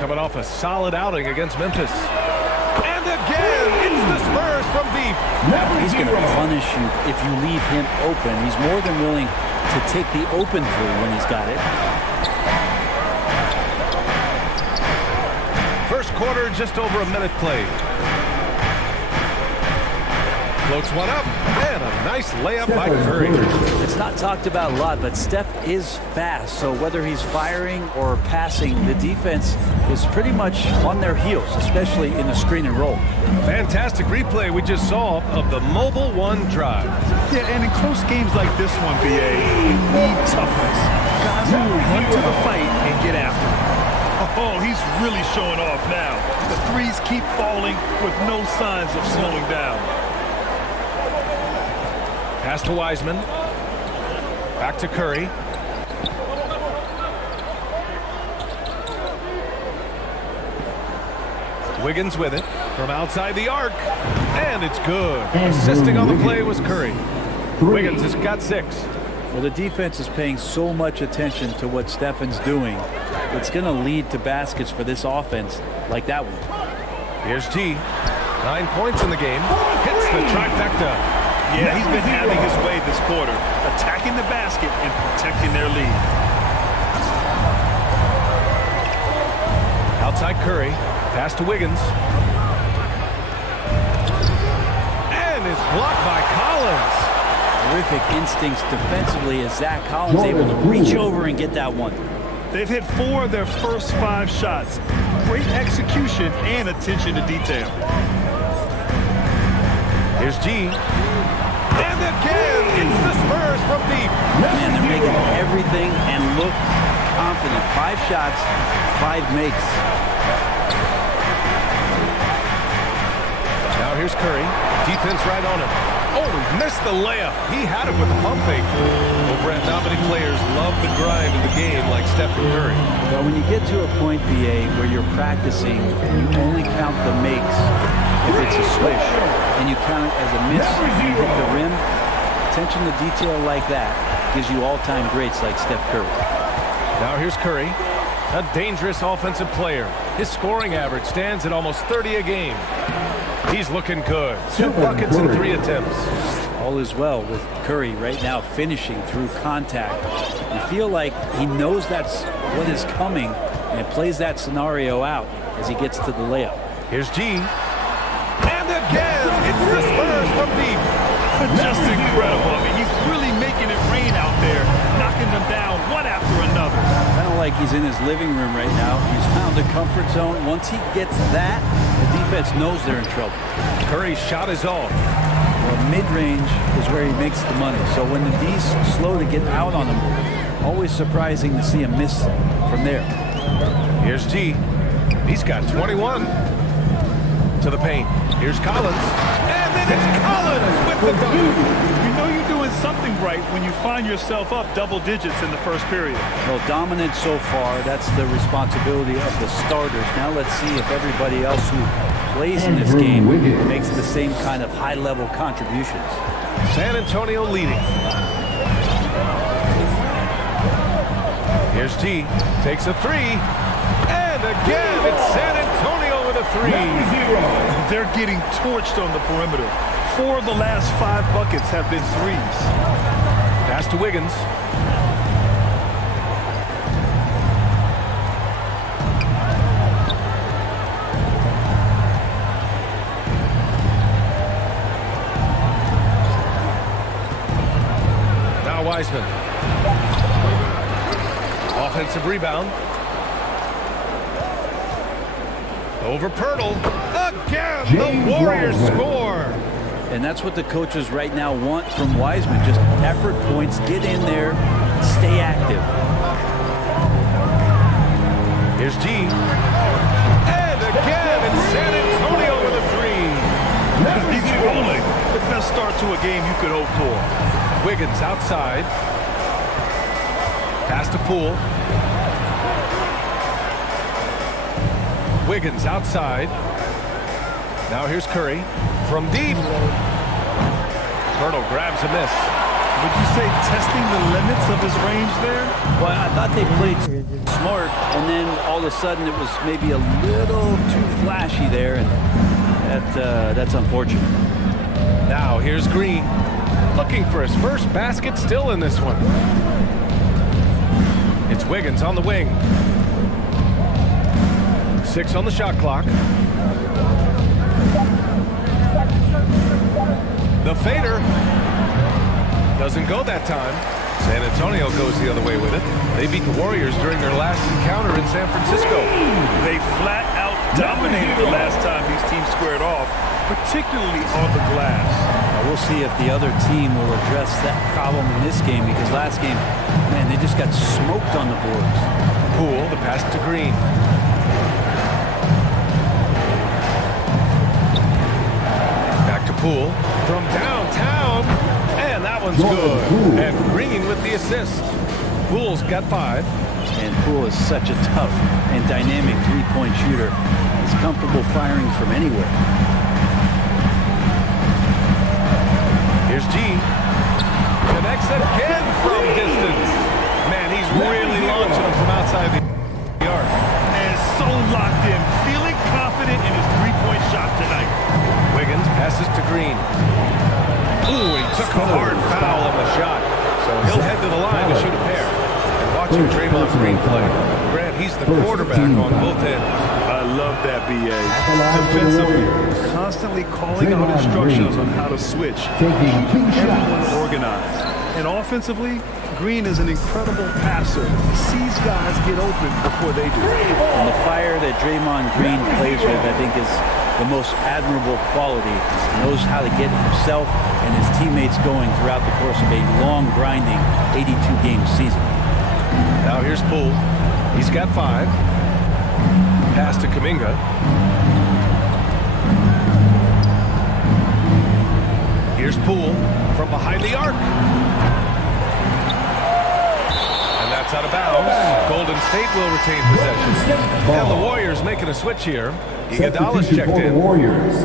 coming off a solid outing against Memphis. And again, it's the Spurs from deep. He's going to punish you if you leave him open. He's more than willing to take the open three when he's got it. quarter, just over a minute played. Floats one up, and a nice layup by Curry. It's not talked about a lot, but Steph is fast, so whether he's firing or passing, the defense is pretty much on their heels, especially in the screen and roll. Fantastic replay we just saw of the Mobile One drive. Yeah, and in close games like this one, BA, you need toughness. Guys who will run to the fight and get after it. Oh, he's really showing off now. The threes keep falling with no signs of slowing down. Pass to Wiseman. Back to Curry. Wiggins with it from outside the arc. And it's good. Assisting on the play was Curry. Wiggins has got 6. Well, the defense is paying so much attention to what Stephen's doing. It's going to lead to baskets for this offense like that one. Here's G. 9 points in the game. Hits the trifecta. Yeah, he's been having his way this quarter, attacking the basket and protecting their lead. Outside Curry, pass to Wiggins. And it's blocked by Collins. Terrific instincts defensively as Zach Collins able to reach over and get that one. They've hit 4 of their first 5 shots. Great execution and attention to detail. Here's G. And again, it's the Spurs from deep. Man, they're making everything and look confident. 5 shots, 5 makes. Now here's Curry. Defense right on him. Oh, he missed the layup. He had it with the pump fake. Well, Brett, not many players love the grind in the game like Stephen Curry. Well, when you get to a point, BA, where you're practicing, you only count the makes if it's a swish, and you count it as a miss, you hit the rim. Attention to detail like that gives you all-time greats like Steph Curry. Now here's Curry, a dangerous offensive player. His scoring average stands at almost 30 a game. He's looking good. 2 buckets in 3 attempts. All is well with Curry right now finishing through contact. You feel like he knows that's what is coming and plays that scenario out as he gets to the layup. Here's G. And again, it's the Spurs from deep. Just incredible. I mean, he's really making it rain out there, knocking them down one after another. Kind of like he's in his living room right now. He's found a comfort zone. Once he gets that, the defense knows they're in trouble. Curry's shot is off. Well, mid-range is where he makes the money. So when the D's slow to get out on him, always surprising to see him miss from there. Here's G. He's got 21. To the paint. Here's Collins. And then it's Collins with the dunk. You know you're doing something right when you find yourself up double digits in the first period. Well, dominant so far. That's the responsibility of the starters. Now let's see if everybody else who plays in this game makes the same kind of high-level contributions. San Antonio leading. Here's G. Takes a 3. And again, it's San Antonio with a 3. They're getting torched on the perimeter. 4 of the last 5 buckets have been 3s. Pass to Wiggins. Now Wiseman. Offensive rebound. Over Pirtle. Again, the Warriors score. And that's what the coaches right now want from Wiseman. Just effort points, get in there, stay active. Here's G. And again, it's San Antonio with a 3. He's rolling. The best start to a game you could hope for. Wiggins outside. Pass to Poole. Wiggins outside. Now here's Curry from deep. Pirtle grabs a miss. Would you say testing the limits of his range there? Well, I thought they played smart, and then all of a sudden it was maybe a little too flashy there, and that's unfortunate. Now here's Green, looking for his first basket still in this one. It's Wiggins on the wing. 6 on the shot clock. The fader doesn't go that time. San Antonio goes the other way with it. They beat the Warriors during their last encounter in San Francisco. They flat out dominated the last time these teams squared off, particularly on the glass. We'll see if the other team will address that problem in this game, because last game, man, they just got smoked on the boards. Poole, the pass to Green. Back to Poole from downtown, and that one's good. And Green with the assist. Poole's got 5. And Poole is such a tough and dynamic three-point shooter. He's comfortable firing from anywhere. Here's G. Connects again from distance. Man, he's really launching them from outside the arc. And so locked in, feeling confident in his three-point shot tonight. Wiggins passes to Green. Ooh, he took a hard foul on the shot. So he'll head to the line to shoot a pair. And watching Draymond Green play. Grant, he's the quarterback on both ends. I love that, B.A. Defensively, constantly calling out instructions on how to switch. Everyone organized. And offensively, Green is an incredible passer. He sees guys get open before they do. And the fire that Draymond Green plays with, I think, is the most admirable quality. He knows how to get himself and his teammates going throughout the course of a long, grinding 82-game season. Now here's Poole. He's got 5. Pass to Kuminga. Here's Poole from behind the arc. And that's out of bounds. Golden State will retain possession. And the Warriors making a switch here. Iguodala's checked in. Warriors,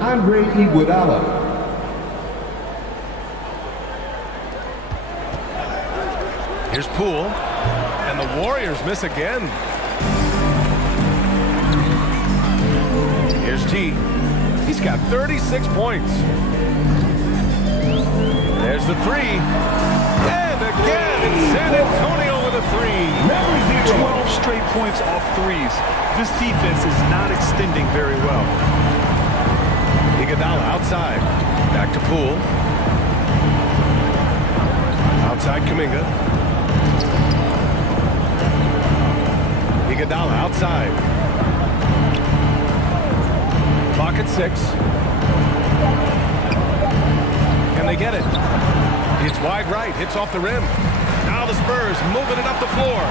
Andre Iguodala. Here's Poole. And the Warriors miss again. Here's G. He's got 36 points. There's the 3. And again, it's San Antonio with a 3. 12 straight points off threes. This defense is not extending very well. Iguodala outside. Back to Poole. Outside Kuminga. Iguodala outside. Clock at 6. Can they get it? It's wide right. Hits off the rim. Now the Spurs moving it up the floor.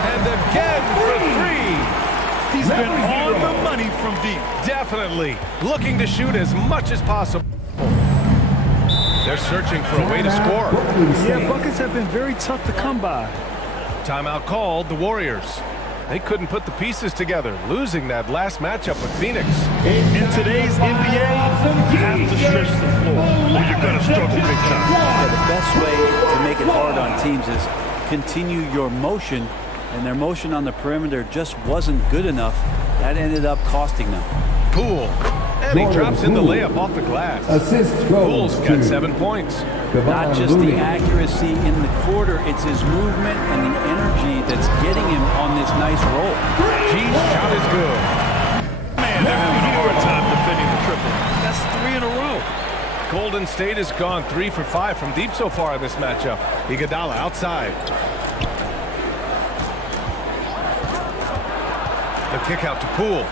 And again for 3. He's been on the money from deep. Definitely. Looking to shoot as much as possible. They're searching for a way to score. Yeah, buckets have been very tough to come by. Timeout called, the Warriors. They couldn't put the pieces together, losing that last matchup with Phoenix. In today's NBA, you have to stretch the floor, or you're going to struggle big time. Yeah, the best way to make it hard on teams is continue your motion, and their motion on the perimeter just wasn't good enough. That ended up costing them. Poole. And he drops in the layup off the glass. Poole's got 7 points. Not just the accuracy in the quarter, it's his movement and the energy that's getting him on this nice roll. G's shot is good. Man, they're having a hard time defending the triple. That's 3 in a row. Golden State has gone 3 for 5 from deep so far in this matchup. Iguodala outside. The kick out to Poole.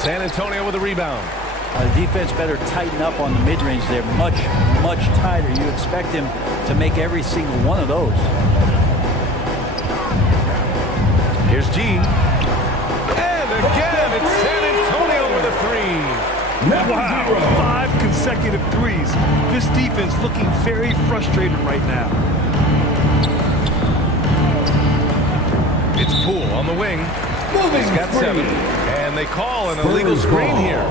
San Antonio with a rebound. The defense better tighten up on the mid-range. They're much, much tighter. You expect him to make every single one of those. Here's G. And again, it's San Antonio with a 3. Wow, 5 consecutive threes. This defense looking very frustrated right now. It's Poole on the wing. He's got 7. And they call an illegal screen here.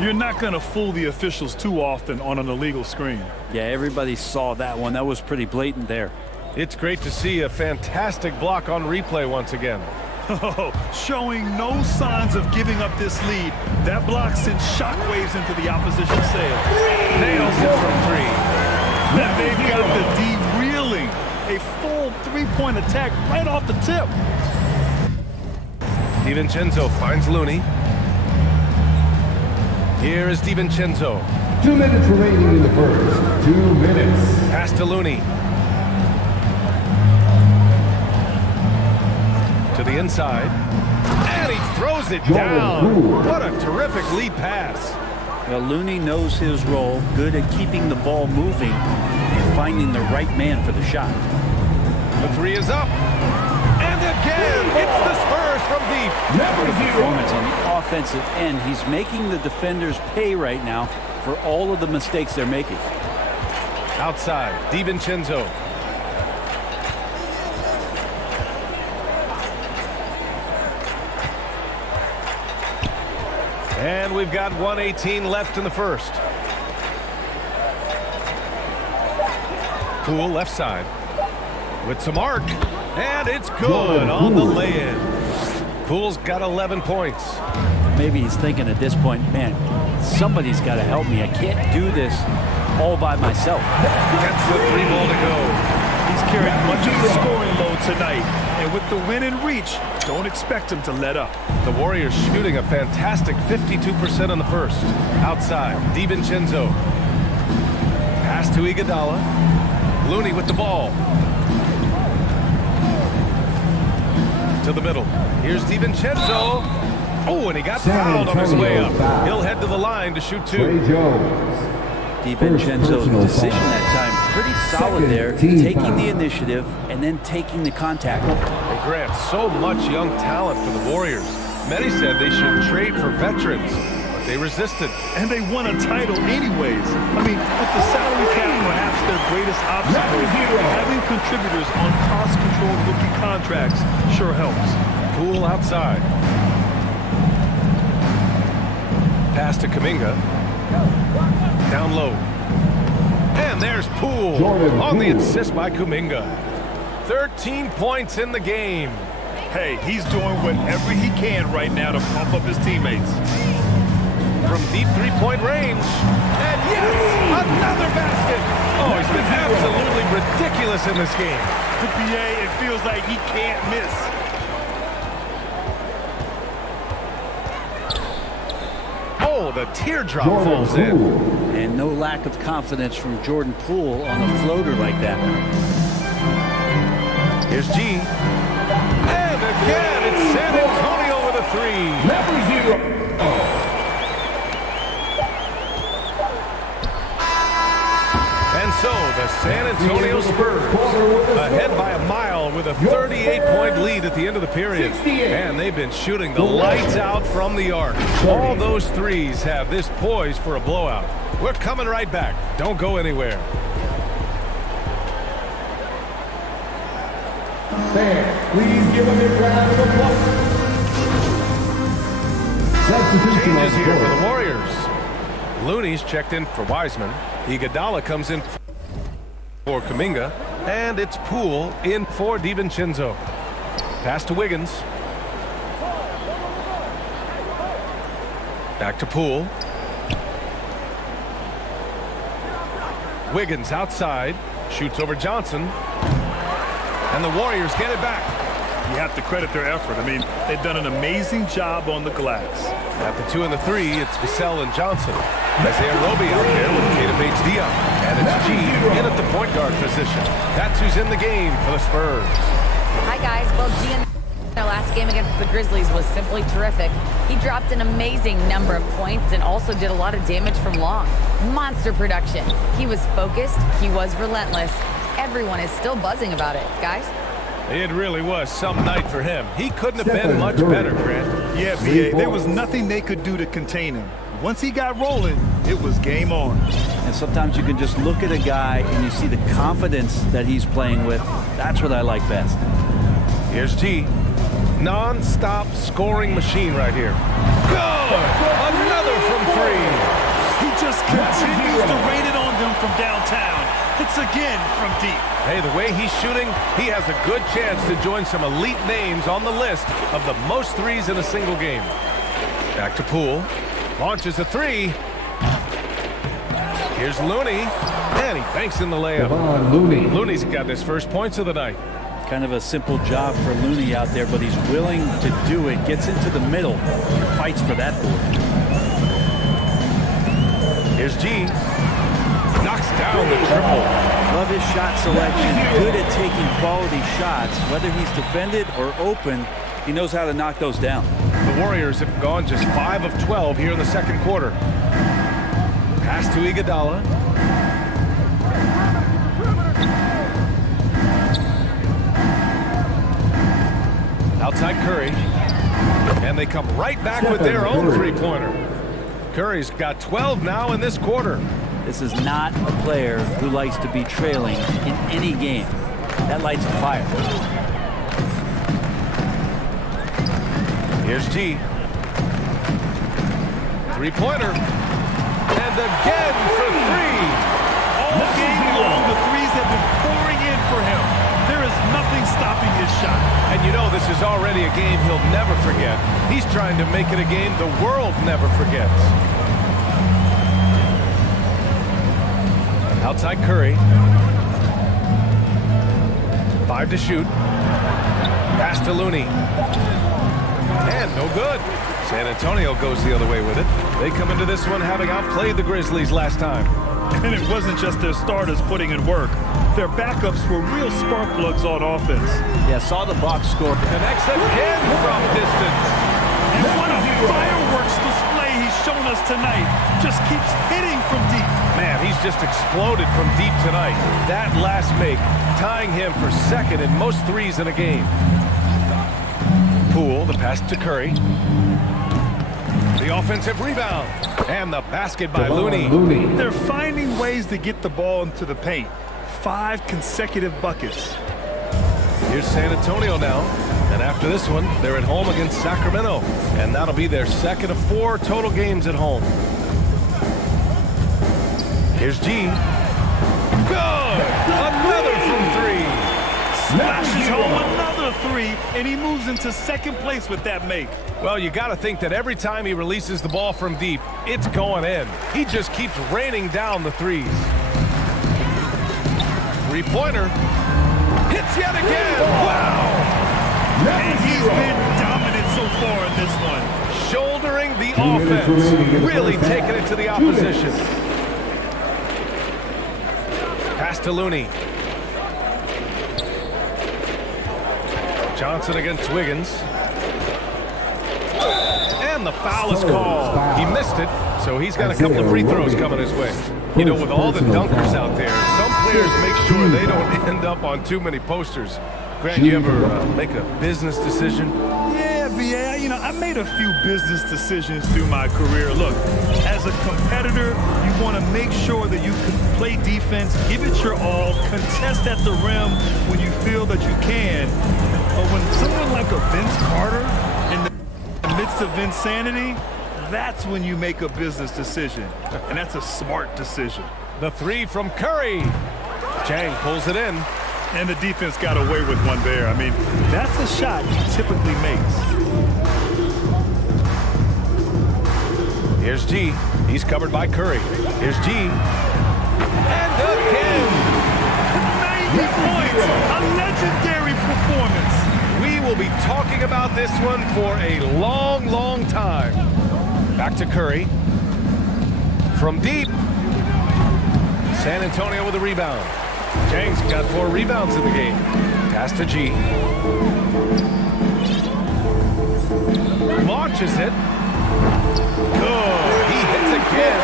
You're not going to fool the officials too often on an illegal screen. Yeah, everybody saw that one. That was pretty blatant there. It's great to see a fantastic block on replay once again. Oh, showing no signs of giving up this lead. That block sends shockwaves into the opposition sail. Nails it from 3. And they've got the D reeling. A full 3 three-point attack right off the tip. DiVincenzo finds Looney. Here is DiVincenzo. 2 minutes remaining in the first. 2 minutes. Pass to Looney. To the inside. And he throws it down. What a terrific lead pass. Well, Looney knows his role, good at keeping the ball moving and finding the right man for the shot. The three is up. And again, it's the Spurs from deep. What a performance on the offensive end. He's making the defenders pay right now for all of the mistakes they're making. Outside, DiVincenzo. And we've got 1:18 left in the first. Poole left side with some arc, and it's good on the lay-in. Poole's got 11 points. Maybe he's thinking at this point, man, somebody's got to help me. I can't do this all by myself. That's the three ball to go. He's carrying much of the scoring load tonight. And with the win in reach, don't expect him to let up. The Warriors shooting a fantastic 52% in the first. Outside, DiVincenzo. Pass to Iguodala. Looney with the ball. To the middle. Here's DiVincenzo. Oh, and he got fouled on his way up. He'll head to the line to shoot two. DiVincenzo's decision that time pretty solid there, taking the initiative and then taking the contact. They grant so much young talent for the Warriors. Many said they should trade for veterans, but they resisted. And they won a title anyways. I mean, with the salary cap perhaps their greatest obstacle, having contributors on cost-controlled rookie contracts sure helps. Poole outside. Pass to Kuminga. Down low. And there's Poole on the assist by Kuminga. 13 points in the game. Hey, he's doing whatever he can right now to pump up his teammates. From deep three-point range. And yes, another basket. Oh, he's been absolutely ridiculous in this game. To BA, it feels like he can't miss. Oh, the teardrop falls in. And no lack of confidence from Jordan Poole on a floater like that. Here's G. And again, it's San Antonio with a three. Number 0. And so the San Antonio Spurs ahead by a mile with a 38-point lead at the end of the period. And they've been shooting the lights out from the arc. All those threes have this poised for a blowout. We're coming right back. Don't go anywhere. Please give him a round of applause. Changes here for the Warriors. Looney's checked in for Wiseman. Iguodala comes in for Kuminga. And it's Poole in for DiVincenzo. Pass to Wiggins. Back to Poole. Wiggins outside. Shoots over Johnson. And the Warriors get it back. You have to credit their effort. I mean, they've done an amazing job on the glass. At the 2 and the 3, it's Vassell and Johnson. Isaiah Roby out there with Keita Bates-Diop. And it's G in at the point guard position. That's who's in the game for the Spurs. Hi, guys. Well, G in their last game against the Grizzlies was simply terrific. He dropped an amazing number of points and also did a lot of damage from long. Monster production. He was focused. He was relentless. Everyone is still buzzing about it, guys. It really was some night for him. He couldn't have been much better, Grant. Yeah, BA, there was nothing they could do to contain him. Once he got rolling, it was game on. And sometimes you can just look at a guy and you see the confidence that he's playing with. That's what I like best. Here's G. Non-stop scoring machine right here. Good! Another from three. He just continues to rain it on them from downtown. It's again from deep. Hey, the way he's shooting, he has a good chance to join some elite names on the list of the most threes in a single game. Back to Poole. Launches a three. Here's Looney. And he banks in the layup. Looney. Looney's got his first points of the night. Kind of a simple job for Looney out there, but he's willing to do it. Gets into the middle and fights for that board. Here's G. Knocks down the triple. Love his shot selection. Good at taking quality shots. Whether he's defended or open, he knows how to knock those down. The Warriors have gone just 5 of 12 here in the second quarter. Pass to Iguodala. Outside Curry. And they come right back with their own three-pointer. Curry's got 12 now in this quarter. This is not a player who likes to be trailing in any game. That lights a fire. Here's G. Three-pointer. And again for three. All game long, the threes have been pouring in for him. There is nothing stopping his shot. And you know this is already a game he'll never forget. He's trying to make it a game the world never forgets. Outside Curry. 5 to shoot. Pass to Looney. And no good. San Antonio goes the other way with it. They come into this one having outplayed the Grizzlies last time. And it wasn't just their starters putting in work. Their backups were real spark plugs on offense. Yeah, saw the box score. Connects again from distance. And what a fireworks display he's shown us tonight. Just keeps hitting from deep. Man, he's just exploded from deep tonight. That last make, tying him for second in most threes in a game. Poole, the pass to Curry. The offensive rebound. And the basket by Looney. They're finding ways to get the ball into the paint. 5 consecutive buckets. Here's San Antonio now. And after this one, they're at home against Sacramento. And that'll be their second of 4 total games at home. Here's G. Good! Another from 3. Smashes home another 3, and he moves into second place with that make. Well, you got to think that every time he releases the ball from deep, it's going in. He just keeps raining down the threes. Three-pointer. Hits yet again. Wow! And he's been dominant so far in this one. Shouldering the offense. Really taking it to the opposition. Pass to Looney. Johnson against Wiggins. And the foul is called. He missed it, so he's got a couple of free throws coming his way. You know, with all the dunkers out there, some players make sure they don't end up on too many posters. Grant, you ever make a business decision? Yeah, B.A., you know, I made a few business decisions through my career. Look, as a competitor, you want to make sure that you can play defense, give it your all, contest at the rim when you feel that you can. But when someone like a Vince Carter in the midst of insanity, that's when you make a business decision. And that's a smart decision. The 3 from Curry. Chang pulls it in. And the defense got away with one there. I mean, that's a shot he typically makes. Here's G. He's covered by Curry. Here's G. And again! 90 points! A legendary performance! We will be talking about this one for a long, long time. Back to Curry. From deep. San Antonio with a rebound. Chang's got 4 rebounds in the game. Pass to G. Launches it. Good. He hits again.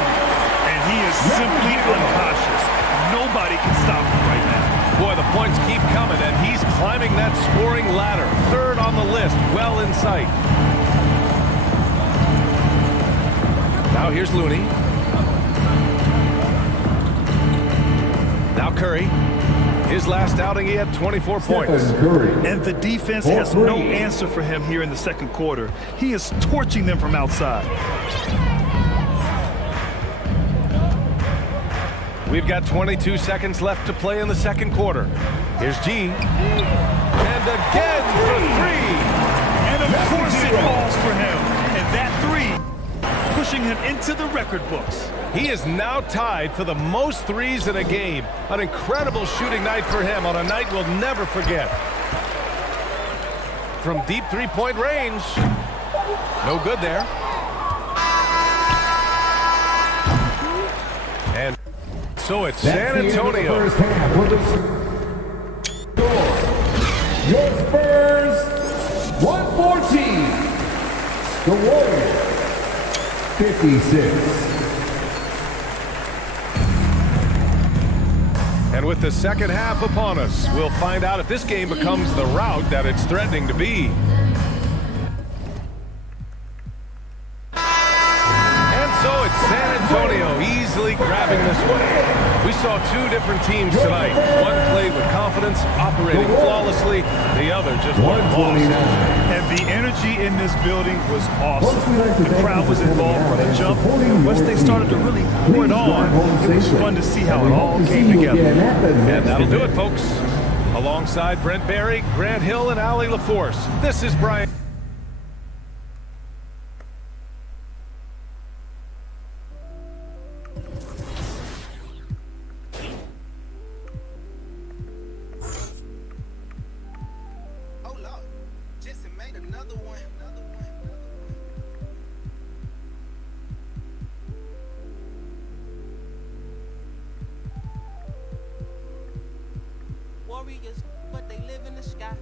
And he is simply unconscious. Nobody can stop him right now. Boy, the points keep coming, and he's climbing that scoring ladder. 3rd on the list, well in sight. Now here's Looney. Now Curry. His last outing, he had 24 points. And the defense has no answer for him here in the second quarter. He is torching them from outside. We've got 22 seconds left to play in the second quarter. Here's G. And again for 3. And of course it falls for him. And that 3 pushing him into the record books. He is now tied for the most threes in a game. An incredible shooting night for him on a night we'll never forget. from deep three-point range. No good there. And so it's San Antonio. Your Spurs, 114. The Warriors, 56. And with the second half upon us, we'll find out if this game becomes the rout that it's threatening to be. And so it's San Antonio easily grabbing this one. We saw two different teams tonight. One played with confidence, operating flawlessly. The other just looked lost. And the energy in this building was awesome. The crowd was involved from the jump. Once they started to really pour it on, it was fun to see how it all came together. And that'll do it, folks. Alongside Brent Barry, Grant Hill, and Allie LaForce, this is Brian. Warriors, but they live in the sky.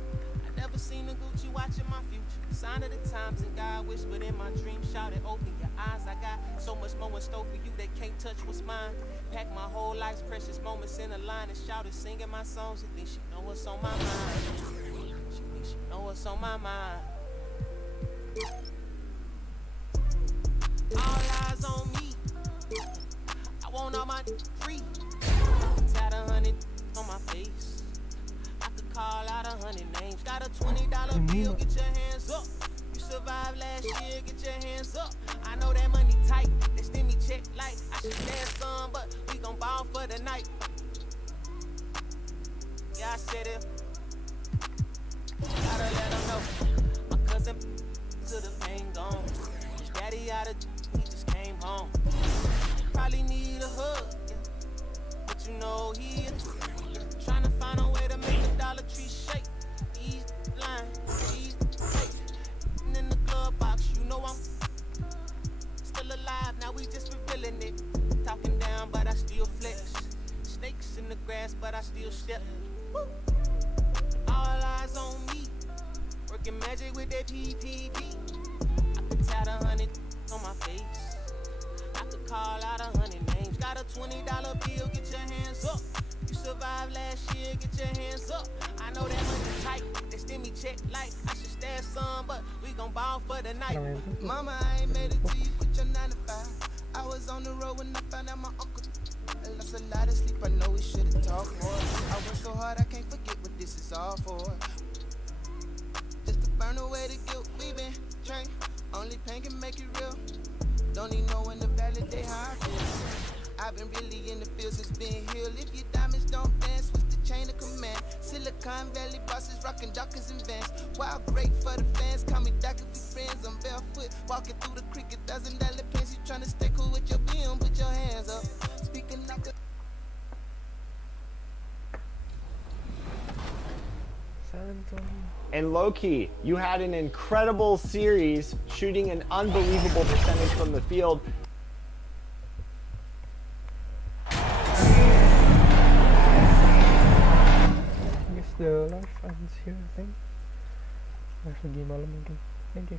I never seen a Gucci watch in my future. Sign of the times, and God whispered in my dream, shouted, open your eyes. I got so much more in store for you, they can't touch what's mine. Pack my whole life's precious moments in a line and shouted, singing my songs. She think she know what's on my mind. She think she know what's on my mind. All eyes on me. I want all my free. Tat 100 on my face. Call out 100 names. Got a $20 bill, get your hands up. You survived last year, get your hands up. I know that money tight, they send me check like I should dance some, but we gon' ball for the night. Yeah, I said it. Gotta let them know. My cousin to the pain gone. His daddy out of he just came home. Probably need a hug, yeah. But you know he trying to find a way to make the Dollar Tree shake. He's blind, he's fake. And in the glove box, you know I'm still alive. Now we just revealing it. Talking down, but I still flex. Snakes in the grass, but I still step. Woo. All eyes on me. Working magic with that PPP. I could tat 100 on my face. I could call out 100 names. Got a $20 bill, get your hands up. You survived last year, get your hands up. I know that money tight, they send me check like I should stash some, but we gon' ball for the night. Mama, I ain't made it till you quit your 9 to 5. I was on the road when I found out my uncle. I lost a lot of sleep, I know we should've talked more. I worked so hard, I can't forget what this is all for. Just to burn away the guilt, we been trained. Only pain can make it real. Don't even know when to validate how I feel. I've been really in the field since being healed. If your diamonds don't dance, what's the chain of command? Silicon Valley bosses rocking Dockers and Vans. Wild great for the fans, call me Doc if we friends. I'm barefoot, walking through the creek, $1,000 pants. You tryna stay cool with your BM, put your hands up. Speaking like a And low-key, you had an incredible series, shooting an unbelievable percentage from the field. The last ends here, I think. Last game, thank you.